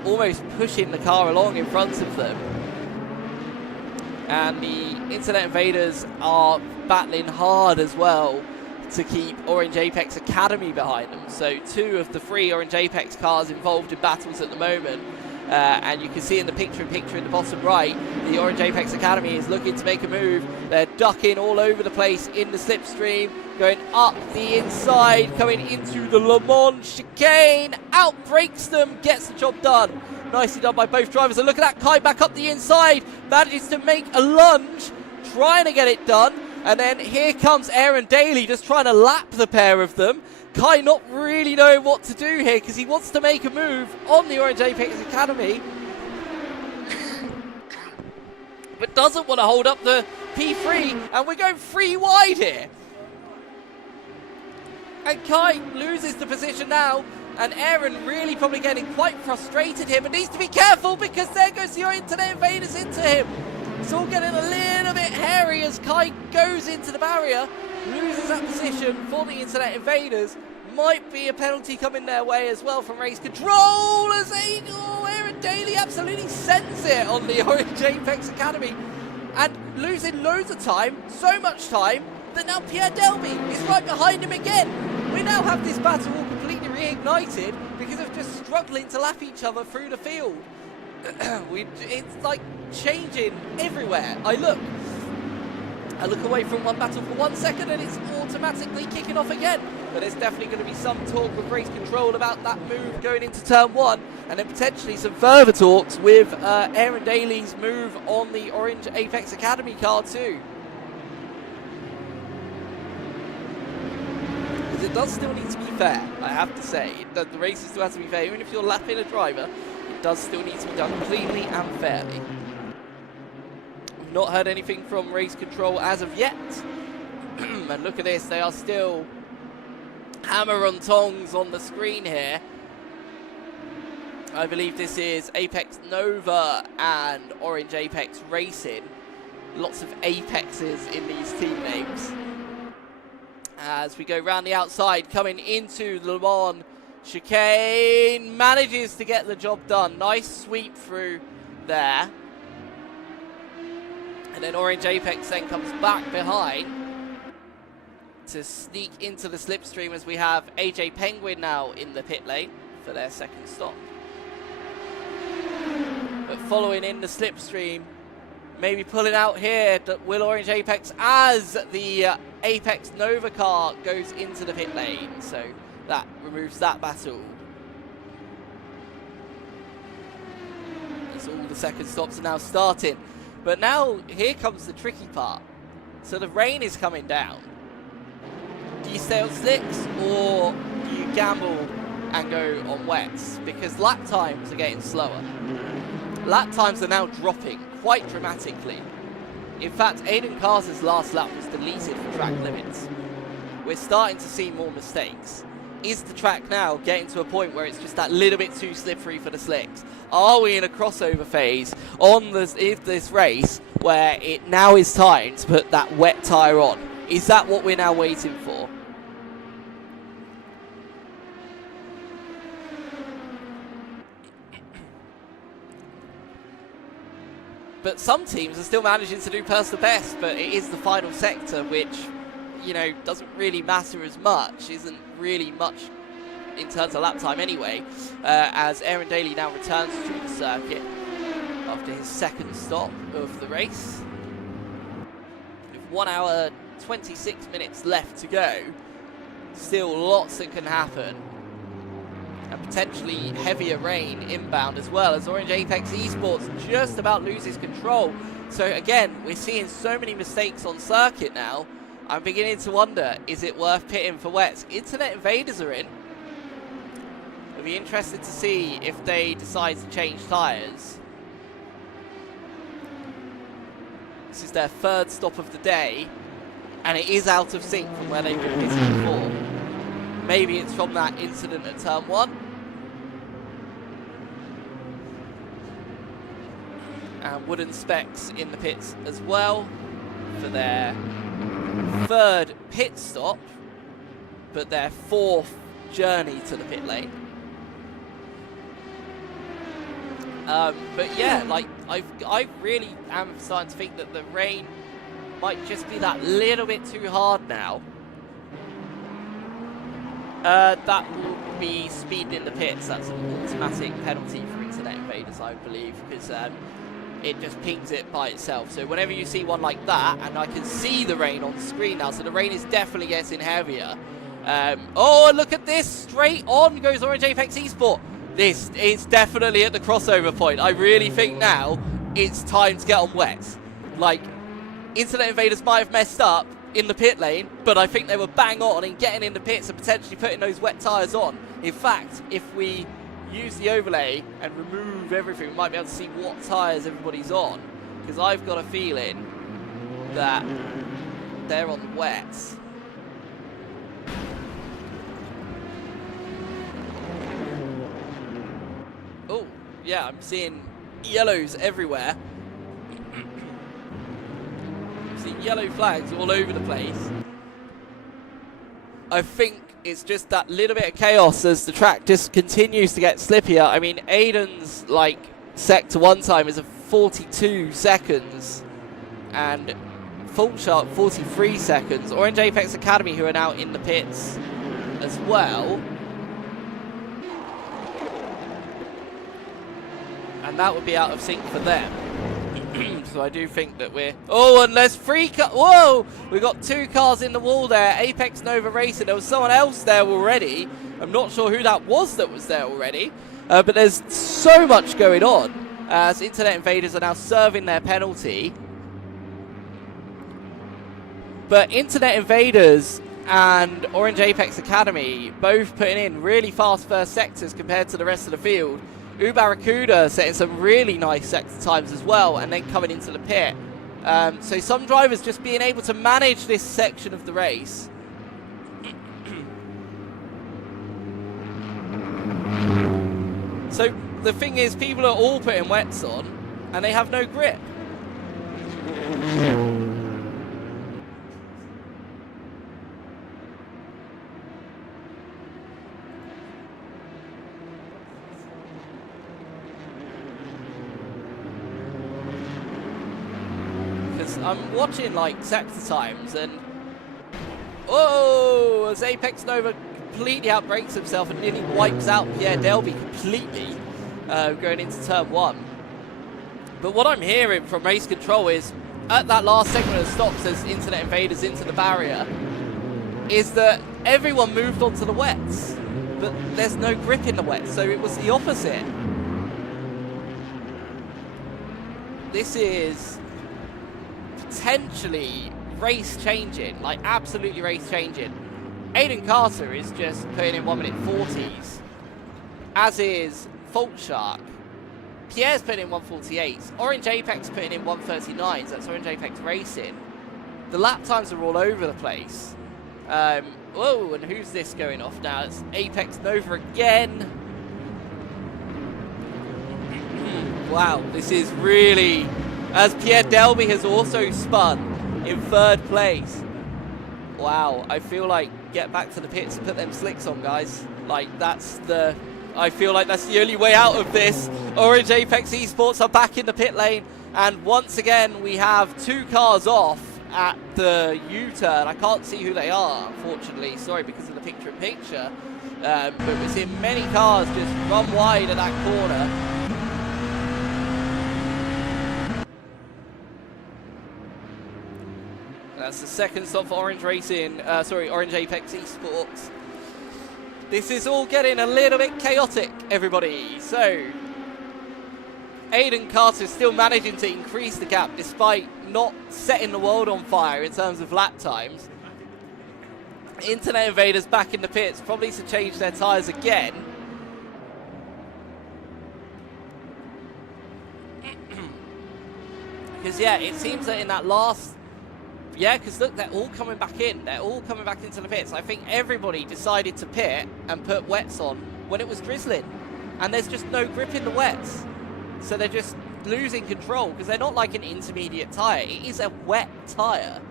Almost pushing the car along in front of them. And the Internet Invaders are battling hard as well to keep Orange Apex Academy behind them. So 2 of the 3 Orange Apex cars involved in battles at the moment. And you can see in the picture in the bottom right, the Orange Apex Academy is looking to make a move. They're ducking all over the place in the slipstream, going up the inside, coming into the Le Mans chicane, outbreaks them, gets the job done. Nicely done by both drivers. And look at that, Kai back up the inside, manages to make a lunge, trying to get it done. And then here comes Aaron Daly just trying to lap the pair of them. Kai not really knowing what to do here because he wants to make a move on the Orange Apex Academy. But doesn't want to hold up the P3, and we're going 3 wide here. And Kai loses the position now, and Aaron really probably getting quite frustrated here, but needs to be careful because there goes the Internet Invaders into him. It's all getting a little bit hairy as Kai goes into the barrier, loses that position for the Internet Invaders. Might be a penalty coming their way as well from race control as Aaron Daly absolutely sends it on the Orange Apex Academy and losing loads of time, so much time that now Pierre Delby is right behind him again. We now have this battle all completely reignited because of just struggling to lap each other through the field. It's like changing everywhere. I look away from one battle for 1 second and it's automatically kicking off again. But there's definitely going to be some talk with race control about that move going into turn 1, and then potentially some further talks with Aaron Daly's move on the Orange Apex Academy car too. Because it does still need to be fair, I have to say. The races still have to be fair. Even if you're lapping a driver, it does still need to be done cleanly and fairly. We've not heard anything from race control as of yet. And look at this, they are still hammer on tongs on the screen here. I believe this is Apex Nova and Orange Apex Racing. Lots of Apexes in these team names. As we go round the outside, coming into the Le Mans chicane, manages to get the job done. Nice sweep through there. And then Orange Apex then comes back behind to sneak into the slipstream as we have AJ Penguin now in the pit lane for their second stop. But following in the slipstream, maybe pulling out here, will Orange Apex as the Apex Nova car goes into the pit lane. So that removes that battle. As all the second stops are now starting. But now here comes the tricky part. So the rain is coming down. Do you stay on slicks or do you gamble and go on wets? Because lap times are getting slower. Lap times are now dropping quite dramatically. In fact, Aiden Carter's last lap was deleted for track limits. We're starting to see more mistakes. Is the track now getting to a point where it's just that little bit too slippery for the slicks? Are we in a crossover phase on this race, where it now is time to put that wet tyre on. Is that what we're now waiting for? But some teams are still managing to do personal best, but it is the final sector, which, you know, doesn't really matter as much, isn't really much in terms of lap time anyway, as Aaron Daly now returns to the circuit after his second stop of the race. With 1 hour 26 minutes left to go, still lots that can happen. And potentially heavier rain inbound as well, as Orange Apex Esports just about loses control. So again, we're seeing so many mistakes on circuit now. I'm beginning to wonder, is it worth pitting for wets? Internet Invaders are in. I'll be interested to see if they decide to change tyres. This is their third stop of the day, and it is out of sync from where they've been pitting before. Maybe it's from that incident at turn 1. And Wooden Specs in the pits as well for their third pit stop, but their fourth journey to the pit lane. But yeah, like I really am starting to think that the rain might just be that little bit too hard now. That will be speed in the pits. That's an automatic penalty for Internet Invaders, I believe, because it just pings it by itself. So whenever you see one like that, and I can see the rain on the screen now, so the rain is definitely getting heavier. Oh, look at this! Straight on goes Orange Apex Esport. This is definitely at the crossover point. I really think now it's time to get on wet. Like, Internet Invaders might have messed up in the pit lane, but I think they were bang on in getting in the pits and potentially putting those wet tyres on. In fact, if we use the overlay and remove everything, we might be able to see what tyres everybody's on, because I've got a feeling that they're on wets. Oh, yeah, I'm seeing yellows everywhere. Yellow flags all over the place. I think it's just that little bit of chaos as the track just continues to get slippier. I mean, Aiden's like sector 1 time is a 42 seconds and Full Shark 43 seconds. Orange Apex Academy, who are now in the pits as well, and that would be out of sync for them. So I do think that we're... Oh, and there's 3 cars... Whoa! We've got 2 cars in the wall there. Apex Nova Racing. There was someone else there already. I'm not sure who that was there already. But there's so much going on as Internet Invaders are now serving their penalty. But Internet Invaders and Orange Apex Academy both putting in really fast first sectors compared to the rest of the field. Barracuda setting some really nice sector times as well, and then coming into the pit. So some drivers just being able to manage this section of the race. So the thing is, people are all putting wets on, and they have no grip. I'm watching like sector times, and oh, as Apex Nova completely outbrakes himself and nearly wipes out Pierre Delby completely going into turn 1. But what I'm hearing from race control is at that last segment of stops as Internet Invaders into the barrier is that everyone moved onto the wets, but there's no grip in the wets, so it was the opposite. This is potentially race changing, like absolutely race changing. Aiden Carter is just putting in 1:40s, as is Fault Shark. Pierre's putting in 1:48s. Orange Apex putting in 1:39s. That's Orange Apex Racing. The lap times are all over the place. Whoa, and who's this going off now? It's Apex Nova again. Wow, this is really as Pierre Delby has also spun in 3rd place. Wow, I feel like get back to the pits and put them slicks on, guys. Like, I feel like that's the only way out of this. Orange Apex Esports are back in the pit lane, and once again we have 2 cars off at the U-turn. I can't see who they are, unfortunately. Sorry, because of the picture-in-picture. But we're seeing many cars just run wide at that corner. That's the 2nd stop for Orange Racing, Orange Apex Esports. This is all getting a little bit chaotic, everybody. So, Aiden Carter is still managing to increase the gap despite not setting the world on fire in terms of lap times. Internet Invaders back in the pits, probably to change their tyres again. Because, yeah, it seems that in that last... Yeah, because look, they're all coming back in. They're all coming back into the pits. I think everybody decided to pit and put wets on when it was drizzling. And there's just no grip in the wets. So they're just losing control because they're not like an intermediate tyre. It is a wet tyre.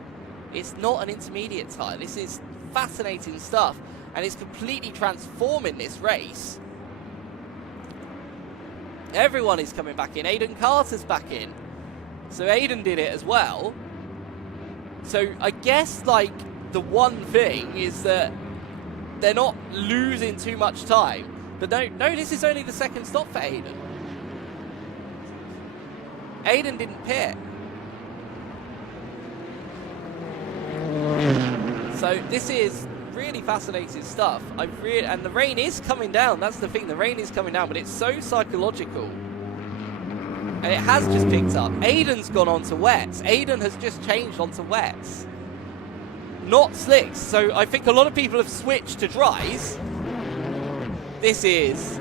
It's not an intermediate tyre. This is fascinating stuff. And it's completely transforming this race. Everyone is coming back in. Aiden Carter's back in. So Aiden did it as well. So I guess, like, the one thing is that they're not losing too much time. But no, this is only the 2nd stop for Aiden. Aiden didn't pit. So this is really fascinating stuff. And the rain is coming down. That's the thing. The rain is coming down, but it's so psychological. And it has just picked up. Aiden's gone on to wets. Aiden has just changed onto wets. Not slicks. So I think a lot of people have switched to dries. This is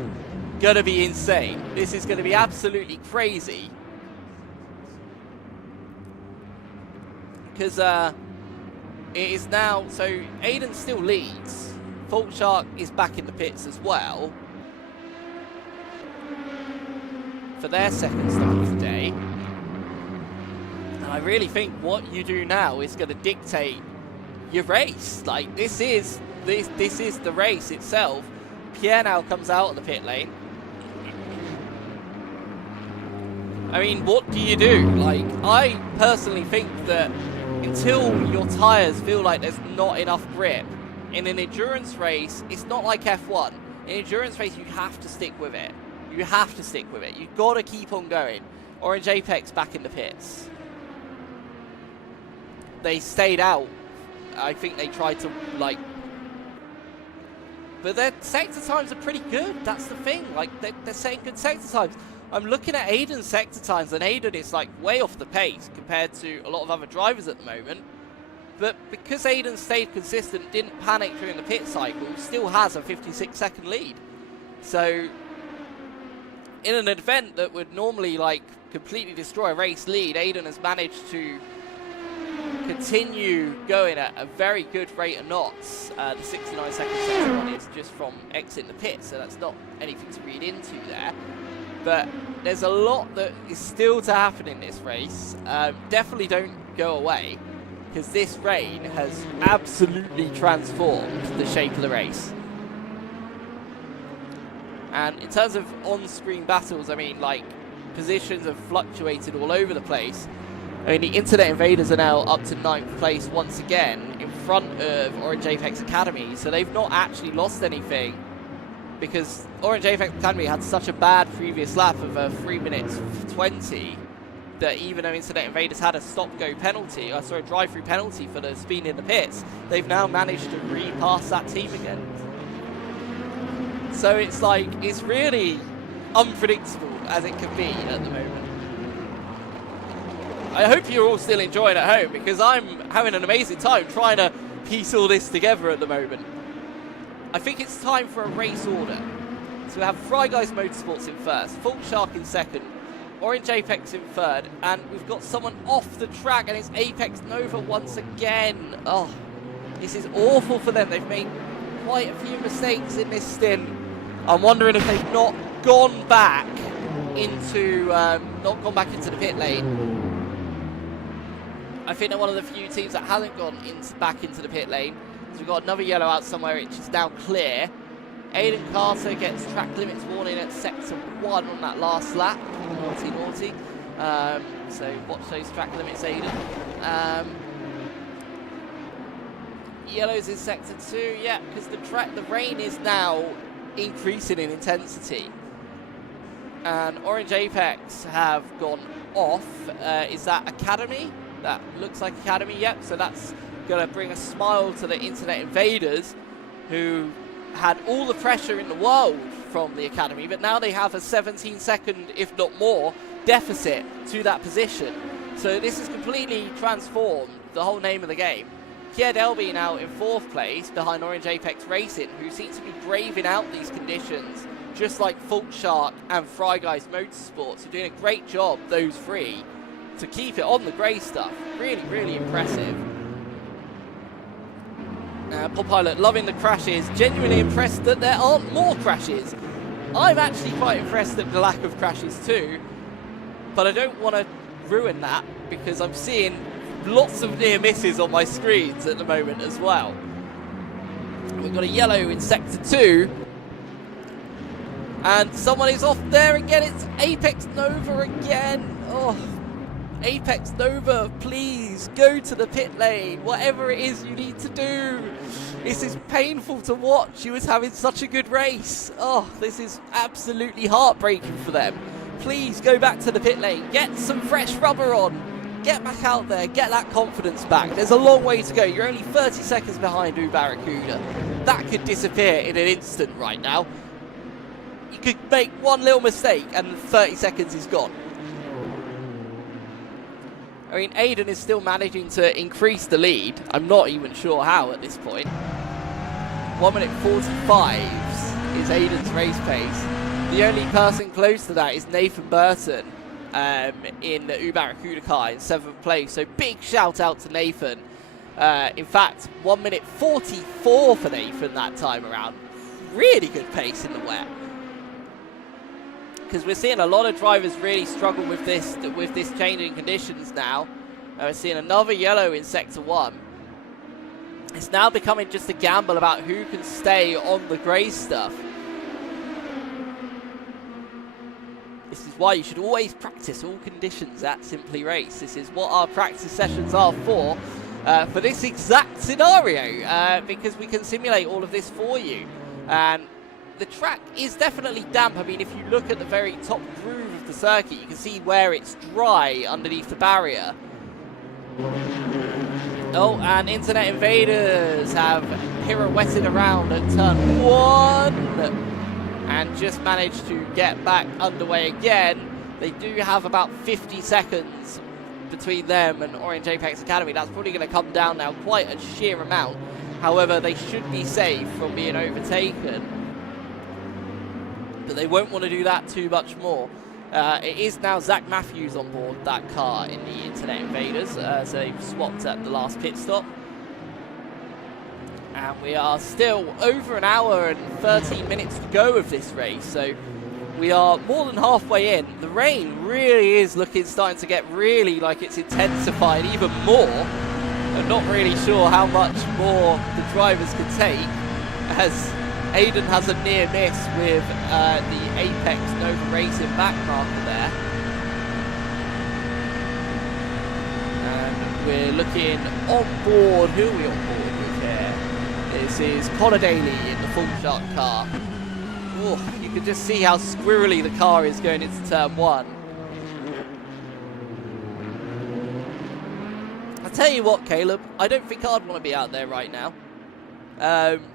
going to be insane. This is going to be absolutely crazy. Because it is now... So Aiden still leads. Fault Shark is back in the pits as well. For their 2nd stop of the day. And I really think what you do now is going to dictate your race. Like, this is the race itself. Pierre now comes out of the pit lane. I mean, what do you do? Like, I personally think that until your tyres feel like there's not enough grip, in an endurance race, it's not like F1. In an endurance race, you have to stick with it. You have to stick with it. You've got to keep on going. Orange Apex back in the pits. They stayed out. I think they tried to, like... But their sector times are pretty good. That's the thing. Like, they're setting good sector times. I'm looking at Aiden's sector times, and Aiden is, like, way off the pace compared to a lot of other drivers at the moment. But because Aiden stayed consistent, didn't panic during the pit cycle, still has a 56-second lead. So... in an event that would normally, like, completely destroy a race lead, Aiden has managed to continue going at a very good rate of knots. The 69-second sector one is just from exiting the pit, so that's not anything to read into there. But there's a lot that is still to happen in this race. Definitely don't go away, because this rain has absolutely transformed the shape of the race. And in terms of on-screen battles, I mean, like, positions have fluctuated all over the place. I mean, the Internet Invaders are now up to 9th place once again in front of Orange Apex Academy. So they've not actually lost anything because Orange Apex Academy had such a bad previous lap of 3 minutes 20 that even though Internet Invaders had a stop-go penalty, a drive-through penalty for the speed in the pits, they've now managed to re-pass that team again. So it's like, it's really unpredictable as it can be at the moment. I hope you're all still enjoying at home because I'm having an amazing time trying to piece all this together at the moment. I think it's time for a race order. So we have Fry Guys Motorsports in first, Fault Shark in second, Orange Apex in third, and we've got someone off the track and it's Apex Nova once again. Oh, this is awful for them. They've made quite a few mistakes in this stint. I'm wondering if they've not gone back into the pit lane I think they're one of the few teams that hasn't gone back into the pit lane. So we've got another yellow out somewhere, which is now clear. Aiden Carter gets track limits warning at sector 1 on that last lap. Naughty, naughty. So watch those track limits, Aiden. Yellow's in sector 2, yeah, because the rain is now increasing in intensity. And Orange Apex have gone off. Is that Academy? That looks like Academy, yep. So that's going to bring a smile to the Internet Invaders, who had all the pressure in the world from the Academy, but now they have a 17-second, if not more, deficit to that position. So this has completely transformed the whole name of the game. Pierre Delby now in 4th place behind Orange Apex Racing, who seem to be braving out these conditions, just like Fault Shark and Fry Guys Motorsports, are doing a great job, those three, to keep it on the grey stuff. Really, really impressive. Pop Pilot loving the crashes, genuinely impressed that there aren't more crashes. I'm actually quite impressed at the lack of crashes too, but I don't want to ruin that because I'm seeing lots of near misses on my screens at the moment as well. We've got a yellow in sector 2, and someone is off there again. It's Apex Nova again. Oh, Apex Nova, please go to the pit lane, whatever it is you need to do. This is painful to watch. You was having such a good race. Oh, this is absolutely heartbreaking for them. Please go back to the pit lane, get some fresh rubber on, get back out there, get that confidence back. There's a long way to go. You're only 30 seconds behind Barracuda. That could disappear in an instant right now. You could make one little mistake and 30 seconds is gone. I mean, Aiden is still managing to increase the lead. I'm not even sure how at this point. 1 minute 45 is Aiden's race pace. The only person close to that is Nathan Burton in the Barracuda car in 7th place. So big shout out to Nathan. In fact, 1 minute 44 for Nathan that time around. Really good pace in the wet. Because we're seeing a lot of drivers really struggle with this changing conditions now. We're seeing another yellow in sector 1. It's now becoming just a gamble about who can stay on the grey stuff. This is why you should always practice all conditions at Simply Race. This is what our practice sessions are for this exact scenario, because we can simulate all of this for you. And the track is definitely damp. I mean, if you look at the very top groove of the circuit, you can see where it's dry underneath the barrier. Oh, and Internet Invaders have pirouetted around at turn 1 and just managed to get back underway again. They do have about 50 seconds between them and Orange Apex Academy. That's probably going to come down now quite a sheer amount. However, they should be safe from being overtaken. But they won't want to do that too much more. It is now Zach Matthews on board that car in the Internet Invaders. So they've swapped at the last pit stop. And we are still over an hour and 13 minutes to go of this race. So we are more than halfway in. The rain really is starting to get really like it's intensified even more. I'm not really sure how much more the drivers can take, as Aiden has a near miss with the Apex Nova Racing back marker there. And we're looking on board. Who are we on board with here? This is Connor Daly in the Full Shark car. Oh, you can just see how squirrely the car is going into turn 1. I'll tell you what, Caleb, I don't think I'd want to be out there right now.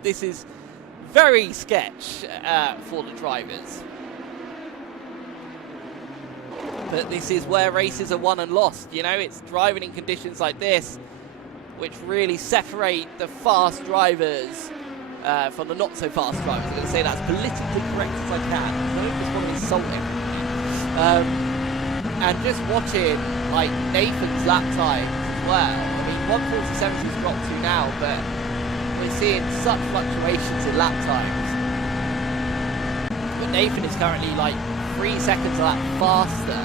This is very sketch for the drivers. But this is where races are won and lost. You know, it's driving in conditions like this which really separate the fast drivers from the not so fast drivers. I'm going to say that as politically correct as I can. I don't just want to insult everybody. And just watching like Nathan's lap times as well. I mean, 147 has dropped to now, but we're seeing such fluctuations in lap times. But Nathan is currently like 3 seconds a lap faster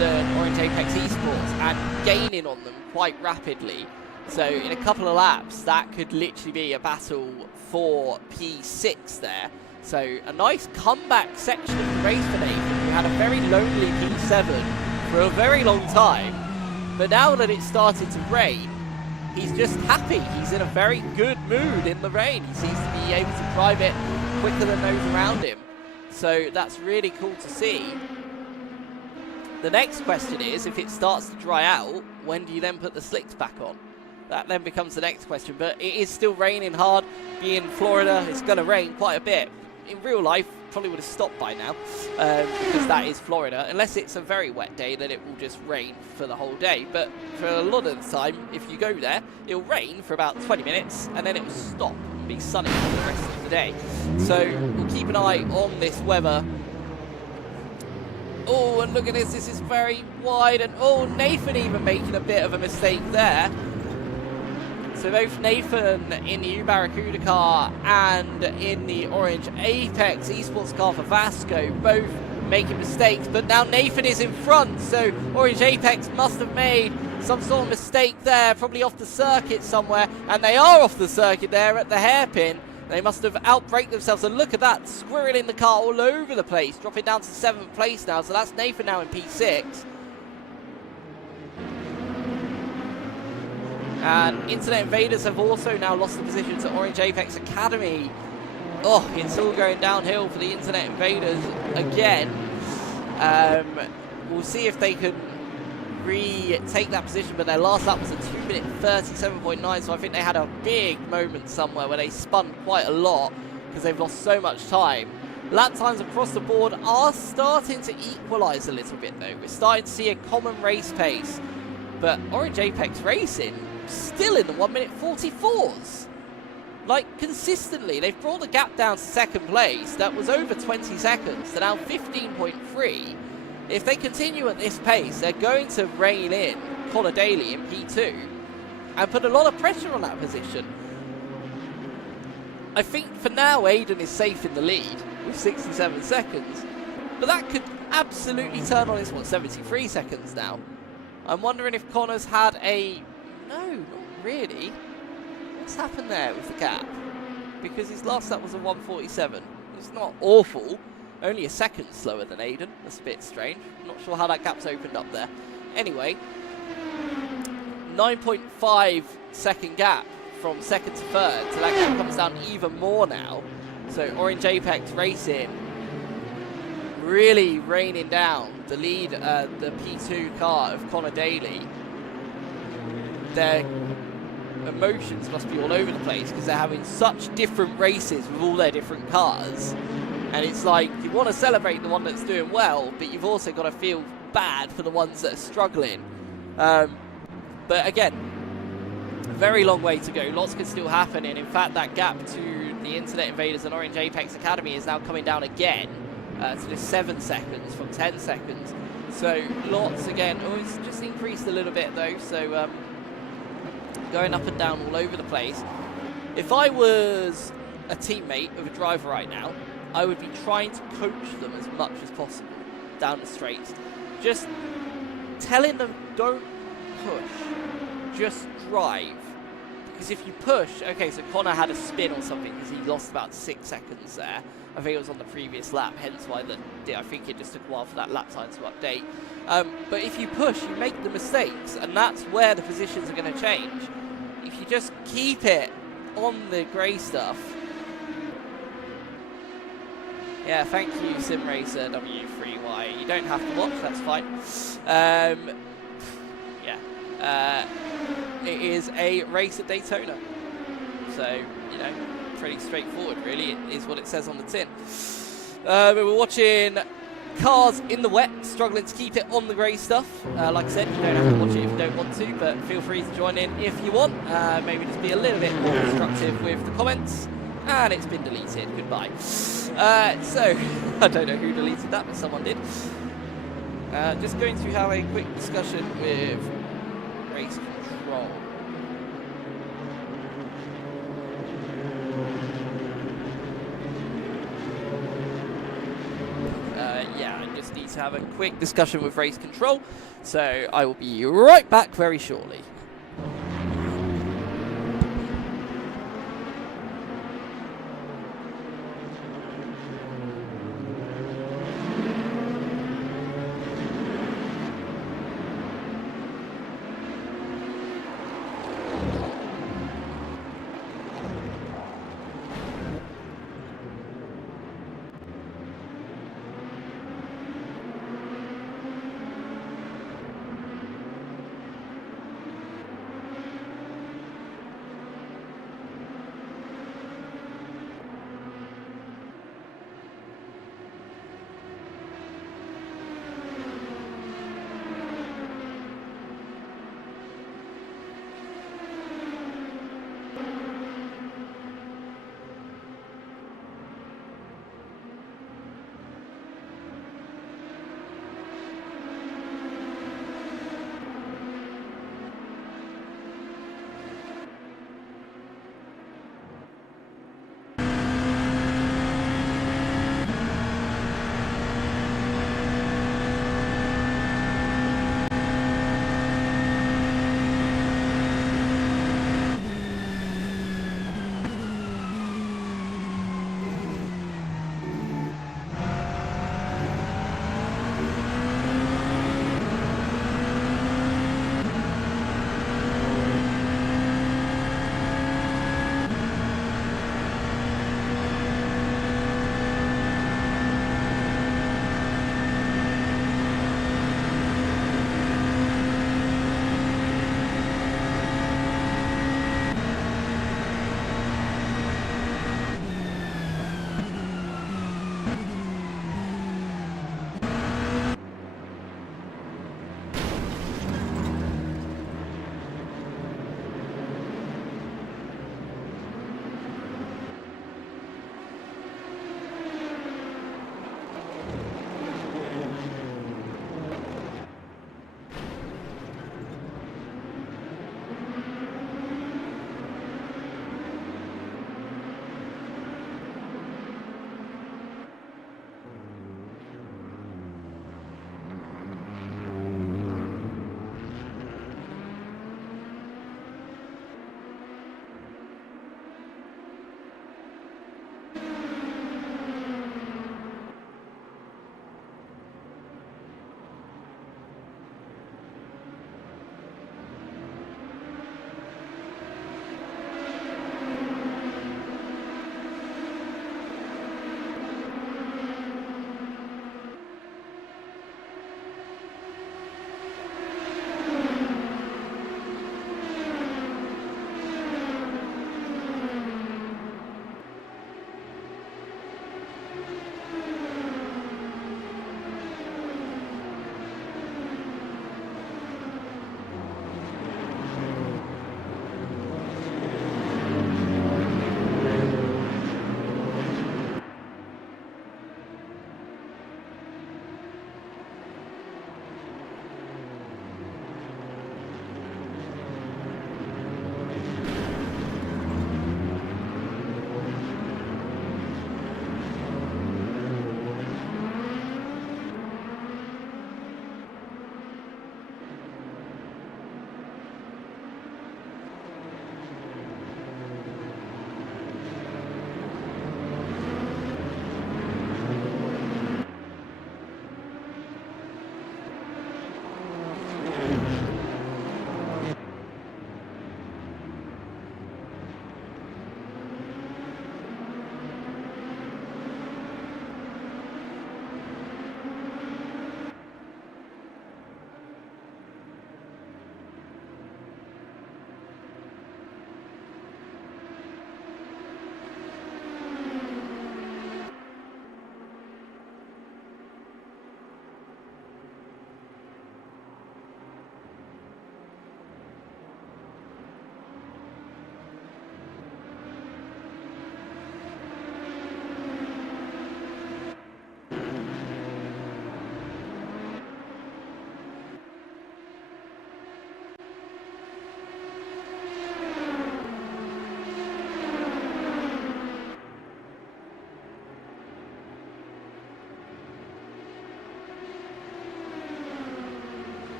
than Orange Apex Esports and gaining on them quite rapidly. So in a couple of laps, that could literally be a battle for P6 there. So a nice comeback section of the race for Nathan, who had a very lonely P7 for a very long time. But now that it started to rain, he's just happy. He's in a very good mood in the rain. He seems to be able to drive it quicker than those around him. So that's really cool to see. The next question is, if it starts to dry out, when do you then put the slicks back on? That then becomes the next question. But it is still raining hard. Being Florida, it's going to rain quite a bit. In real life, probably would have stopped by now, because that is Florida. Unless it's a very wet day, then it will just rain for the whole day. But for a lot of the time, if you go there, it'll rain for about 20 minutes, and then it will stop and be sunny for the rest of the day. So we'll keep an eye on this weather. Oh, and look at this. This is very wide. And oh, Nathan even making a bit of a mistake there. So both Nathan in the Barracuda car and in the Orange Apex Esports car for Vasco, both making mistakes. But now Nathan is in front, so Orange Apex must have made some sort of mistake there, probably off the circuit somewhere. And they are off the circuit there at the hairpin. They must have outbraked themselves. And look at that, squirreling the car all over the place, dropping down to 7th place now. So that's Nathan now in P6. And Internet Invaders have also now lost the position to Orange Apex Academy. Oh, it's all going downhill for the Internet Invaders again. We'll see if they can retake that position, but their last lap was a 2-minute 37.9, so I think they had a big moment somewhere where they spun quite a lot because they've lost so much time. Lap times across the board are starting to equalise a little bit though. We're starting to see a common race pace, but Orange Apex Racing still in the 1-minute 44s. Like, consistently, they've brought the gap down to 2nd place. That was over 20 seconds to now 15.3. If they continue at this pace, they're going to rein in Connor Daly in P2 and put a lot of pressure on that position. I think for now, Aiden is safe in the lead with 67 seconds, but that could absolutely turn on his, 73 seconds now. I'm wondering if Connor's had a... No, not really. What's happened there with the gap? Because his last lap was a 1:47. It's not awful. Only a second slower than Aiden. That's a bit strange. I'm not sure how that gap's opened up there. Anyway, 9.5 second gap from 2nd to 3rd. So that gap comes down even more now. So Orange Apex Racing really raining down the lead, the P2 car of Connor Daly. Their emotions must be all over the place because they're having such different races with all their different cars. And it's like, you want to celebrate the one that's doing well, but you've also got to feel bad for the ones that are struggling. But again, a very long way to go. Lots can still happen. And in fact, that gap to the Internet Invaders and Orange Apex Academy is now coming down again to just 7 seconds from 10 seconds. So lots again. Oh, it's just increased a little bit though. So going up and down all over the place. If I was a teammate of a driver right now, I would be trying to coach them as much as possible down the straights. Just telling them, don't push, just drive. Because if you push, okay, so Connor had a spin or something because he lost about 6 seconds there. I think it was on the previous lap, hence why I think it just took a while for that lap time to update. But if you push, you make the mistakes, and that's where the positions are going to change. If you just keep it on the grey stuff. Yeah, thank you, SimRacer W3Y. You don't have to watch, that's fine. It is a race at Daytona. So, you know, pretty straightforward, really. It is what it says on the tin. We're watching cars in the wet, struggling to keep it on the grey stuff. Like I said, you don't have to watch it if you don't want to, but feel free to join in if you want. Maybe just be a little bit more constructive with the comments. And it's been deleted. Goodbye. So, I don't know who deleted that, but someone did. Just going to have a quick discussion with race control. Yeah, I just need to have a quick discussion with race control, so I will be right back very shortly.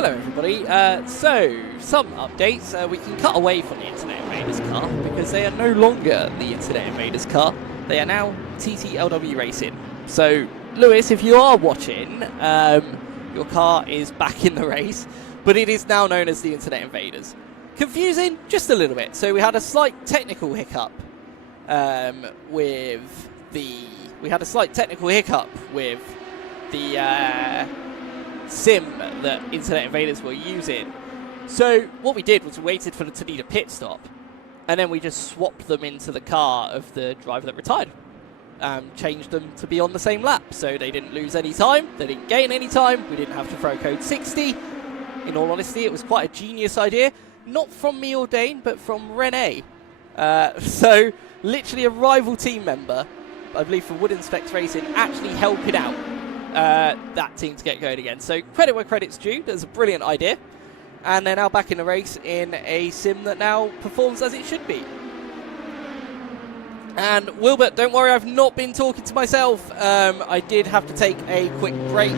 Hello everybody, so some updates. We can cut away from the Internet Invaders car because they are no longer the Internet Invaders car. They are now TTLW Racing. So Lewis, if you are watching, your car is back in the race, but it is now known as the Internet Invaders. Confusing, just a little bit. So we had a slight technical hiccup with the sim that Internet Invaders were using. So what we did was we waited for them to need a pit stop, and then we just swapped them into the car of the driver that retired. Changed them to be on the same lap, so they didn't lose any time, they didn't gain any time, we didn't have to throw code 60. In all honesty, it was quite a genius idea, not from me or Dane, but from Renee. So literally a rival team member, I believe for Wooden Specs Racing, actually helping out that team to get going again. So credit where credit's due, that's a brilliant idea. And they're now back in the race in a sim that now performs as it should be. And Wilbert, don't worry, I've not been talking to myself. I did have to take a quick break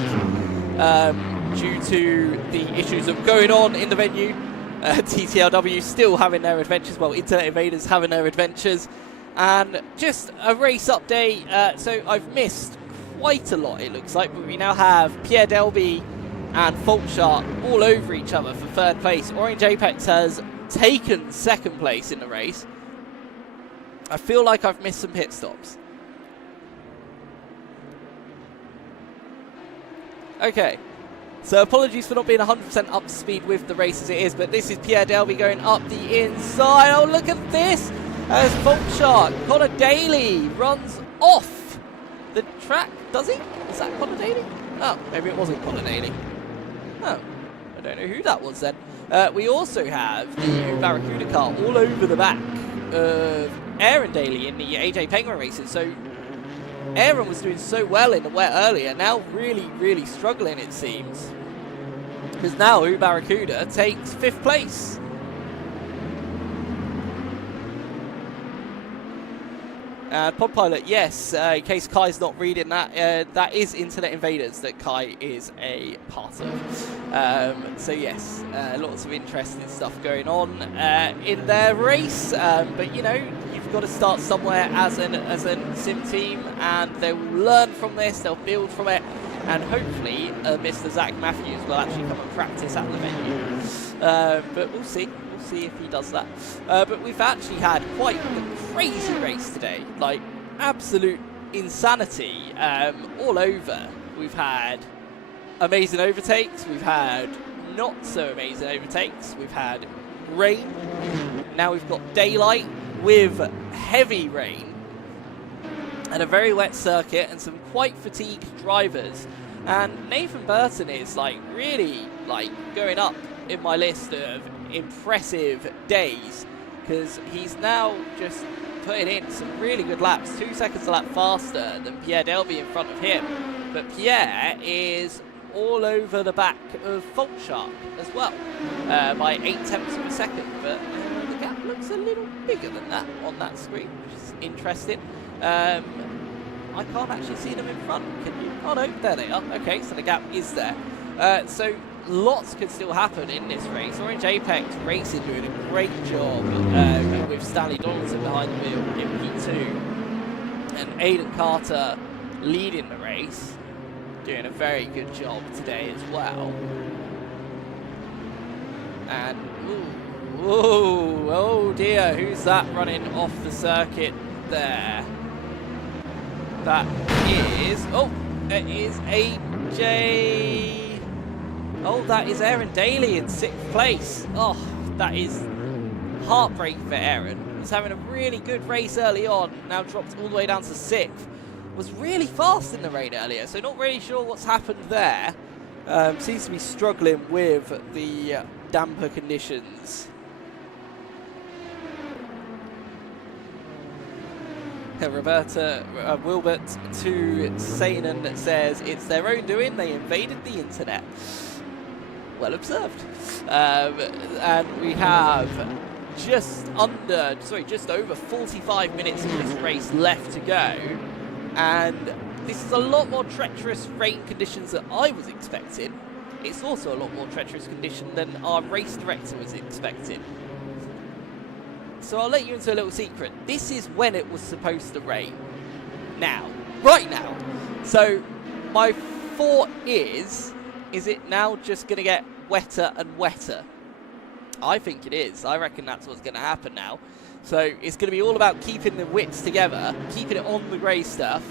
due to the issues of going on in the venue. TTLW still having their adventures, well, Internet Invaders having their adventures. And just a race update, so I've missed quite a lot, it looks like, but we now have Pierre Delby and Faultshark all over each other for third place. Orange Apex has taken second place in the race. I feel like I've missed some pit stops. Okay, so apologies for not being 100% up to speed with the race as it is, but this is Pierre Delby going up the inside. Oh, look at this! As Faultshark, Connor Daly runs off the track, does he? Is that Connor Daly? Oh, maybe it wasn't Connor Daly. Oh, I don't know who that was then. We also have the Barracuda car all over the back of Aaron Daly in the AJ Penguin races. So Aaron was doing so well in the wet earlier, now really struggling it seems. Because now Barracuda takes 5th place. Pod Pilot, yes, in case Kai's not reading that, that is Internet Invaders that Kai is a part of. So yes, lots of interesting stuff going on in their race, but you know, you've got to start somewhere as a sim team, and they will learn from this, they'll build from it, and hopefully Mr. Zach Matthews will actually come and practice at the venue. But we'll see if he does that. But we've actually had quite a crazy race today, like absolute insanity all over. We've had amazing overtakes, we've had not so amazing overtakes, we've had rain, now we've got daylight with heavy rain and a very wet circuit and some quite fatigued drivers. And Nathan Burton is really going up in my list of impressive days, because he's now just putting in some really good laps, 2 seconds a lap faster than Pierre Delby in front of him. But Pierre is all over the back of Faultshark as well, by 8/10 of a second, but the gap looks a little bigger than that on that screen, which is interesting. I can't actually see them in front, can you? Oh no, there they are. Okay, so the gap is there. So lots could still happen in this race. Orange Apex Racing doing a great job with Stanley Donaldson behind the wheel in P2. And Aidan Carter leading the race, doing a very good job today as well. And, oh dear, who's that running off the circuit there? That is, it is AJ... Oh, that is Aaron Daly in 6th place. Oh, that is heartbreaking for Aaron. He was having a really good race early on, now dropped all the way down to 6th. Was really fast in the rain earlier, so not really sure what's happened there. Seems to be struggling with the damper conditions. Wilbert to Sanan says, it's their own doing, they invaded the internet. Well observed. And we have just over 45 minutes of this race left to go. And this is a lot more treacherous rain conditions than I was expecting. it's also a lot more treacherous condition than our race director was expecting. So I'll let you into a little secret. This is when it was supposed to rain. Now. Right now. So my thought is it now just going to get wetter and wetter? I think it is. I reckon that's what's going to happen now. So it's going to be all about keeping the wits together, keeping it on the grey stuff,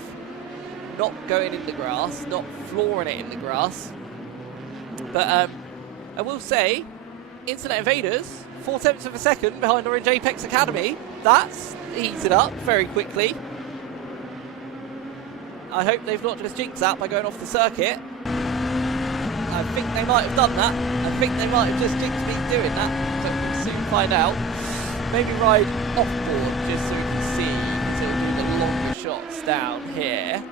not going in the grass, not flooring it in the grass. But I will say, Internet Invaders, 4/10 of a second behind Orange Apex Academy. That's heated up very quickly. I hope they've not just jinxed that by going off the circuit. I think they might have done that. I think they might have just jinxed me doing that. But we'll soon find out. Maybe ride off board just so we can see. So we'll do the longer shots down here.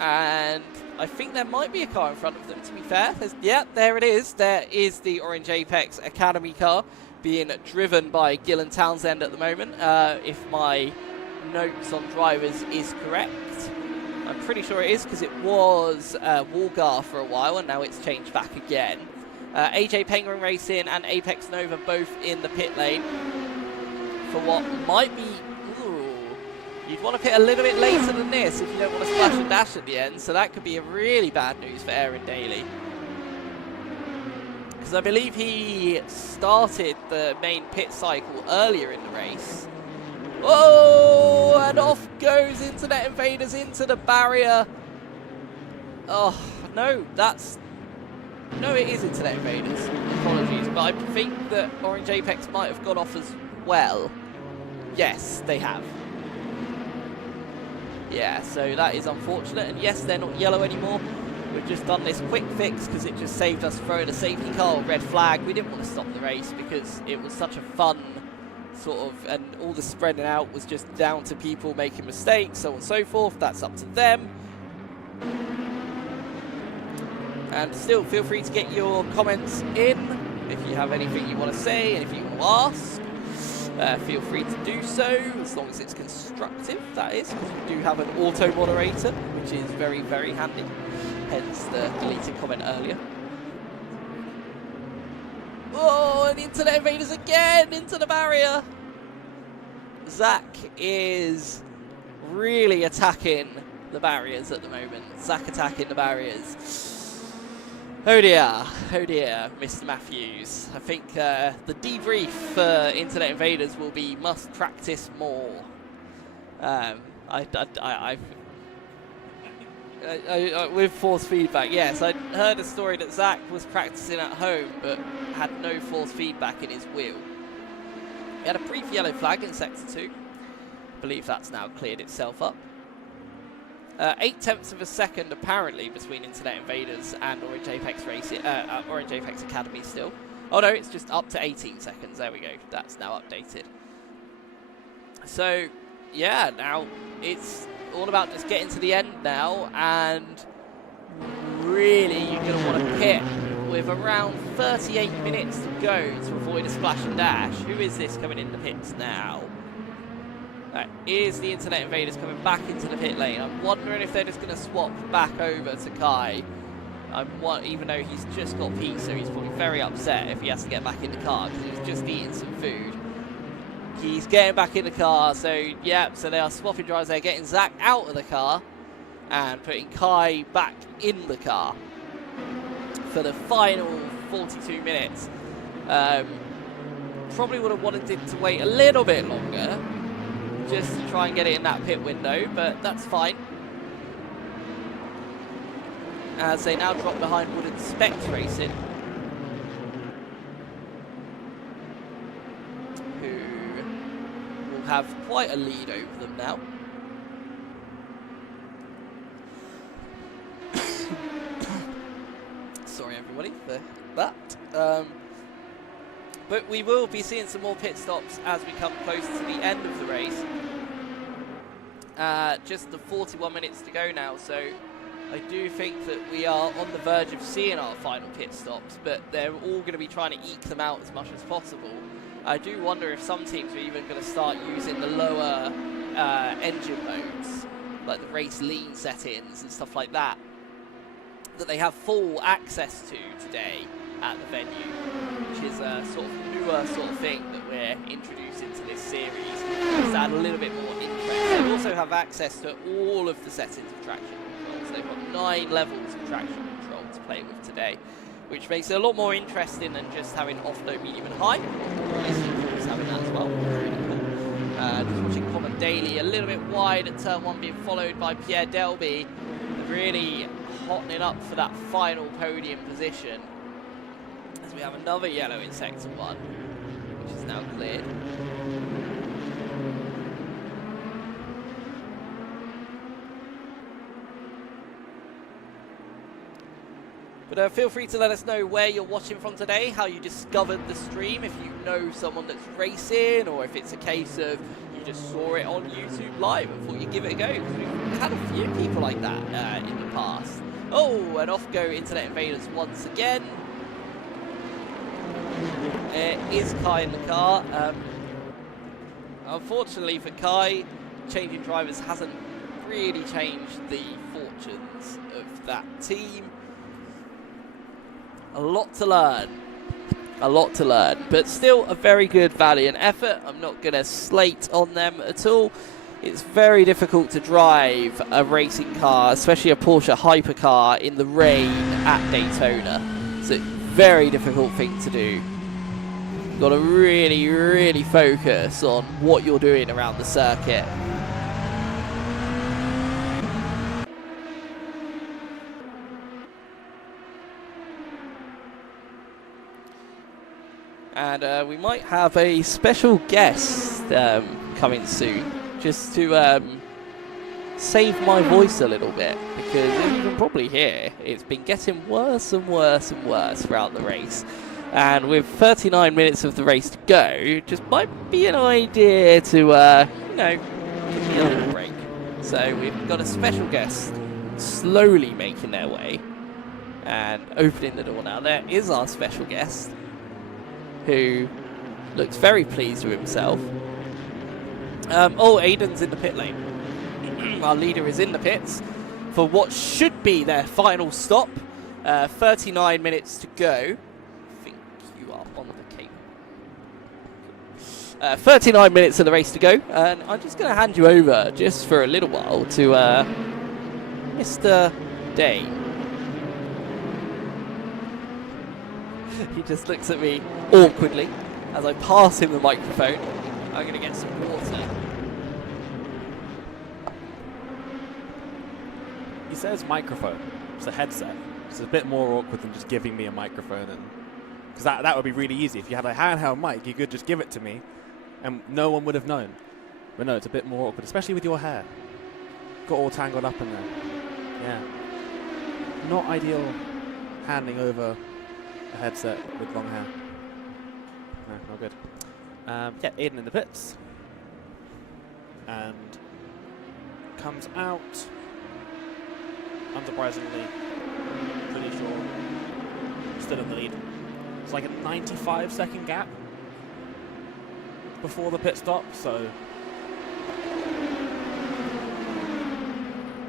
And I think there might be a car in front of them, to be fair. Yeah, there it is. There is the Orange Apex Academy car being driven by Gillen Townsend at the moment. If my notes on drivers is correct. I'm pretty sure it is because it was Walgar for a while and now it's changed back again. AJ Penguin Racing and Apex Nova both in the pit lane for what might be... Ooh, you'd want to pit a little bit later than this if you don't want to splash and dash at the end, so that could be a really bad news for Aaron Daly. Because I believe he started the main pit cycle earlier in the race. Oh, and off goes Internet Invaders into the barrier. Oh, no, that's... No, it is Internet Invaders. Apologies, but I think that Orange Apex might have gone off as well. Yes, they have. Yeah, so that is unfortunate. And yes, they're not yellow anymore. We've just done this quick fix because it just saved us throwing a safety car or red flag. We didn't want to stop the race because it was such a fun sort of, and all the spreading out was just down to people making mistakes, so on and so forth. That's up to them. And still, feel free to get your comments in if you have anything you want to say, and if you want to ask, feel free to do so, as long as it's constructive, that is, because we do have an auto moderator, which is very, very handy, hence the deleted comment earlier. Oh, and Internet Invaders again into the barrier. Zach is really attacking the barriers at the moment. Zach attacking the barriers. Oh dear, Mr. Matthews. I think the debrief for Internet Invaders will be must practice more. With force feedback, yes. I heard a story that Zach was practicing at home but had no force feedback in his wheel. He had a brief yellow flag in Sector 2. I believe that's now cleared itself up. 8/10 of a second apparently between Internet Invaders and Orange Apex Racing, Orange Apex Academy still. Oh no, it's just up to 18 seconds. There we go. That's now updated. So yeah, now it's all about just getting to the end now, and really you're going to want to pit with around 38 minutes to go to avoid a splash and dash. Who is this coming in the pits now? That is the Internet Invaders coming back into the pit lane. I'm wondering if they're just going to swap back over to Kai. Even though he's just got Pete, so he's probably very upset if he has to get back in the car because he was just eating some food. He's getting back in the car, so yeah, so they are swapping drivers. They're getting Zach out of the car and putting Kai back in the car for the final 42 minutes. Probably would have wanted it to wait a little bit longer just to try and get it in that pit window, but that's fine. As they now drop behind Wooden Specs Racing, who will have quite a lead over them now. Sorry everybody for that. But we will be seeing some more pit stops as we come closer to the end of the race. Just the 41 minutes to go now, so I do think that we are on the verge of seeing our final pit stops, but they're all going to be trying to eke them out as much as possible. I do wonder if some teams are even going to start using the lower engine modes, like the race lean settings and stuff like that, that they have full access to today at the venue, which is a sort of newer sort of thing that we're introducing to this series, just to add a little bit more interest. They also have access to all of the settings of traction control, so they've got 9 levels of traction control to play with today, which makes it a lot more interesting than just having off-low, medium and high. Just having that as well. Really cool. Just watching Common Daly a little bit wide at turn 1, being followed by Pierre Delby, really hotting up for that final podium position. As we have another yellow in sector 1, which is now cleared. But feel free to let us know where you're watching from today, how you discovered the stream, if you know someone that's racing, or if it's a case of you just saw it on YouTube live and thought you'd give it a go. We've had a few people like that in the past. Oh, and off go Internet Invaders once again. Is Kai in the car? Unfortunately for Kai, changing drivers hasn't really changed the fortunes of that team. A lot to learn, but still a very good, valiant effort. I'm not going to slate on them at all. It's very difficult to drive a racing car, especially a Porsche hypercar, in the rain at Daytona. It's a very difficult thing to do. You've got to really, really focus on what you're doing around the circuit. And we might have a special guest coming soon, just to save my voice a little bit, because as you can probably hear, it's been getting worse and worse and worse throughout the race. And with 39 minutes of the race to go, just might be an idea to, you know, give me a little break. So we've got a special guest slowly making their way and opening the door now. There is our special guest, who looks very pleased with himself. Oh, Aiden's in the pit lane. Our leader is in the pits for what should be their final stop. 39 minutes to go. I think you are on the cable. 39 minutes of the race to go, and I'm just going to hand you over just for a little while to Mr. Dane. He just looks at me awkwardly as I pass him the microphone. I'm going to get some water. He says microphone. It's a headset. It's a bit more awkward than just giving me a microphone, and because that would be really easy. If you had a handheld mic, you could just give it to me, and no one would have known. But no, it's a bit more awkward, especially with your hair. Got all tangled up in there. Yeah. Not ideal handing over a headset with long hair. No, not good. Yeah, Aiden in the pits. And comes out, unsurprisingly, pretty sure, still in the lead. It's like a 95-second gap before the pit stop, so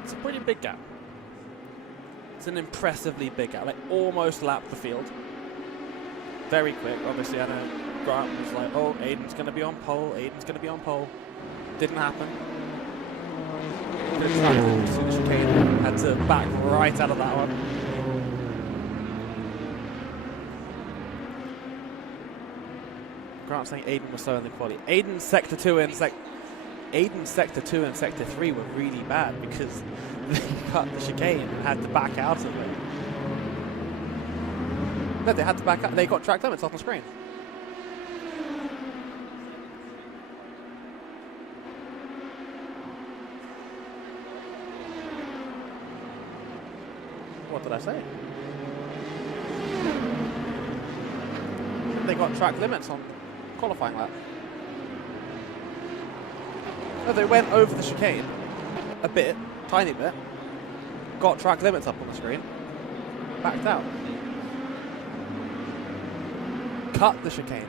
it's a pretty big gap. It's an impressively big gap, like almost lapped the field. Very quick, obviously. I know Grant was like, oh, Aiden's going to be on pole, Aiden's going to be on pole. Didn't happen. Had to back right out of that one. Grant saying Aiden was so in the quality. Aiden's sector 2 and sector 3 were really bad because they cut the chicane and had to back out of it. No, they had to back out. They got track limits off the screen. What did I say? They got track limits on qualifying lap. No, they went over the chicane a bit, tiny bit, got track limits up on the screen, backed out. Cut the chicane.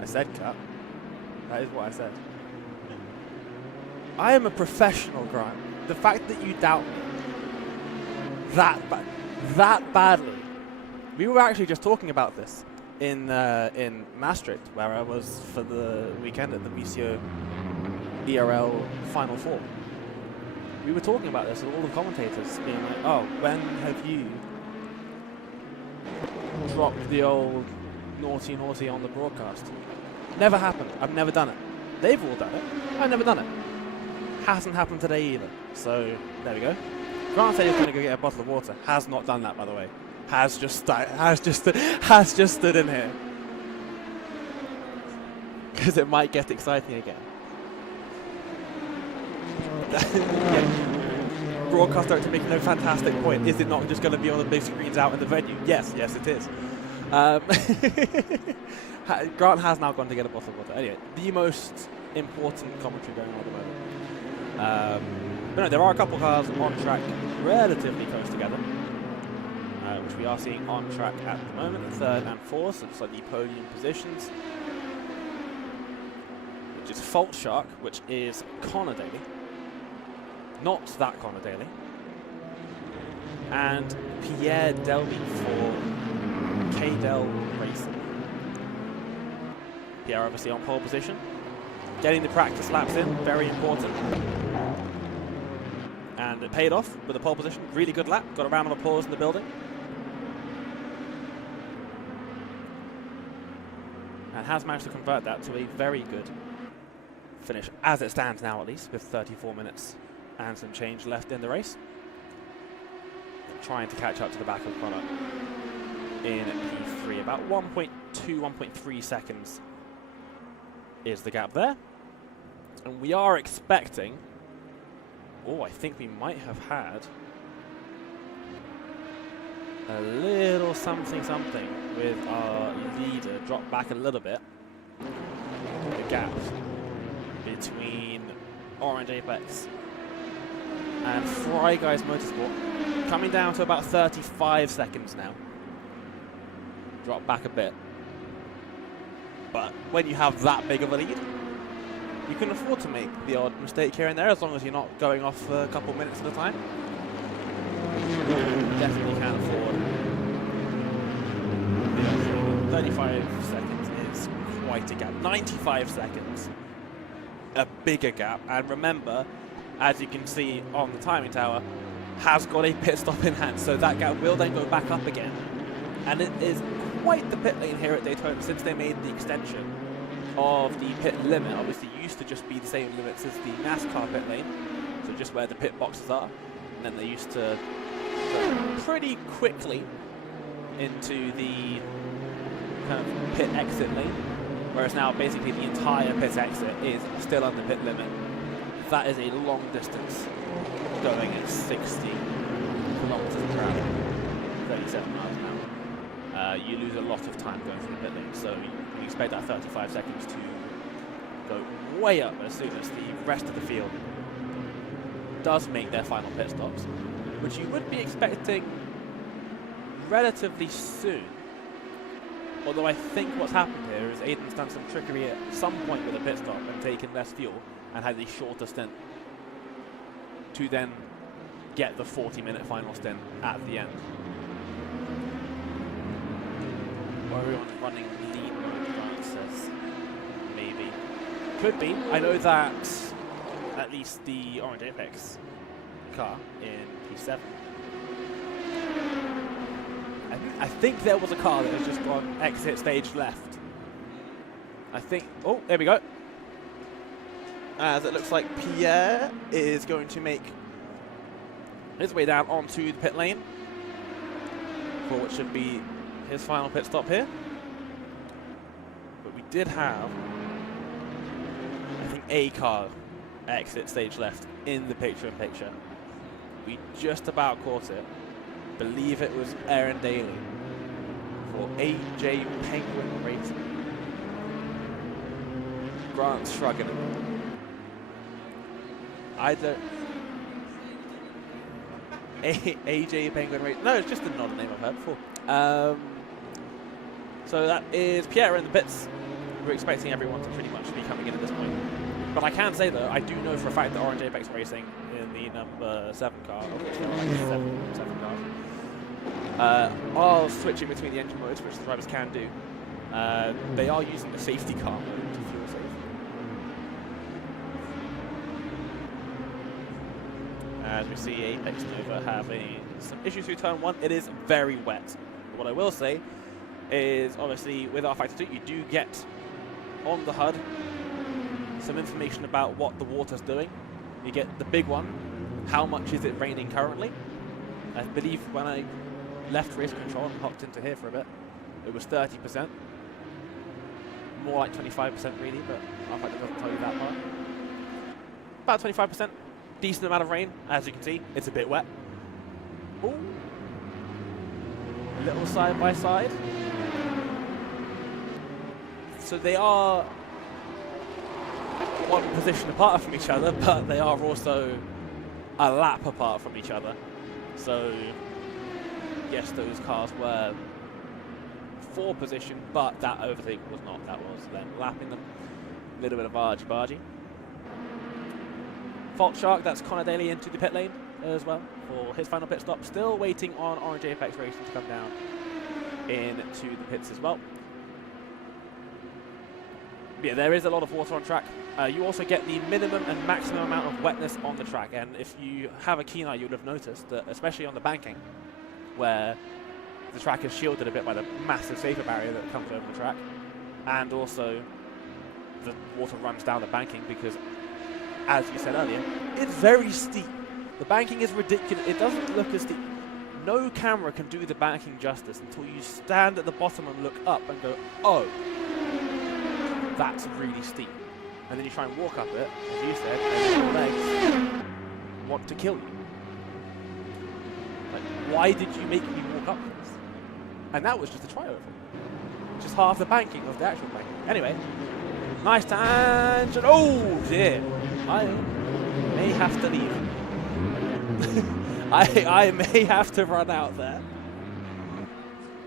I said cut. That is what I said. I am a professional, Grant. The fact that you doubt me that badly. We were actually just talking about this in Maastricht, where I was for the weekend at the VCO ERL Final Four. We were talking about this with all the commentators, being like, oh, when have you dropped the old naughty on the broadcast? Never happened. I've never done it. They've all done it. I've never done it. Hasn't happened today either. So, there we go. Grant said he was going to go get a bottle of water. Has not done that, by the way. Has just stood in here. Because it might get exciting again. Yeah. Broadcast director making a fantastic point. Is it not just going to be on the big screens out in the venue? Yes, it is. Grant has now gone to get a bottle of water. Anyway, the most important commentary going on at the moment. But no, there are a couple cars on track relatively close together, which we are seeing on track at the moment, third and fourth, so it's like the podium positions, which is Fault Shark, which is Connor Daly. Not that Connor Daly. And Pierre Delby for K-Del Racing. Pierre obviously on pole position. Getting the practice laps in, very important. And it paid off with a pole position. Really good lap. Got a round of applause in the building. And has managed to convert that to a very good finish, as it stands now at least, with 34 minutes and some change left in the race. Trying to catch up to the back of Connor in P3. About 1.2, 1.3 seconds is the gap there. And we are expecting... Oh, I think we might have had a little something with our leader drop back a little bit. The gap between Orange Apex and Fry Guys Motorsport coming down to about 35 seconds now. Drop back a bit. But when you have that big of a lead, you can afford to make the odd mistake here and there, as long as you're not going off for a couple minutes at a time. Definitely can afford. 35 seconds is quite a gap. 95 seconds, a bigger gap. And remember, as you can see on the timing tower, has got a pit stop in hand, so that gap will then go back up again. And it is quite the pit lane here at Daytona since they made the extension of the pit limit. Obviously used to just be the same limits as the NASCAR pit lane, so just where the pit boxes are, and then they used to go pretty quickly into the kind of pit exit lane, whereas now basically the entire pit exit is still under pit limit. That is a long distance going at 60 kilometers per hour, 37 miles an hour. You lose a lot of time going through the pit lane, so you expect that 35 seconds to go way up as soon as the rest of the field does make their final pit stops, which you would be expecting relatively soon. Although I think what's happened here is Aiden's done some trickery at some point with a pit stop and taken less fuel and had a shorter stint to then get the 40-minute final stint at the end. Or everyone's running lead mode, Grant says. Maybe. Could be. I know that at least the Orange Apex car in P7. I think there was a car that has just gone exit stage left. I think... Oh, there we go. As it looks like Pierre is going to make his way down onto the pit lane for what should be his final pit stop here. But we did have, I think, a car exit stage left in the picture-in-picture. We just about caught it. Believe it was Aaron Daly for AJ Penguin Racing. Grant's shrugging. I don't... AJ Penguin Racing. No, it's just another name I've heard before. So that is Pierre in the pits. We're expecting everyone to pretty much be coming in at this point. But I can say, though, I do know for a fact that Orange Apex Racing in the number 7 car, of which there are like seven cars, are switching between the engine modes, which the drivers can do. They are using the safety car mode to fuel save. As we see Apex Nova having some issues through turn 1, it is very wet. What I will say is, obviously, with R-Factor 2, you do get on the HUD some information about what the water's doing. You get the big one, how much is it raining currently. I believe when I left race control and hopped into here for a bit, it was 30%. More like 25% really, but R-Factor doesn't tell you that part. About 25%. Decent amount of rain, as you can see. It's a bit wet. Ooh. A little side by side. So they are one position apart from each other, but they are also a lap apart from each other. So yes, those cars were 4 position, but that overtake was not. That was them lapping them. A little bit of argy-bargy. Fault Shark, that's Connor Daly into the pit lane as well for his final pit stop. Still waiting on Orange Apex Racing to come down into the pits as well. Yeah, there is a lot of water on track. You also get the minimum and maximum amount of wetness on the track, and if you have a keen eye, you would have noticed that, especially on the banking, where the track is shielded a bit by the massive safer barrier that comes over the track, and also the water runs down the banking because, as you said earlier, it's very steep. The banking is ridiculous. It doesn't look as steep. No camera can do the banking justice until you stand at the bottom and look up and go, oh, that's really steep. And then you try and walk up it, as you said, and your legs want to kill you. Like, why did you make me walk up this? And that was just a try-over. Just half the banking of the actual banking. Anyway, nice tangent. Oh, dear. I may have to leave. I may have to run out there.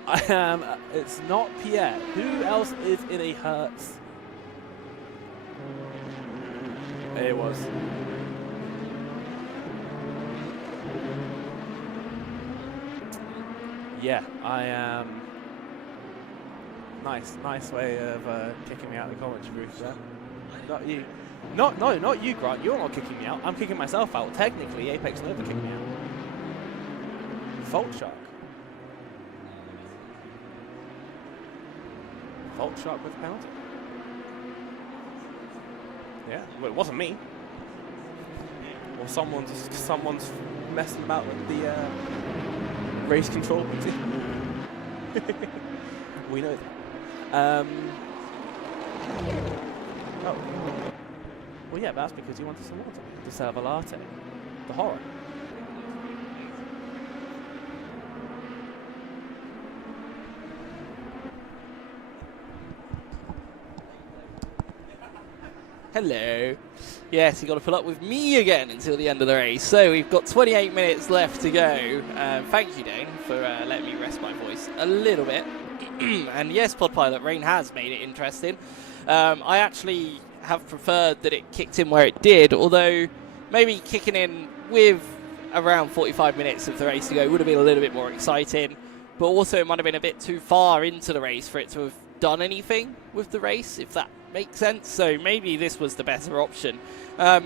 I am. It's not Pierre. Who else is in a Hertz? It was. Yeah, I am. Nice way of kicking me out of the commentary booth there. Not you. Not you, Grant. You're not kicking me out. I'm kicking myself out. Technically, Apex Nova kicked me out. Fault Shark. Fault Shark with penalty. Yeah, well, it wasn't me. Or someone's messing about with the race control. We know that. Oh. Well, yeah, that's because you wanted some water to serve a latte. The horror. Hello. Yes, you got to put up with me again until the end of the race. So we've got 28 minutes left to go. Thank you, Dane, for letting me rest my voice a little bit. And yes, Podpilot, rain has made it interesting. I actually have preferred that it kicked in where it did, although maybe kicking in with around 45 minutes of the race to go would have been a little bit more exciting, but also it might have been a bit too far into the race for it to have done anything with the race, if that makes sense. So maybe this was the better option. But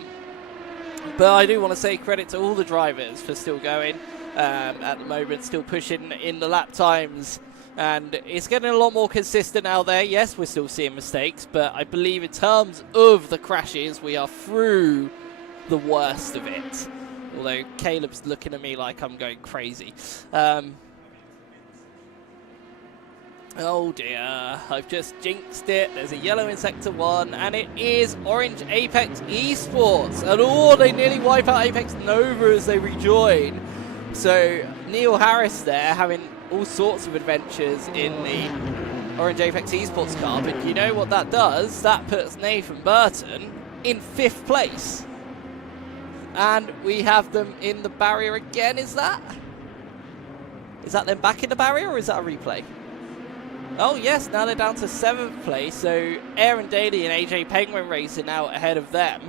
I do want to say credit to all the drivers for still going at the moment, still pushing in the lap times. And it's getting a lot more consistent out there. Yes, we're still seeing mistakes, but I believe in terms of the crashes, we are through the worst of it. Although Caleb's looking at me like I'm going crazy. Oh dear, I've just jinxed it. There's a yellow in Sector 1, and it is Orange Apex Esports. And oh, they nearly wipe out Apex Nova as they rejoin. So Neil Harris there having all sorts of adventures in the Orange Apex Esports car, but you know what that does? That puts Nathan Burton in 5th place. And we have them in the barrier again, is that? Is that them back in the barrier, or is that a replay? Oh yes, now they're down to 7th place, so Aaron Daly and AJ Penguin racing now ahead of them.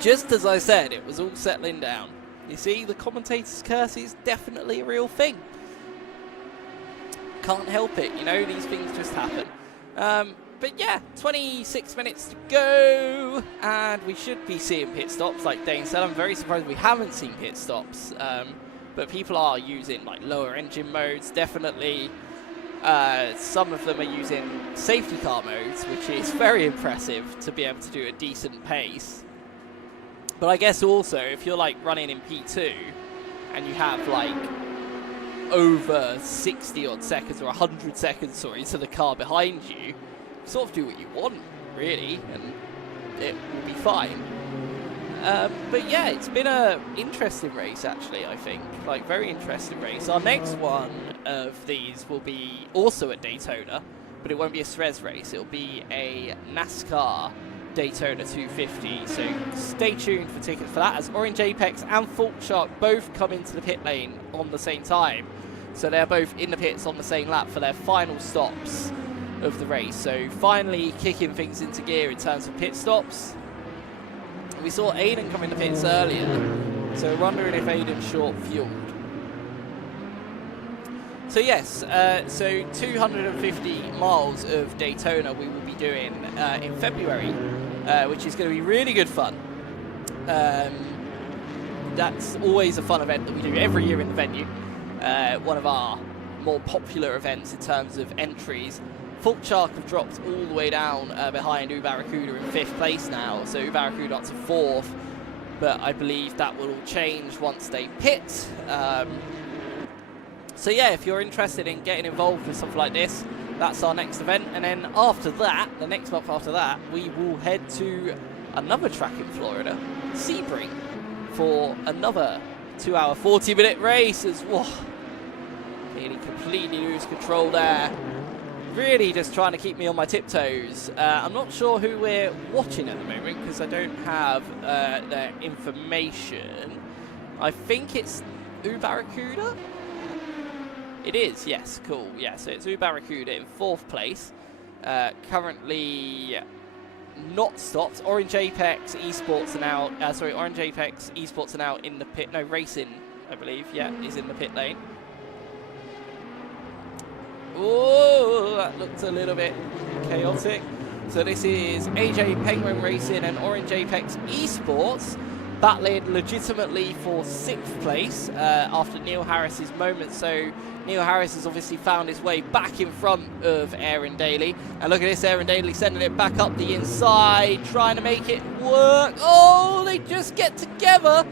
Just as I said, it was all settling down. You see, the commentator's curse is definitely a real thing. Can't help it, you know, these things just happen. But yeah, 26 minutes to go, and we should be seeing pit stops, like Dane said. I'm very surprised we haven't seen pit stops, but people are using like lower engine modes, definitely. Some of them are using safety car modes, which is very impressive to be able to do a decent pace. But I guess also, if you're like running in P2, and you have like over 60 odd seconds or 100 seconds, sorry, to the car behind you, sort of do what you want, really, and it will be fine. But yeah, it's been a interesting race, actually, I think. Like, very interesting race. Our next one of these will be also at Daytona, but it won't be a SRES race. It'll be a NASCAR Daytona 250, so stay tuned for tickets for that, as Orange Apex and Fault Shark both come into the pit lane on the same time. So they're both in the pits on the same lap for their final stops of the race. So finally kicking things into gear in terms of pit stops. We saw Aiden come in the pits earlier, so we're wondering if Aiden's short fueled. So yes, so 250 miles of Daytona we will be doing in February, which is going to be really good fun. That's always a fun event that we do every year in the venue. One of our more popular events in terms of entries. Fault Shark have dropped all the way down behind Barracuda in 5th place now, so Barracuda up to 4th, but I believe that will all change once they pit. So yeah, if you're interested in getting involved with something like this, that's our next event, and then after that, the next month after that, we will head to another track in Florida, Sebring, for another 2-hour 40-minute race. As whoa, nearly completely lose control there. Really just trying to keep me on my tiptoes. I'm not sure who we're watching at the moment because I don't have their information. I think it's Barracuda. It is, yes, cool. Yeah, so it's Barracuda in 4th place. Currently not stopped. Orange Apex Esports are now, Orange Apex Esports are now in the pit. No, Racing, I believe, yeah, is in the pit lane. Oh, that looks a little bit chaotic. So this is AJ Penguin Racing and Orange Apex Esports battling legitimately for 6th place after Neil Harris's moment. So Neil Harris has obviously found his way back in front of Aaron Daly. And look at this, Aaron Daly sending it back up the inside, trying to make it work. Oh, they just get together.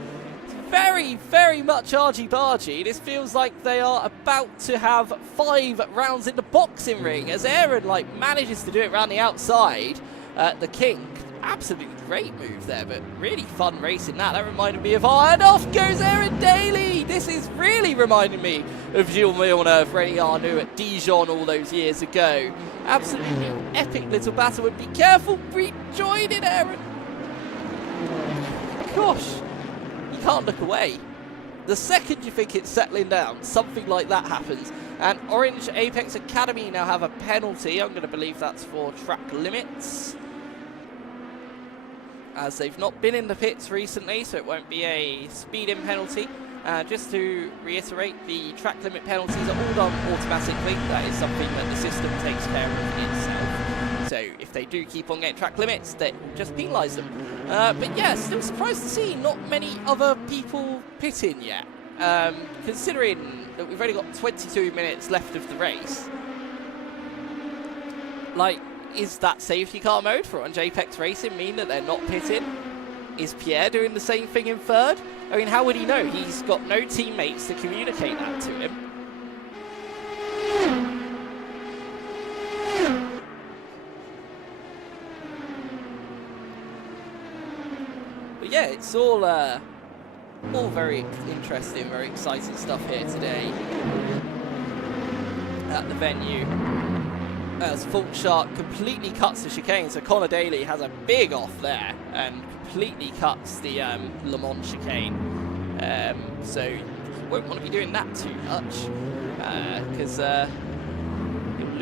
Very, very much argy-bargy. This feels like they are about to have 5 rounds in the boxing ring as Aaron manages to do it around the outside. The King, absolutely great move there, but really fun racing that. That reminded me of, and off goes Aaron Daly. This is really reminding me of Gilles Villeneuve, Freddie Arnoux at Dijon all those years ago. Absolutely epic little battle, and be careful rejoining Aaron. Gosh. Can't look away. The second you think it's settling down, something like that happens. And Orange Apex Academy now have a penalty. I'm going to believe that's for track limits, as they've not been in the pits recently, so it won't be a speeding penalty. Just to reiterate, the track limit penalties are all done automatically. That is something that the system takes care of itself. So if they do keep on getting track limits, they will just penalise them. But yeah, still surprised to see not many other people pitting yet. Considering that we've only got 22 minutes left of the race. Is that safety car mode for Orange Apex Racing mean that they're not pitting? Is Pierre doing the same thing in 3rd? I mean, how would he know? He's got no teammates to communicate that to him. Yeah, it's all very interesting, very exciting stuff here today at the venue. As Fault Shark completely cuts the chicane, so Connor Daly has a big off there and completely cuts the Le Mans chicane. So you won't want to be doing that too much because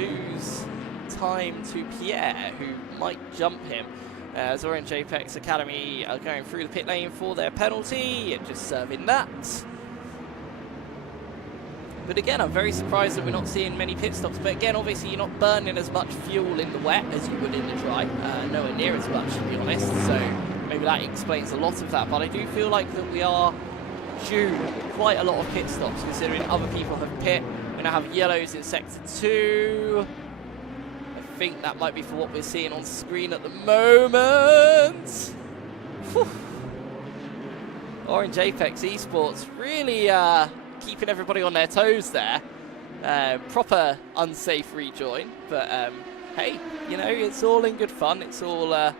lose time to Pierre, who might jump him. As Orange Apex Academy are going through the pit lane for their penalty, and just serving that. But again, I'm very surprised that we're not seeing many pit stops. But again, obviously, you're not burning as much fuel in the wet as you would in the dry. Nowhere near as much, to be honest. So maybe that explains a lot of that. But I do feel like that we are due quite a lot of pit stops, considering other people have pit. We now have yellows in Sector 2. I think that might be for what we're seeing on screen at the moment. Whew. Orange Apex Esports really keeping everybody on their toes there. Proper unsafe rejoin, but hey, you know, it's all in good fun. It's all a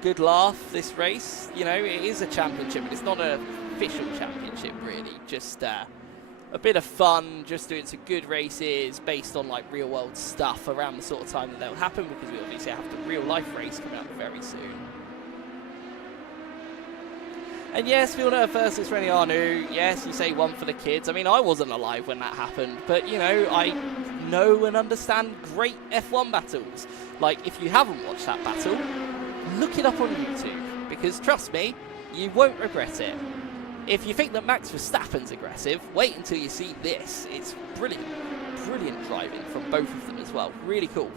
good laugh, this race. You know, it is a championship, but it's not an official championship, really. Just a bit of fun, just doing some good races based on like real world stuff around the sort of time that they'll happen, because we obviously have the real life race coming up very soon. And yes, Villeneuve versus Rene Arnoux. Yes, you say one for the kids. I mean, I wasn't alive when that happened, but you know, I know and understand great F1 battles. Like, if you haven't watched that battle, look it up on YouTube, because trust me, you won't regret it. If you think that Max Verstappen's aggressive, wait until you see this. It's brilliant. Brilliant driving from both of them as well. Really cool.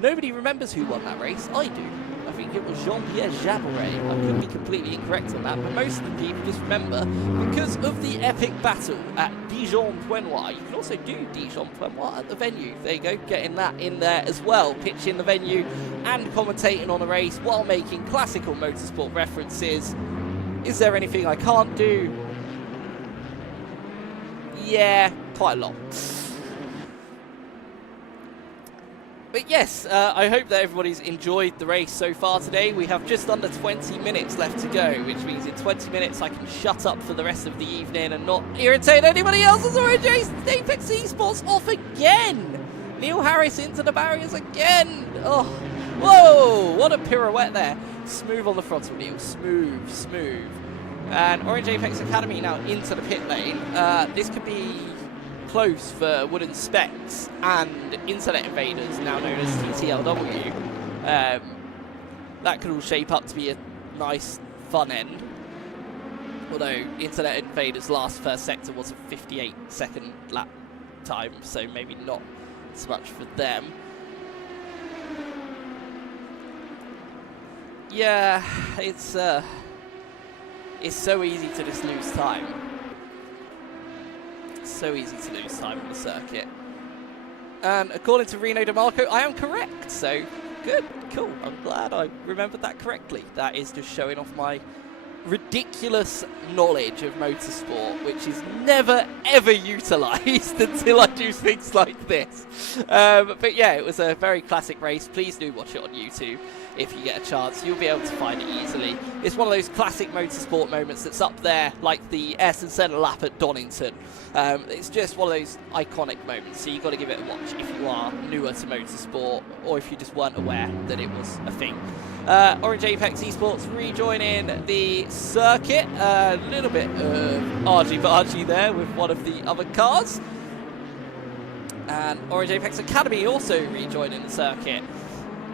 Nobody remembers who won that race. I do. I think it was Jean-Pierre Jabouret. I could be completely incorrect on that, but most of the people just remember because of the epic battle at Dijon-Plenois. You can also do Dijon-Plenois at the venue. There you go, getting that in there as well. Pitching the venue and commentating on a race while making classical motorsport references. Is there anything I can't do? Yeah, quite a lot. But yes, I hope that everybody's enjoyed the race so far today. We have just under 20 minutes left to go, which means in 20 minutes I can shut up for the rest of the evening and not irritate anybody else as Orange Apex Esports off again. Neil Harris into the barriers again. Oh, whoa, what a pirouette there. Smooth on the throttle, Neil, smooth, smooth. And Orange Apex Academy now into the pit lane. This could be close for Wooden Specs and Internet Invaders, now known as TTLW. That could all shape up to be a nice, fun end. Although Internet Invaders' last first sector was a 58-second lap time, so maybe not so much for them. Yeah, it's so easy to just lose time. So easy to lose time on the circuit. And according to Reno DeMarco, I am correct. So good, cool. I'm glad I remembered that correctly. That is just showing off my ridiculous knowledge of motorsport, which is never ever utilised until I do things like this. But yeah, it was a very classic race. Please do watch it on YouTube if you get a chance. You'll be able to find it easily. It's one of those classic motorsport moments that's up there, like the Ayrton Senna lap at Donington. It's just one of those iconic moments, so you've got to give it a watch if you are newer to motorsport, or if you just weren't aware that it was a thing. Orange Apex Esports rejoining the circuit. A little bit of argy-bargy there with one of the other cars. And Orange Apex Academy also rejoining the circuit.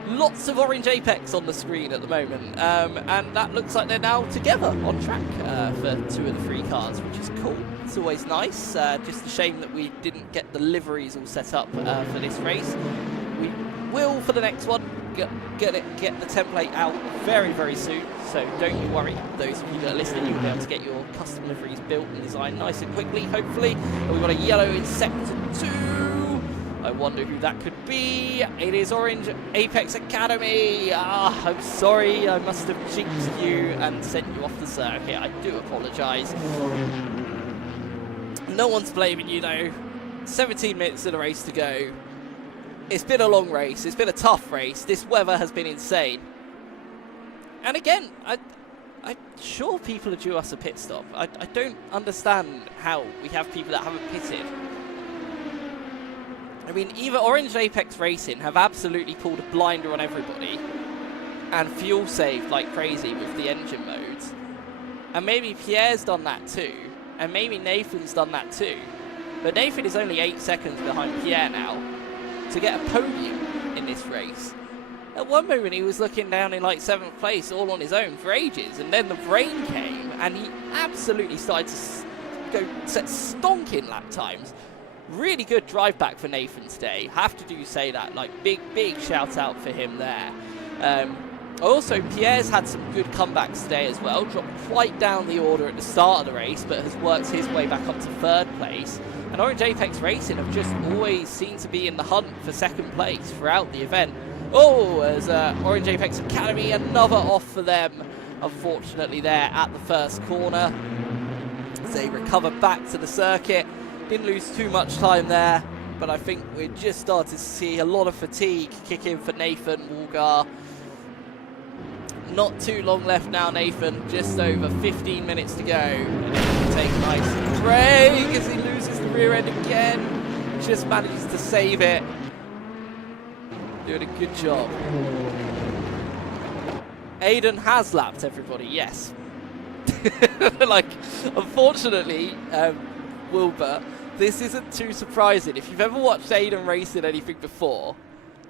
Lots of Orange Apex on the screen at the moment, and that looks like they're now together on track for 2 of the 3 cars, which is cool. It's always nice. Just a shame that we didn't get the liveries all set up for this race. We will, for the next one, get the template out very, very soon, so don't you worry. Those of you that are listening, you'll be able to get your custom liveries built and designed nice and quickly, hopefully. And we've got a yellow in Sector 2. I wonder who that could be. It is Orange Apex Academy. I'm sorry, I must have jinxed you and sent you off the circuit. I do apologise. No one's blaming you though. 17 minutes of the race to go. It's been a long race. It's been a tough race. This weather has been insane. And again, I'm sure people are due us a pit stop. I don't understand how we have people that haven't pitted. I mean, either Orange Apex Racing have absolutely pulled a blinder on everybody and fuel saved like crazy with the engine modes. And maybe Pierre's done that too. And maybe Nathan's done that too. But Nathan is only 8 seconds behind Pierre now. to get a podium in this race. At one moment he was looking down in like 7th place all on his own for ages, and then the rain came and he absolutely started to go set stonking lap times. Really good drive back for Nathan today, have to say that, like big shout out for him there. Also, Pierre's had some good comebacks today as well, dropped quite down the order at the start of the race, but has worked his way back up to 3rd place. And Orange Apex Racing have just always seemed to be in the hunt for 2nd place throughout the event. Oh, as Orange Apex Academy, another off for them, unfortunately there at the first corner. As they recover back to the circuit, didn't lose too much time there, but I think we're just starting to see a lot of fatigue kick in for Nathan Woolgar. Not too long left now, Nathan. Just over 15 minutes to go. And he can take a nice break as he loses the rear end again. Just manages to save it. Doing a good job. Aiden has lapped everybody, yes. Like, unfortunately, Wilbur, this isn't too surprising. If you've ever watched Aiden race in anything before,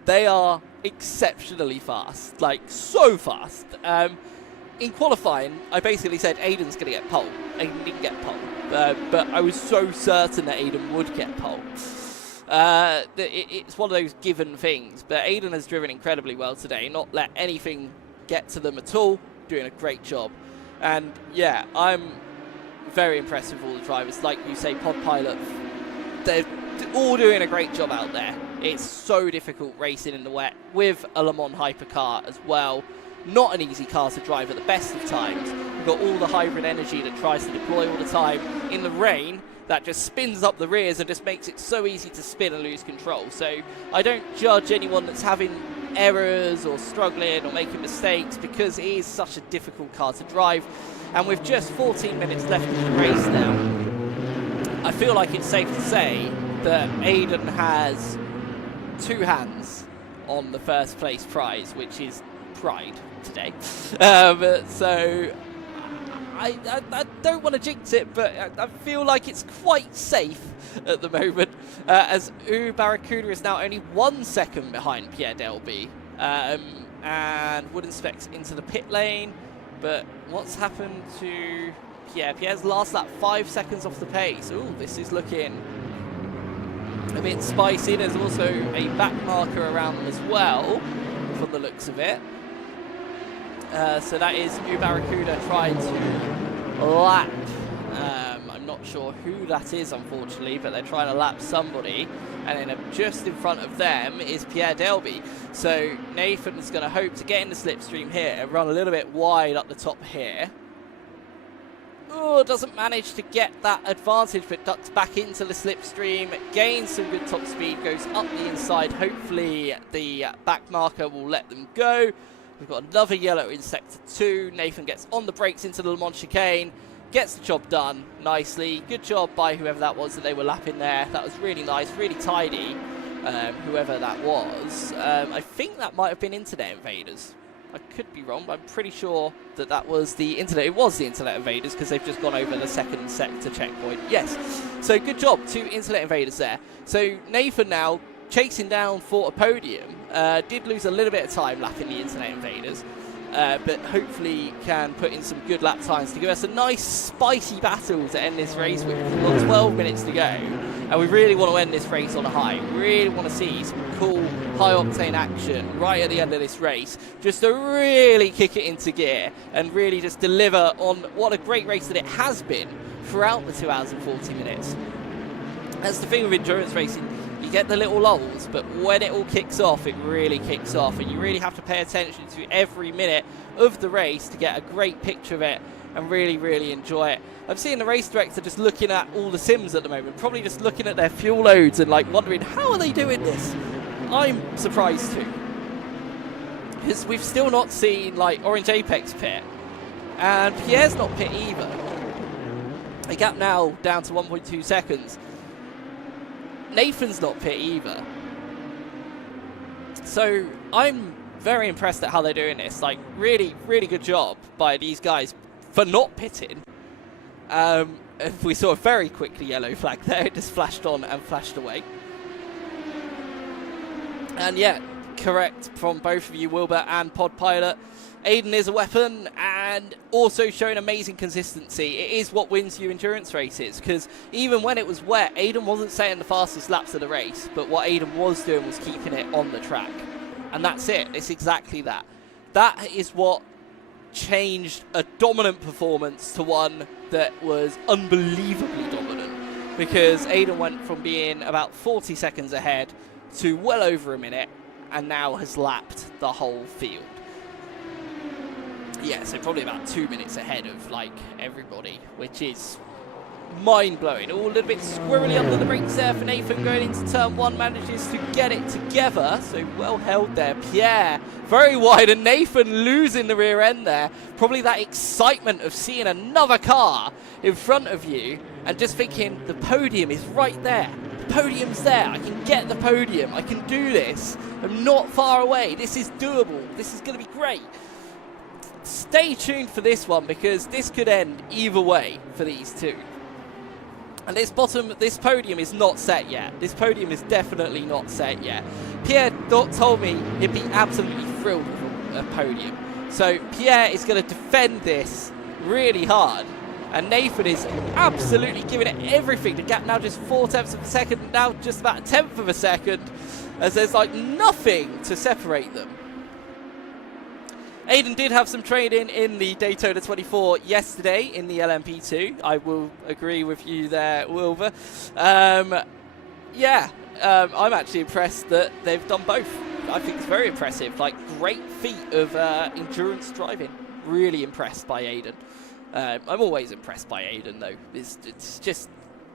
they are exceptionally fast, like so fast. In qualifying, I basically said Aiden's going to get pole. Aiden didn't get pole, but I was so certain that Aiden would get pole. It's one of those given things, but Aiden has driven incredibly well today, not let anything get to them at all, doing a great job. And yeah, I'm very impressed with all the drivers. Like you say, Pod Pilot, they're all doing a great job out there. It's so difficult racing in the wet with a Le Mans hypercar as well. Not an easy car to drive at the best of times. We've got all the hybrid energy that tries to deploy all the time. In the rain, that just spins up the rears and just makes it so easy to spin and lose control. So I don't judge anyone that's having errors or struggling or making mistakes, because it is such a difficult car to drive. And with just 14 minutes left in the race now, I feel like it's safe to say that Aiden has 2 hands on the 1st place prize, which is pride today. So I don't want to jinx it, but I feel like it's quite safe at the moment, as Barracuda is now only 1 second behind Pierre Delby, and Wooden Specs into the pit lane. But what's happened to Pierre? Pierre's last lap 5 seconds off the pace. Ooh, this is looking a bit spicy. There's also a back marker around them as well, from the looks of it. So that is Barracuda trying to lap. I'm not sure who that is, unfortunately, but they're trying to lap somebody. And then just in front of them is Pierre Delby. So Nathan's going to hope to get in the slipstream here and run a little bit wide up the top here. Oh, doesn't manage to get that advantage, but ducks back into the slipstream, gains some good top speed, goes up the inside. Hopefully the back marker will let them go. We've got another yellow in sector 2. Nathan gets on the brakes into the Le Mans chicane, gets the job done nicely. Good job by whoever that was that they were lapping there. That was really nice, really tidy, whoever that was. I think that might have been Internet Invaders. I could be wrong, but I'm pretty sure that that was the Internet. It was the Internet Invaders, because they've just gone over the 2nd sector checkpoint. Yes. So good job to Internet Invaders there. So Nathan now chasing down for a podium. Did lose a little bit of time lapping the Internet Invaders, but hopefully can put in some good lap times to give us a nice spicy battle to end this race with. We've got 12 minutes to go, and we really want to end this race on a high. We really want to see some cool high octane action right at the end of this race, just to really kick it into gear and really just deliver on what a great race that it has been throughout the 2 hours and 40 minutes. That's the thing with endurance racing. You get the little lulls, but when it all kicks off, it really kicks off, and you really have to pay attention to every minute of the race to get a great picture of it and really, really enjoy it. I'm seeing the race director just looking at all the sims at the moment, probably just looking at their fuel loads and like wondering, how are they doing this? I'm surprised too, because we've still not seen like Orange Apex pit, and Pierre's not pit either. A gap now down to 1.2 seconds. Nathan's not pit either. So I'm very impressed at how they're doing this. Like, really, really good job by these guys for not pitting. We saw a very quickly yellow flag there. It just flashed on and flashed away. And yeah, correct from both of you, Wilbur and Pod Pilot. Aiden is a weapon and also showing amazing consistency. It is what wins you endurance races, because even when it was wet, Aiden wasn't setting the fastest laps of the race, but what Aiden was doing was keeping it on the track. And that's it. It's exactly that. That is what changed a dominant performance to one that was unbelievably dominant, because Aiden went from being about 40 seconds ahead to well over a minute and now has lapped the whole field. Yeah, so probably about 2 minutes ahead of like everybody, which is mind-blowing. All a little bit squirrely under the brakes there for Nathan going into turn 1, manages to get it together, so well held there. Pierre very wide, and Nathan losing the rear end there. Probably that excitement of seeing another car in front of you and just thinking the podium is right there. The podium's there. I can get the podium. I can do this. I'm not far away. This is doable. This is going to be great. Stay tuned for this one, because this could end either way for these two. And this podium is not set yet. This podium is definitely not set yet. Pierre told me he'd be absolutely thrilled with a podium. So Pierre is going to defend this really hard. And Nathan is absolutely giving it everything. The gap now just 0.4 of a second, now just about a 1/10 of a second, as there's like nothing to separate them. Aiden did have some training in the Daytona 24 yesterday in the LMP2. I will agree with you there, Wilbur. I'm actually impressed that they've done both. I think it's very impressive. Like, great feat of endurance driving. Really impressed by Aiden. I'm always impressed by Aiden, though. It's just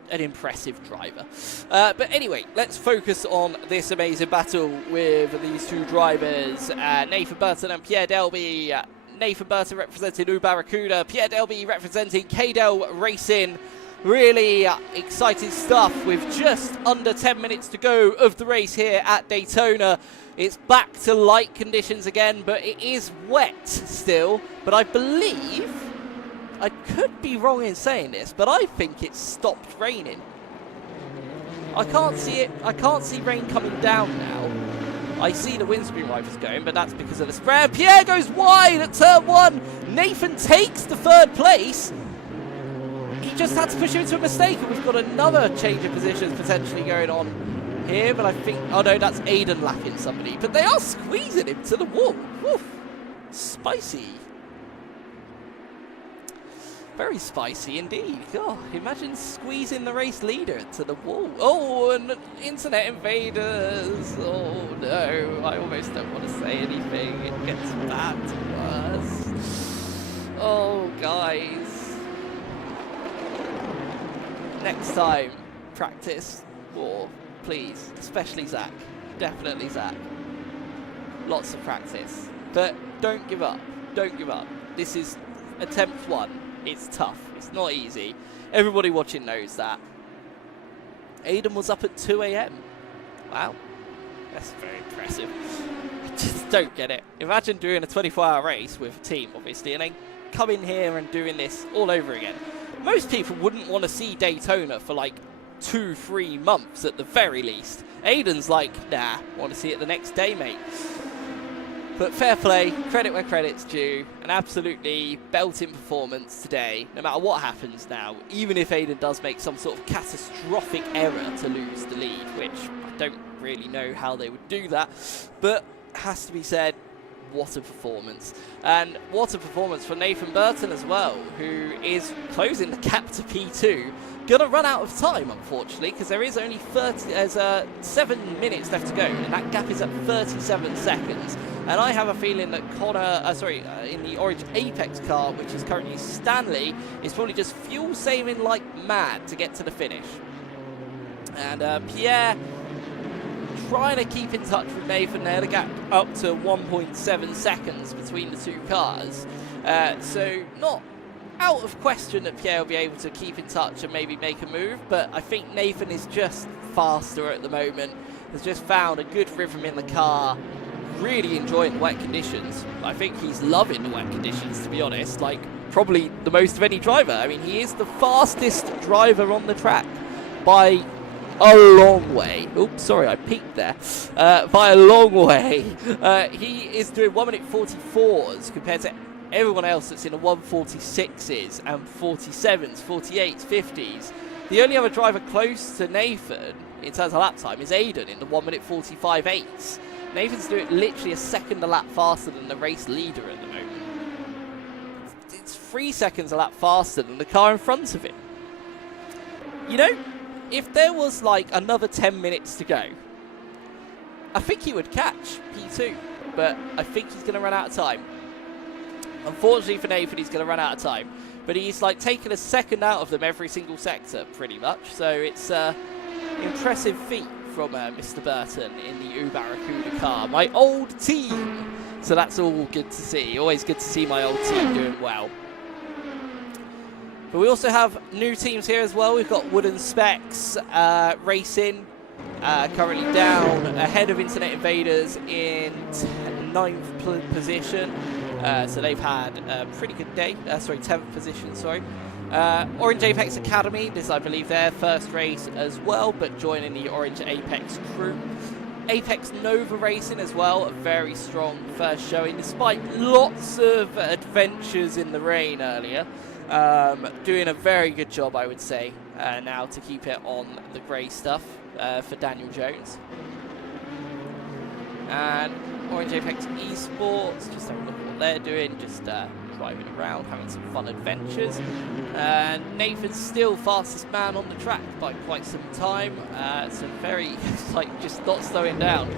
an impressive driver. But anyway, let's focus on this amazing battle with these two drivers, Nathan Burton and Pierre Delby. Nathan Burton representing U Barracuda, Pierre Delby representing K-Del Racing. Really exciting stuff with just under 10 minutes to go of the race here at Daytona. It's back to light conditions again, but it is wet still. But I believe, I could be wrong in saying this, but I think it's stopped raining. I can't see it. I can't see rain coming down now. I see the windscreen wipers going, but that's because of the spray. Pierre goes wide at turn 1. Nathan takes the 3rd place. He just had to push him into a mistake, and we've got another change of positions potentially going on here, but I think, oh no, that's Aiden lapping somebody. But they are squeezing him to the wall. Woof. Spicy. Very spicy indeed. God, imagine squeezing the race leader to the wall. Oh, and internet invaders. Oh no, I almost don't want to say anything. It gets bad to worse. Oh, guys. Next time, practice more, please. Especially Zach. Definitely Zach. Lots of practice. But don't give up. Don't give up. This is attempt 1. It's tough. It's not easy. Everybody watching knows that. Aiden was up at 2 a.m. Wow. That's very impressive. I just don't get it. Imagine doing a 24-hour race with a team, obviously, and then coming here and doing this all over again. Most people wouldn't want to see Daytona for like 2-3 months at the very least. Aiden's like, nah, want to see it the next day, mate. But fair play, credit where credit's due, an absolutely belting performance today, no matter what happens now, even if Aiden does make some sort of catastrophic error to lose the lead, which I don't really know how they would do that, but has to be said, what a performance. And what a performance for Nathan Burton as well, who is closing the gap to P2. Gonna run out of time, unfortunately, because there is only 7 minutes left to go, and that gap is at 37 seconds. And I have a feeling that Connor, in the Orange Apex car, which is currently Stanley, is probably just fuel saving like mad to get to the finish. And Pierre trying to keep in touch with Nathan there, the gap up to 1.7 seconds between the two cars. So not out of question that Pierre will be able to keep in touch and maybe make a move, but I think Nathan is just faster at the moment, has just found a good rhythm in the car, really enjoying the wet conditions. I think he's loving the wet conditions, to be honest, like probably the most of any driver. I mean, he is the fastest driver on the track by a long way. Oops, sorry, I peeked there. By a long way. He is doing 1 minute 44s compared to everyone else that's in the 146s and 47s, 48s, 50s. The only other driver close to Nathan in terms of lap time is Aiden in the 1 minute 45.8s. Nathan's doing literally a second a lap faster than the race leader at the moment. It's 3 seconds a lap faster than the car in front of him. You know, if there was like another 10 minutes to go, I think he would catch P2, but I think he's going to run out of time. Unfortunately for Nathan, he's going to run out of time, but he's like taking a second out of them every single sector, pretty much. So it's an impressive feat from Mr. Burton in the Barracuda car, my old team. So that's all good to see. Always good to see my old team doing well. But we also have new teams here as well. We've got Wooden Specs Racing currently down ahead of Internet Invaders in 9th position. So they've had a pretty good day. 10th position, sorry. Orange Apex Academy, this I believe their first race as well, but joining the Orange Apex crew. Apex Nova Racing as well, a very strong first showing, despite lots of adventures in the rain earlier. Doing a very good job, I would say, now to keep it on the grey stuff for Daniel Jones. And Orange Apex Esports, just having a look at what they're doing, just driving around, having some fun adventures. And Nathan's still fastest man on the track by quite some time. So very, like, just not slowing down.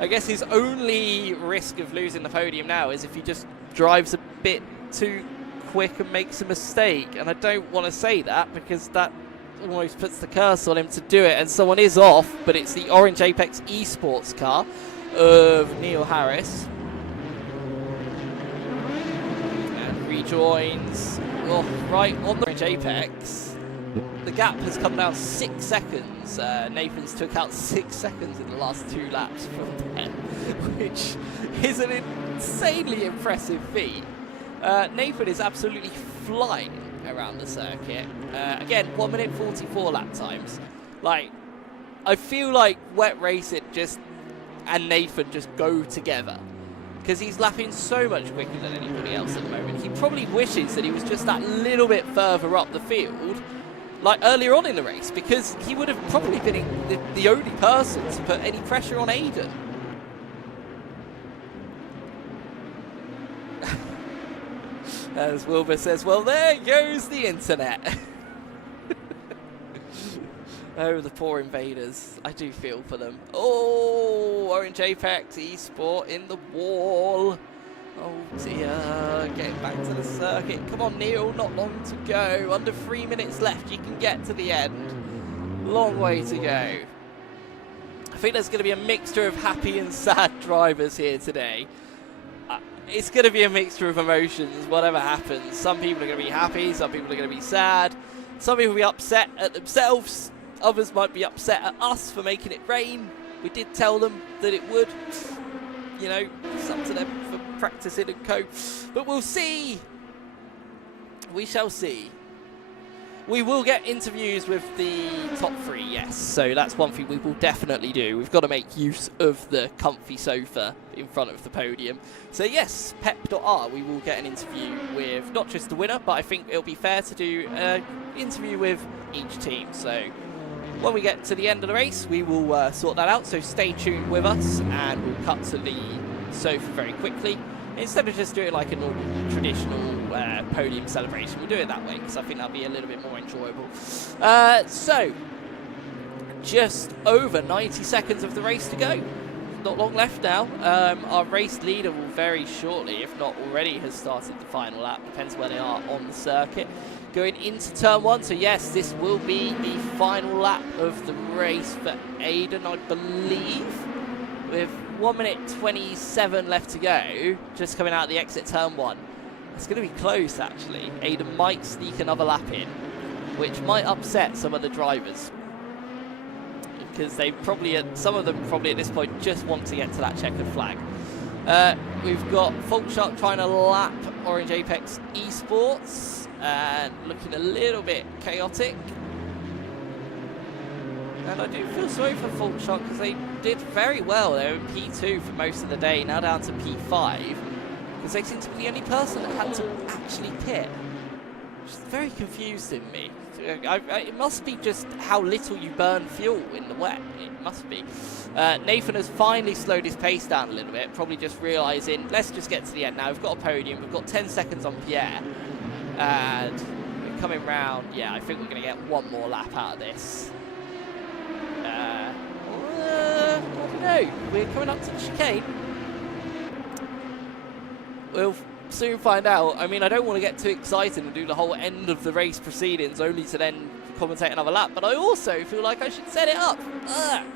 I guess his only risk of losing the podium now is if he just drives a bit too quick and makes a mistake. And I don't want to say that because that almost puts the curse on him to do it. And someone is off, but it's the Orange Apex Esports car of Neil Harris. And rejoins right on the Orange Apex. The gap has come down 6 seconds. Nathan's took out 6 seconds in the last 2 laps from them, which is an insanely impressive feat. Nathan is absolutely flying around the circuit. Again, 1 minute 44 lap times. Like, I feel like wet racing and Nathan just go together because he's lapping so much quicker than anybody else at the moment. He probably wishes that he was just that little bit further up the field, like earlier on in the race, because he would have probably been the only person to put any pressure on Aiden. As Wilbur says, well, there goes the internet. Oh, the poor invaders. I do feel for them. Oh, Orange Apex Esport in the wall. Oh dear, getting back to the circuit. Come on, Neil, not long to go. Under 3 minutes left, you can get to the end. Long way to go. I think there's going to be a mixture of happy and sad drivers here today. It's going to be a mixture of emotions, whatever happens. Some people are going to be happy, some people are going to be sad. Some people will be upset at themselves. Others might be upset at us for making it rain. We did tell them that it would. You know, it's up to them for practicing and co. But we'll see. We shall see. We will get interviews with the top 3, yes. So that's one thing we will definitely do. We've got to make use of the comfy sofa in front of the podium. So yes, pep.r, we will get an interview with not just the winner, but I think it'll be fair to do an interview with each team. So when we get to the end of the race, we will sort that out. So stay tuned with us and we'll cut to the sofa very quickly. Instead of just doing like a normal, traditional podium celebration, we'll do it that way because I think that'll be a little bit more enjoyable. So, just over 90 seconds of the race to go. Not long left now. Our race leader will very shortly, if not already, has started the final lap. Depends where they are on the circuit. Going into turn 1, so yes, this will be the final lap of the race for Aiden, I believe. With 1 minute 27 left to go, just coming out of the exit turn 1. It's going to be close, actually. Aiden might sneak another lap in, which might upset some of the drivers. Because they probably, some of them probably at this point just want to get to that checkered flag. We've got Folkshark trying to lap Orange Apex Esports and looking a little bit chaotic. And I do feel sorry for Fault Shock because they did very well. They were in P2 for most of the day, now down to P5. Because they seem to be the only person that had to actually pit. Which is very confusing me. It must be just how little you burn fuel in the wet. It must be. Nathan has finally slowed his pace down a little bit, probably just realising, let's just get to the end now. We've got a podium, we've got 10 seconds on Pierre. And we're coming round. Yeah, I think we're going to get one more lap out of this. I don't know. We're coming up to the chicane. We'll soon find out. I mean, I don't want to get too excited and do the whole end of the race proceedings only to then commentate another lap, but I also feel like I should set it up.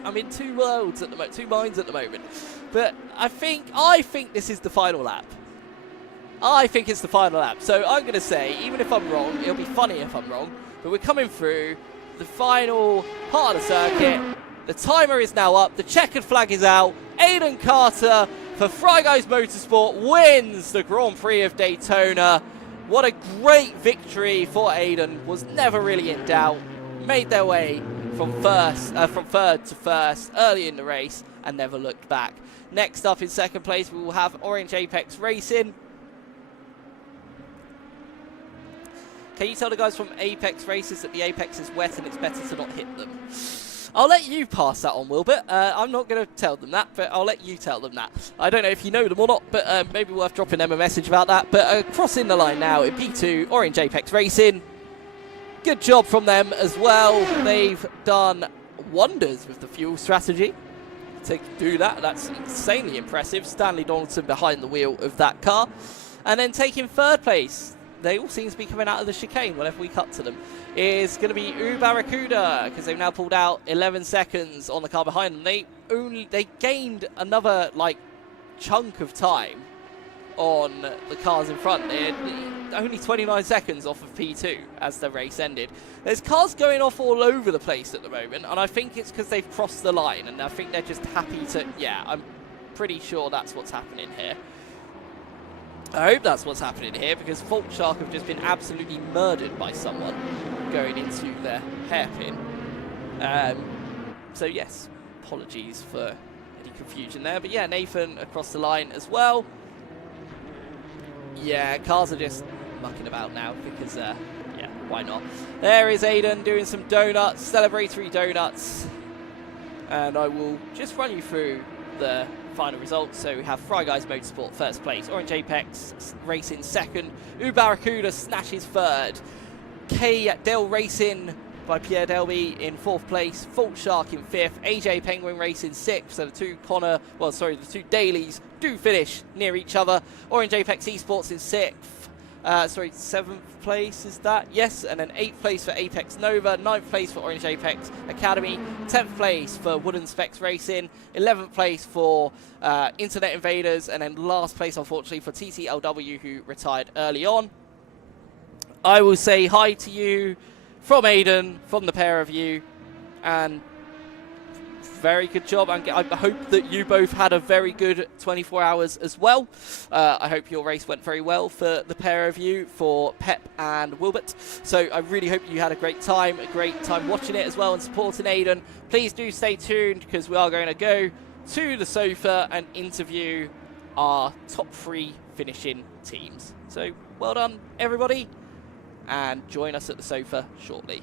I'm in two minds at the moment. But I think this is the final lap. I think it's the final lap. So I'm going to say, even if I'm wrong, it'll be funny if I'm wrong, but we're coming through the final part of the circuit. The timer is now up. The checkered flag is out. Aiden Carter for Fry Guys Motorsport wins the Grand Prix of Daytona. What a great victory for Aiden. Was never really in doubt. Made their way from third to first early in the race and never looked back. Next up in second place, we will have Orange Apex Racing. Can you tell the guys from Apex Races that the Apex is wet and it's better to not hit them? I'll let you pass that on, Wilbert. I'm not going to tell them that, but I'll let you tell them that. I don't know if you know them or not, but maybe worth dropping them a message about that. But crossing the line now in P2, Orange Apex Racing. Good job from them as well. They've done wonders with the fuel strategy to do that. That's insanely impressive. Stanley Donaldson behind the wheel of that car. And then taking third place, they all seem to be coming out of the chicane whenever we cut to them, is going to be Barracuda, because they've now pulled out 11 seconds on the car behind them. They gained another chunk of time on the cars in front. They had only 29 seconds off of P2 as the race ended. There's cars going off all over the place at the moment, and I think it's because they've crossed the line, and I think they're just happy to, yeah, I'm pretty sure that's what's happening here. I hope that's what's happening here, because Fault Shark have just been absolutely murdered by someone going into their hairpin. So yes, apologies for any confusion there. But yeah, Nathan across the line as well. Yeah, cars are just mucking about now because, yeah, why not? There is Aiden doing some donuts, celebratory donuts. And I will just run you through the final results. So we have Fry Guys Motorsport first place, Orange Apex Racing second, Barracuda snatches third, K Dell Racing by Pierre Delby in fourth place, Fault Shark in fifth, AJ Penguin Racing sixth. So the two dailies do finish near each other. Orange Apex Esports in sixth. Seventh place is that? Yes, and then 8th place for Apex Nova, 9th place for Orange Apex Academy, 10th place for Wooden Specs Racing, 11th place for Internet Invaders, and then last place, unfortunately, for TTLW, who retired early on. I will say hi to you from Aiden, from the pair of you, and very good job, and I hope that you both had a very good 24 hours as well. I hope your race went very well for the pair of you, for Pep and Wilbert. So I really hope you had a great time watching it as well and supporting Aiden. Please do stay tuned, because we are going to go to the sofa and interview our top 3 finishing teams. So well done, everybody, and join us at the sofa shortly.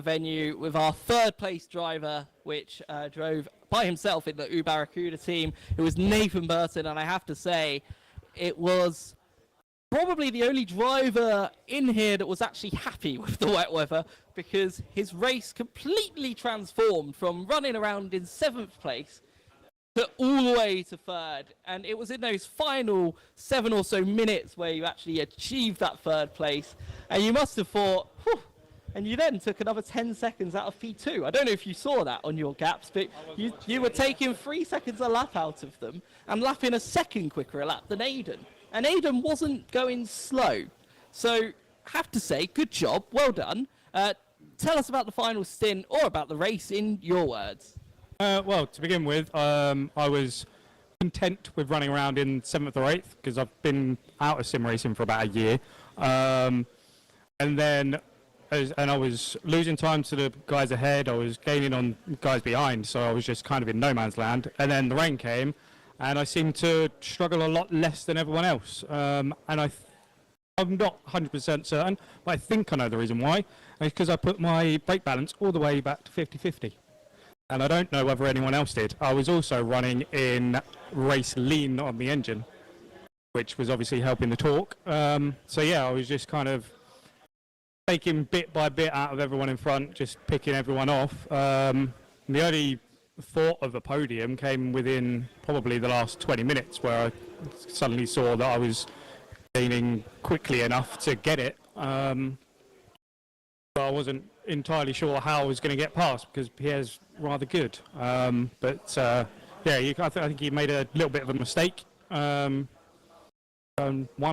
the venue with our third place driver, which drove by himself in the Barracuda team. It was Nathan Burton, and I have to say, it was probably the only driver in here that was actually happy with the wet weather, because his race completely transformed from running around in 7th place to all the way to 3rd. And it was in those final 7 or so minutes where you actually achieved that 3rd place. And you must have thought, whew, and you then took another 10 seconds out of P2. I don't know if you saw that on your gaps, but you were taking 3 seconds a lap out of them and lapping a second quicker a lap than Aiden. And Aiden wasn't going slow. So, have to say, good job, well done. Tell us about the final stint or about the race in your words. Well, to begin with, I was content with running around in 7th or 8th because I've been out of sim racing for about a year. And I was losing time to the guys ahead, I was gaining on guys behind, so I was just kind of in no man's land. And then the rain came, and I seemed to struggle a lot less than everyone else. And I'm not 100% certain, but I think I know the reason why. It's because I put my brake balance all the way back to 50-50. And I don't know whether anyone else did. I was also running in race lean on the engine, which was obviously helping the torque. So yeah, I was just kind of taking bit by bit out of everyone in front, just picking everyone off. The only thought of a podium came within probably the last 20 minutes, where I suddenly saw that I was gaining quickly enough to get it. But I wasn't entirely sure how I was going to get past, because Pierre's rather good. Yeah, I think he made a little bit of a mistake. One,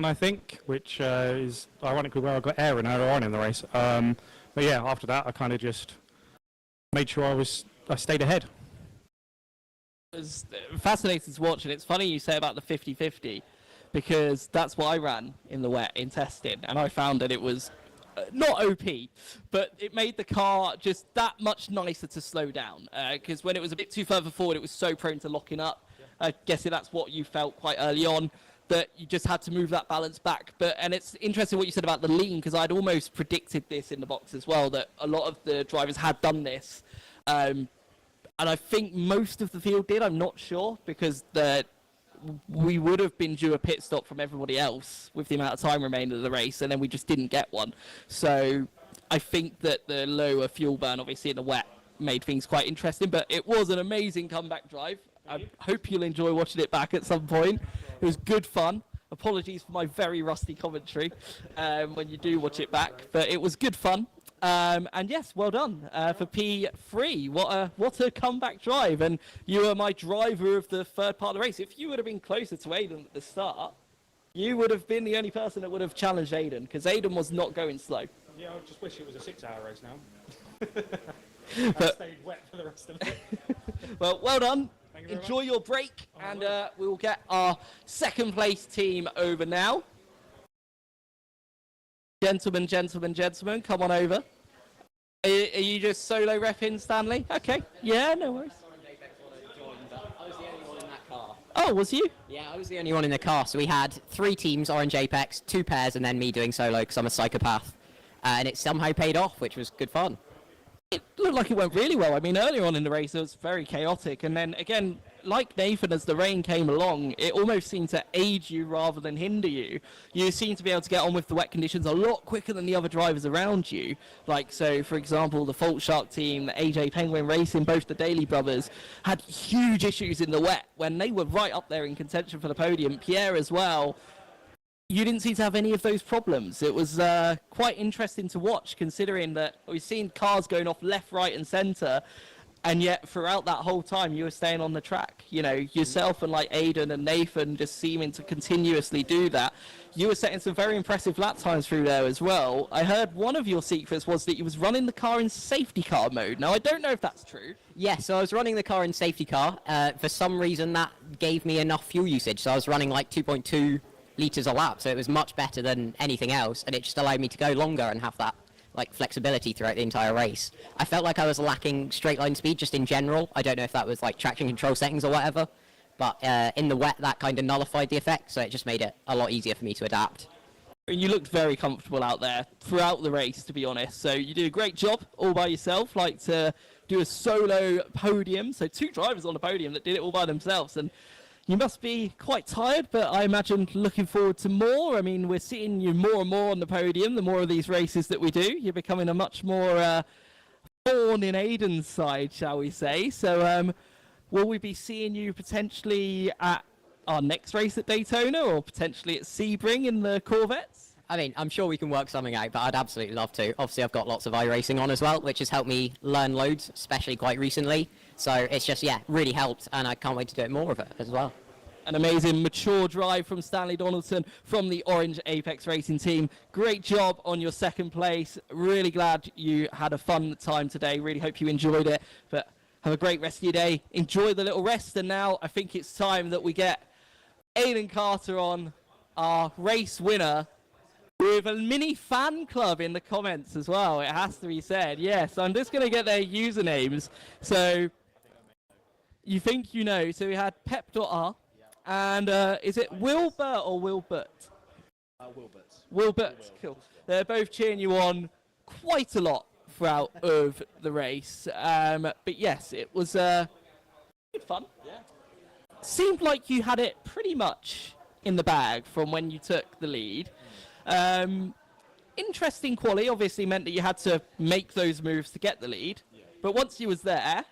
I think, which is ironically where I got Aaron earlier on in the race. But yeah, after that, I kind of just made sure I stayed ahead. It was fascinating to watch, and it's funny you say about the 50-50, because that's what I ran in the wet in testing, and I found that it was not OP, but it made the car just that much nicer to slow down, because when it was a bit too further forward, it was so prone to locking up. I guess that's what you felt quite early on, that you just had to move that balance back. And it's interesting what you said about the lean, because I'd almost predicted this in the box as well, that a lot of the drivers had done this. And I think most of the field did, I'm not sure, because we would have been due a pit stop from everybody else with the amount of time remaining of the race, and then we just didn't get one. So I think that the lower fuel burn, obviously in the wet, made things quite interesting, but it was an amazing comeback drive. I hope you'll enjoy watching it back at some point. It was good fun. Apologies for my very rusty commentary when you do watch it back, but it was good fun. And yes, well done for P3. What a comeback drive, and you were my driver of the 3rd part of the race. If you would have been closer to Aiden at the start, you would have been the only person that would have challenged Aiden, because Aiden was not going slow. Yeah, I just wish it was a 6-hour race now. But, stayed wet for the rest of it. well done. you Enjoy your break, and we will get our 2nd place team over now. Gentlemen, come on over. Are you just solo repping, Stanley? Okay. Yeah, no worries. I was the only one in that car. Oh, was you? Yeah, I was the only one in the car. So we had 3 teams, Orange Apex, 2 pairs, and then me doing solo because I'm a psychopath. And it somehow paid off, which was good fun. It looked like it went really well. I mean, earlier on in the race, it was very chaotic. And then, again, like Nathan, as the rain came along, it almost seemed to aid you rather than hinder you. You seemed to be able to get on with the wet conditions a lot quicker than the other drivers around you. Like, so, for example, the Fault Shark team, the AJ Penguin Racing, both the Daly brothers, had huge issues in the wet when they were right up there in contention for the podium. Pierre as well. You didn't seem to have any of those problems. It was quite interesting to watch, considering that we've seen cars going off left, right, and centre, and yet throughout that whole time you were staying on the track. You know, yourself and like Aiden and Nathan just seeming to continuously do that. You were setting some very impressive lap times through there as well. I heard one of your secrets was that you was running the car in safety car mode. Now, I don't know if that's true. Yeah, so I was running the car in safety car. For some reason, that gave me enough fuel usage. So I was running like 2.2 litres a lap, so it was much better than anything else, and it just allowed me to go longer and have that like flexibility throughout the entire race. I felt like I was lacking straight line speed just in general. I don't know if that was like traction control settings or whatever, but in the wet that kind of nullified the effect, so it just made it a lot easier for me to adapt. And you looked very comfortable out there throughout the race, to be honest. So you did a great job all by yourself, like to do a solo podium. So 2 drivers on the podium that did it all by themselves. And you must be quite tired, but I imagine looking forward to more. I mean, we're seeing you more and more on the podium, the more of these races that we do. You're becoming a much more thorn in Aiden's side, shall we say. So will we be seeing you potentially at our next race at Daytona or potentially at Sebring in the Corvettes? I mean, I'm sure we can work something out, but I'd absolutely love to. Obviously, I've got lots of iRacing on as well, which has helped me learn loads, especially quite recently. So it's just, yeah, really helped, and I can't wait to do it more of it as well. An amazing mature drive from Stanley Donaldson from the Orange Apex Racing team. Great job on your 2nd place. Really glad you had a fun time today. Really hope you enjoyed it. But have a great rest of your day. Enjoy the little rest. And now I think it's time that we get Aiden Carter on, our race winner, with a mini fan club in the comments as well. It has to be said. Yes, I'm just going to get their usernames. So you think you know. So we had Pep.R. And is it Wilbert or Wilbert? Wilbert. Wilbert, cool. They're both cheering you on quite a lot throughout of the race. But yes, it was good fun. Yeah. Seemed like you had it pretty much in the bag from when you took the lead. Interesting quali obviously meant that you had to make those moves to get the lead. Yeah. But once you was there,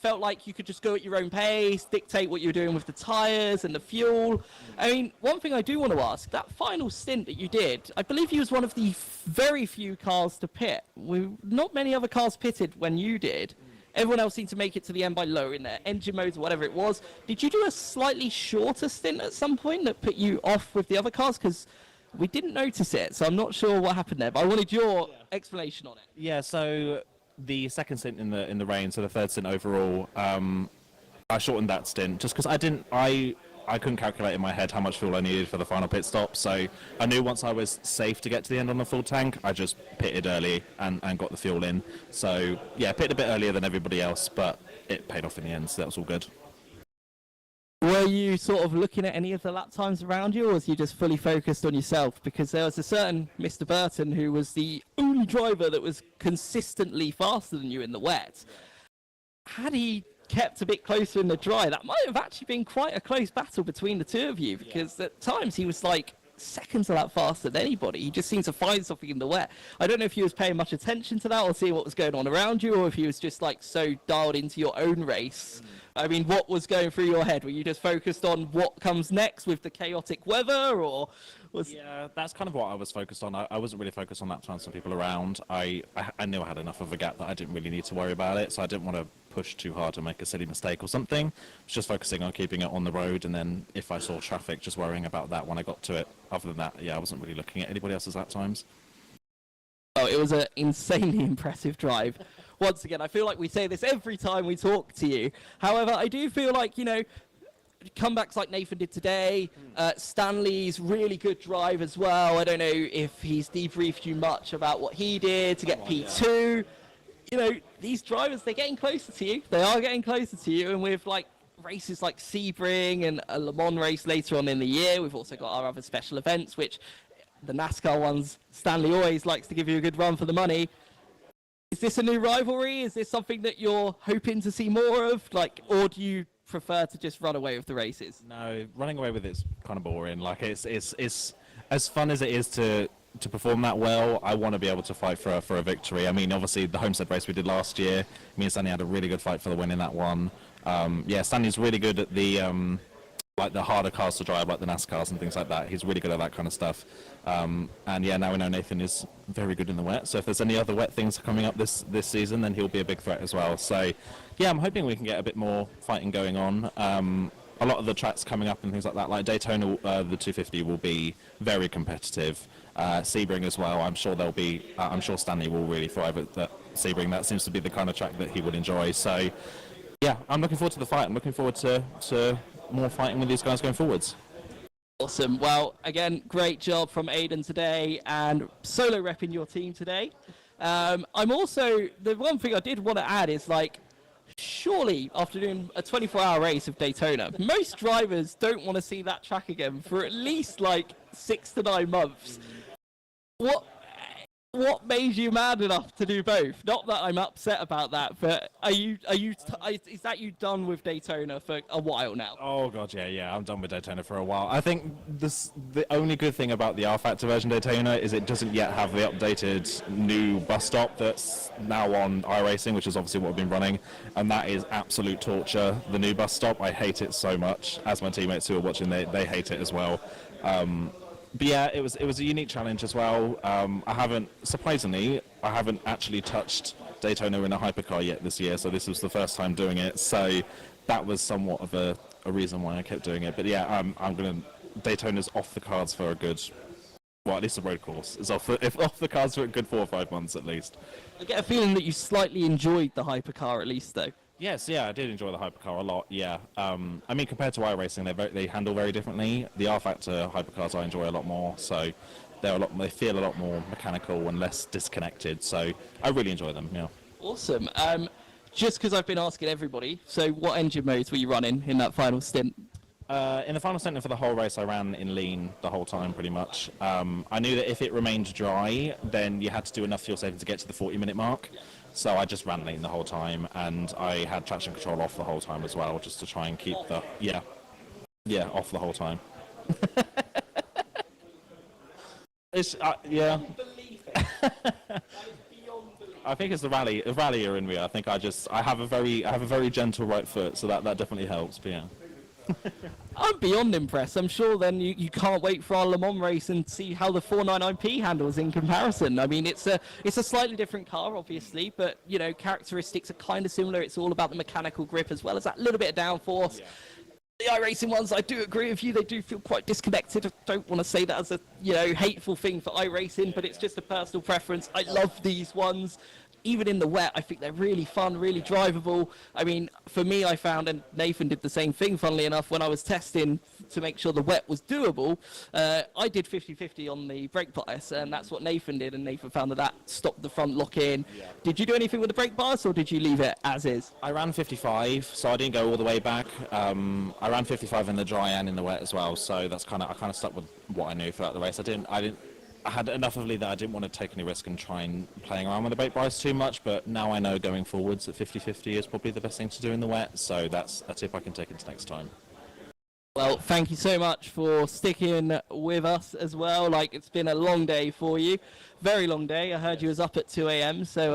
felt like you could just go at your own pace, dictate what you were doing with the tyres and the fuel. I mean, one thing I do want to ask, that final stint that you did, I believe you was one of the very few cars to pit. Not many other cars pitted when you did. Everyone else seemed to make it to the end by lowering their engine modes or whatever it was. Did you do a slightly shorter stint at some point that put you off with the other cars? Because we didn't notice it, so I'm not sure what happened there, but I wanted your explanation on it. Yeah, so the 2nd stint in the rain, so the 3rd stint overall, I shortened that stint just because I couldn't calculate in my head how much fuel I needed for the final pit stop. So I knew once I was safe to get to the end on the full tank, I just pitted early and got the fuel in. So yeah, pitted a bit earlier than everybody else, but it paid off in the end, so that was all good. Were you sort of looking at any of the lap times around you, or was you just fully focused on yourself? Because there was a certain Mr. Burton who was the only driver that was consistently faster than you in the wet. Had he kept a bit closer in the dry, that might have actually been quite a close battle between the 2 of you, because at times he was like seconds a lap faster than anybody. He just seemed to find something in the wet. I don't know if he was paying much attention to that or seeing what was going on around you, or if he was just like so dialed into your own race. I mean, what was going through your head? Were you just focused on what comes next with the chaotic weather, or was... Yeah, that's kind of what I was focused on. I wasn't really focused on lap times for people around. I knew I had enough of a gap that I didn't really need to worry about it, so I didn't want to push too hard to make a silly mistake or something. I was just focusing on keeping it on the road, and then if I saw traffic, just worrying about that when I got to it. Other than that, yeah, I wasn't really looking at anybody else's lap times. Oh, it was an insanely impressive drive. Once again, I feel like we say this every time we talk to you. However, I do feel like, you know, comebacks like Nathan did today, Stanley's really good drive as well. I don't know if he's debriefed you much about what he did to get P2. You know, these drivers, they're getting closer to you. They are getting closer to you, and with like races like Sebring and a Le Mans race later on in the year, we've also got our other special events, which the NASCAR ones, Stanley always likes to give you a good run for the money. Is this a new rivalry? Is this something that you're hoping to see more of? Like, or do you prefer to just run away with the races? No, running away with it's kind of boring. Like, it's as fun as it is to perform that well. I want to be able to fight for a victory. I mean, obviously the Homestead race we did last year, me and Stanley had a really good fight for the win in that one. Yeah, Stanley's really good at the like the harder cars to drive, like the NASCARs and things like that. He's really good at that kind of stuff. And yeah, now we know Nathan is very good in the wet. So if there's any other wet things coming up this season, then he'll be a big threat as well. So yeah, I'm hoping we can get a bit more fighting going on. A lot of the tracks coming up and things like that, like Daytona, the 250 will be very competitive. Sebring as well. I'm sure there'll be. I'm sure Stanley will really thrive at Sebring. That seems to be the kind of track that he would enjoy. So yeah, I'm looking forward to the fight. I'm looking forward to more fighting with these guys going forwards. Awesome. Well, again, great job from Aiden today and solo repping your team today. I'm also, the one thing I did want to add is, like, surely, after doing a 24-hour race of Daytona, most drivers don't want to see that track again for at least like 6 to 9 months. What made you mad enough to do both? Not that I'm upset about that, but is that you done with Daytona for a while now? Oh god, yeah, I'm done with Daytona for a while. I think the only good thing about the R-Factor version Daytona is it doesn't yet have the updated new bus stop that's now on iRacing, which is obviously what I've been running, and that is absolute torture. The new bus stop, I hate it so much. As my teammates who are watching, they hate it as well. But yeah, it was a unique challenge as well. I haven't actually touched Daytona in a hypercar yet this year, so this was the first time doing it. So that was somewhat of a reason why I kept doing it. But yeah, Daytona's off the cards for a good, well, at least the road course is off the cards for a good 4 or 5 months at least. I get a feeling that you slightly enjoyed the hypercar at least, though. Yes, yeah, I did enjoy the hypercar a lot. Yeah, I mean, compared to iRacing, they handle very differently. The R-Factor hypercars I enjoy a lot more, so they feel a lot more mechanical and less disconnected. So I really enjoy them. Yeah. Awesome. Just because I've been asking everybody, so what engine modes were you running in that final stint? In the final stint for the whole race, I ran in lean the whole time, pretty much. I knew that if it remained dry, then you had to do enough fuel saving to get to the 40-minute mark. So I just ran lean the whole time, and I had traction control off the whole time as well, just to try and keep the off the whole time. It's yeah. I think it's the rallyer in me. I think I have a very gentle right foot, so that definitely helps. But yeah. I'm beyond impressed. I'm sure then you can't wait for our Le Mans race and see how the 499P handles in comparison. I mean, it's a slightly different car, obviously, but, you know, characteristics are kind of similar. It's all about the mechanical grip as well as that little bit of downforce. Yeah. The iRacing ones, I do agree with you, they do feel quite disconnected. I don't want to say that as a, you know, hateful thing for iRacing, but it's just a personal preference. I love these ones. Even in the wet, I think they're really fun, really drivable. I mean, for me, I found, and Nathan did the same thing, funnily enough, when I was testing to make sure the wet was doable, I did 50-50 on the brake bias, and that's what Nathan did, and Nathan found that stopped the front lock-in. Yeah. Did you do anything with the brake bias, or did you leave it as is? I ran 55, so I didn't go all the way back. I ran 55 in the dry and in the wet as well, so that's I kind of stuck with what I knew throughout the race. I had enough of lead that I didn't want to take any risk and try and playing around with the brake bias too much, but now I know going forwards that 50-50 is probably the best thing to do in the wet, so that's a tip I can take into next time. Well, thank you so much for sticking with us as well. Like, it's been a long day for you. Very long day. I heard you was up at 2 a.m., so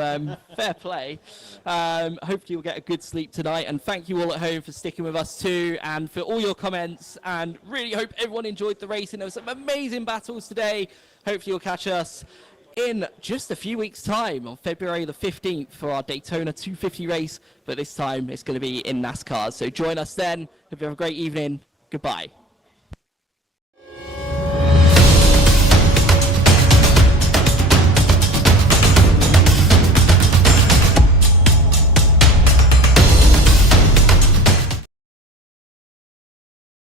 fair play. Hopefully you'll get a good sleep tonight, and thank you all at home for sticking with us too, and for all your comments, and really hope everyone enjoyed the racing. There were some amazing battles today. Hopefully you'll catch us in just a few weeks' time on February the 15th for our Daytona 250 race, but this time it's going to be in NASCAR. So join us then. Hope you have a great evening. Goodbye.